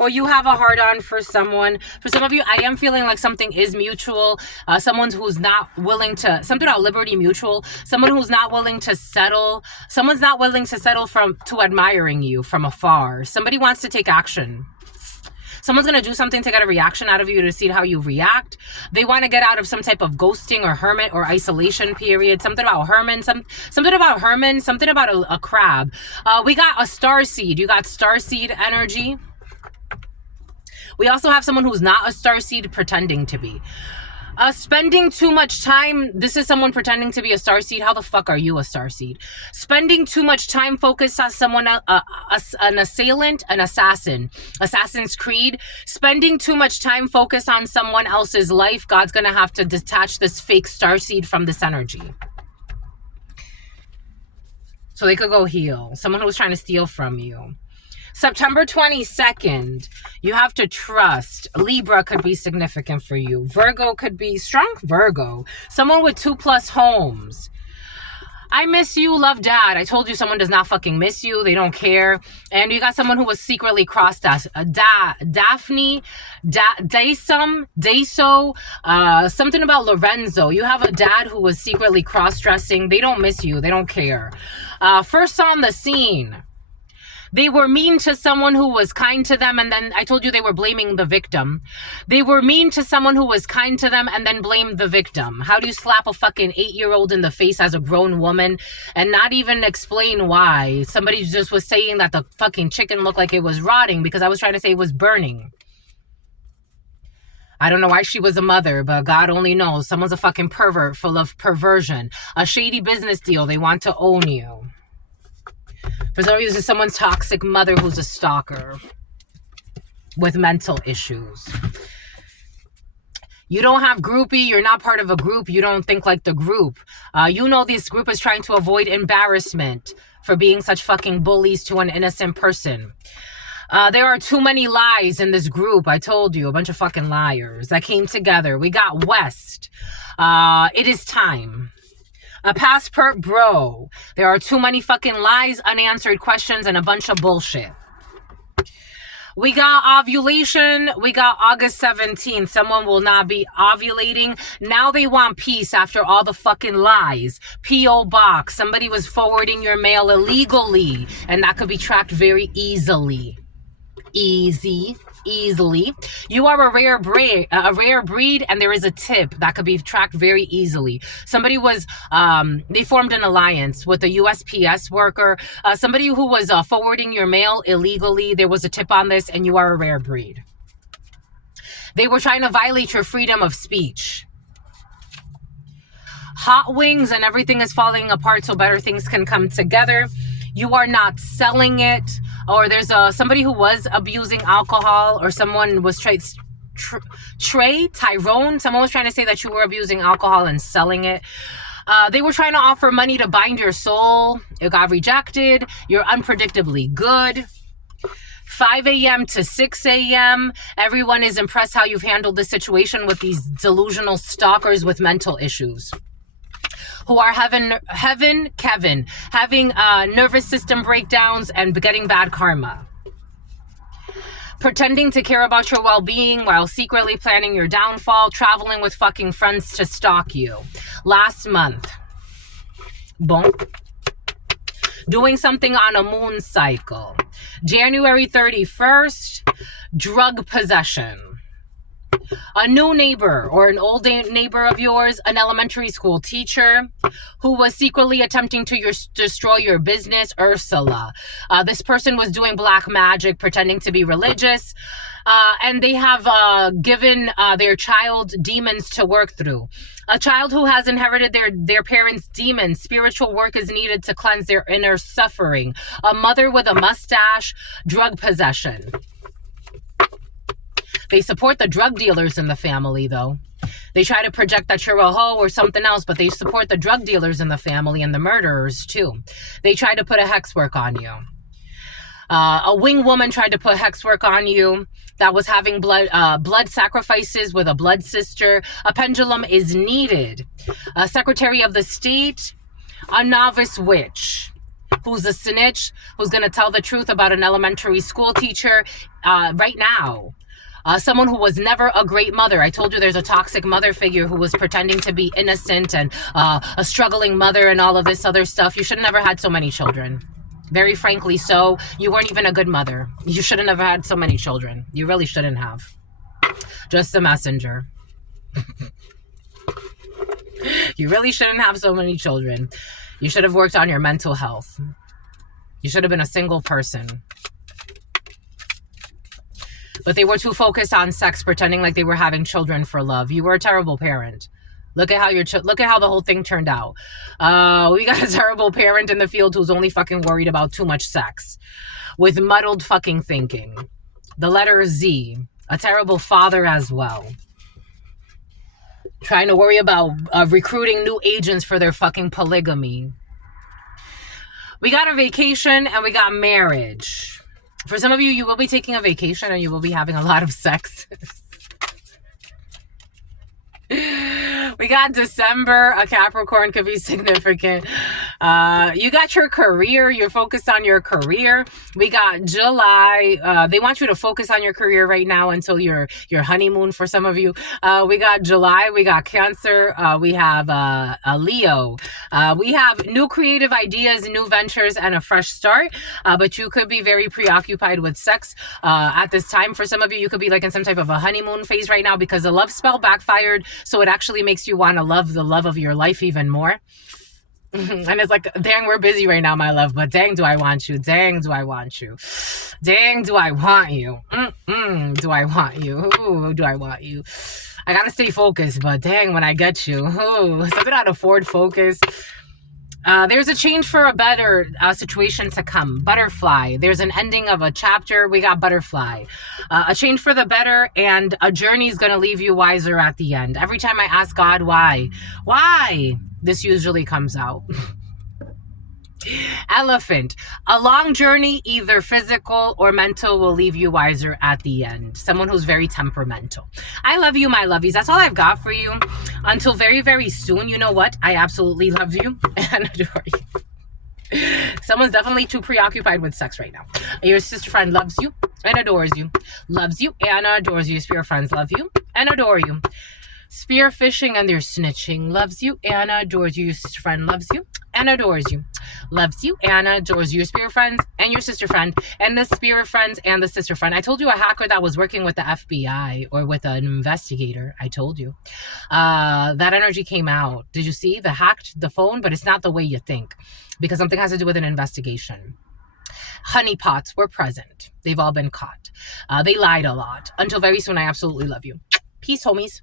or you have a hard-on for someone. For some of you, I am feeling like something is mutual. Someone who's not willing to, something about Liberty Mutual. Someone who's not willing to settle. Someone's not willing to settle to admiring you from afar. Somebody wants to take action. Someone's going to do something to get a reaction out of you to see how you react. They want to get out of some type of ghosting or hermit or isolation period. Something about Herman, something about a crab. We got a starseed. You got starseed energy. We also have someone who's not a starseed pretending to be. Spending too much time. This is someone pretending to be a starseed. How the fuck are you a starseed? Spending too much time focused on someone, an assailant, an assassin. Assassin's Creed. Spending too much time focused on someone else's life. God's going to have to detach this fake starseed from this energy. So they could go heal. Someone who was trying to steal from you. September 22nd, you have to trust. Libra could be significant for you. Virgo could be strong Virgo. Someone with 2+ homes. I miss you, love dad. I told you someone does not fucking miss you. They don't care. And you got someone who was secretly cross-dressed. Daphne, Deso, something about Lorenzo. You have a dad who was secretly cross-dressing. They don't miss you. They don't care. First on the scene. They were mean to someone who was kind to them, and then I told you they were blaming the victim. They were mean to someone who was kind to them and then blamed the victim. How do you slap a fucking 8-year-old in the face as a grown woman and not even explain why? Somebody just was saying that the fucking chicken looked like it was rotting because I was trying to say it was burning. I don't know why she was a mother, but God only knows. Someone's a fucking pervert full of perversion. A shady business deal. They want to own you. For some reason, someone's toxic mother who's a stalker with mental issues. You don't have groupie. You're not part of a group. You don't think like the group. You know this group is trying to avoid embarrassment for being such fucking bullies to an innocent person. There are too many lies in this group. I told you, a bunch of fucking liars that came together. We got West. It is time. A passport bro. There are too many fucking lies, unanswered questions, and a bunch of bullshit. We got ovulation. We got August 17th. Someone will not be ovulating. Now they want peace after all the fucking lies. P.O. box. Somebody was forwarding your mail illegally, and that could be tracked very easily. Easily. You are a rare breed, and there is a tip that could be tracked very easily. Somebody was, they formed an alliance with a USPS worker, somebody who was forwarding your mail illegally. There was a tip on this, and you are a rare breed. They were trying to violate your freedom of speech. Hot wings and everything is falling apart so better things can come together. You are not selling it. Or there's somebody who was abusing alcohol, or someone was Tyrone. Someone was trying to say that you were abusing alcohol and selling it. They were trying to offer money to bind your soul. It got rejected. You're unpredictably good. 5 a.m. to 6 a.m. Everyone is impressed how you've handled the situation with these delusional stalkers with mental issues who are having nervous system breakdowns and getting bad karma. Pretending to care about your well-being while secretly planning your downfall, traveling with fucking friends to stalk you. Last month. Bonk. Doing something on a moon cycle. January 31st, drug possession. A new neighbor or an old neighbor of yours, an elementary school teacher who was secretly attempting to destroy your business, Ursula. This person was doing black magic, pretending to be religious, and they have given their child demons to work through. A child who has inherited their parents' demons. Spiritual work is needed to cleanse their inner suffering. A mother with a mustache, drug possession. They support the drug dealers in the family, though. They try to project that you're a hoe or something else, but they support the drug dealers in the family and the murderers, too. They try to put a hex work on you. A wing woman tried to put hex work on you that was having blood sacrifices with a blood sister. A pendulum is needed. A Secretary of the State, a novice witch who's a snitch, who's going to tell the truth about an elementary school teacher right now. Someone who was never a great mother. I told you there's a toxic mother figure who was pretending to be innocent and a struggling mother and all of this other stuff. You should have never had so many children. Very frankly so. You weren't even a good mother. You should have never had so many children. You really shouldn't have. Just a messenger. You really shouldn't have so many children. You should have worked on your mental health. You should have been a single person. But they were too focused on sex, pretending like they were having children for love. You were a terrible parent. Look at how look at how the whole thing turned out. We got a terrible parent in the field who's only fucking worried about too much sex, with muddled fucking thinking. The letter Z. A terrible father as well. Trying to worry about recruiting new agents for their fucking polygamy. We got a vacation and we got marriage. For some of you, you will be taking a vacation and you will be having a lot of sex. We got December. A Capricorn could be significant. You got your career. You're focused on your career. We got July. They want you to focus on your career right now until your honeymoon for some of you. We got July. We got Cancer. We have a Leo. We have new creative ideas, new ventures, and a fresh start. But you could be very preoccupied with sex at this time. For some of you, you could be like in some type of a honeymoon phase right now because the love spell backfired. So it actually makes you want to love the love of your life even more. And it's like, dang, we're busy right now, my love, but dang, do I want you? Dang, do I want you? Dang, do I want you? Do I want you? Ooh, do I want you? I gotta stay focused, but dang, when I get you, ooh, something out of Ford Focus. There's a change for a better situation to come. Butterfly. There's an ending of a chapter. We got butterfly. A change for the better, and a journey is going to leave you wiser at the end. Every time I ask God why, this usually comes out. Elephant. A long journey, either physical or mental, will leave you wiser at the end. Someone who's very temperamental. I love you, my lovies. That's all I've got for you. Until very, very soon. You know what? I absolutely love you and adore you. Someone's definitely too preoccupied with sex right now. Your sister friend loves you and adores you. Loves you and adores you. Your spirit friends love you and adore you. Spear fishing and their snitching loves you and adores you. Your sister friend loves you and adores you. Loves you and adores you. Your spirit friends and your sister friend and the spirit friends and the sister friend. I told you a hacker that was working with the FBI or with an investigator. I told you. That energy came out. Did you see? The hacked the phone, but it's not the way you think because something has to do with an investigation. Honeypots were present. They've all been caught. They lied a lot. Until very soon, I absolutely love you. Peace, homies.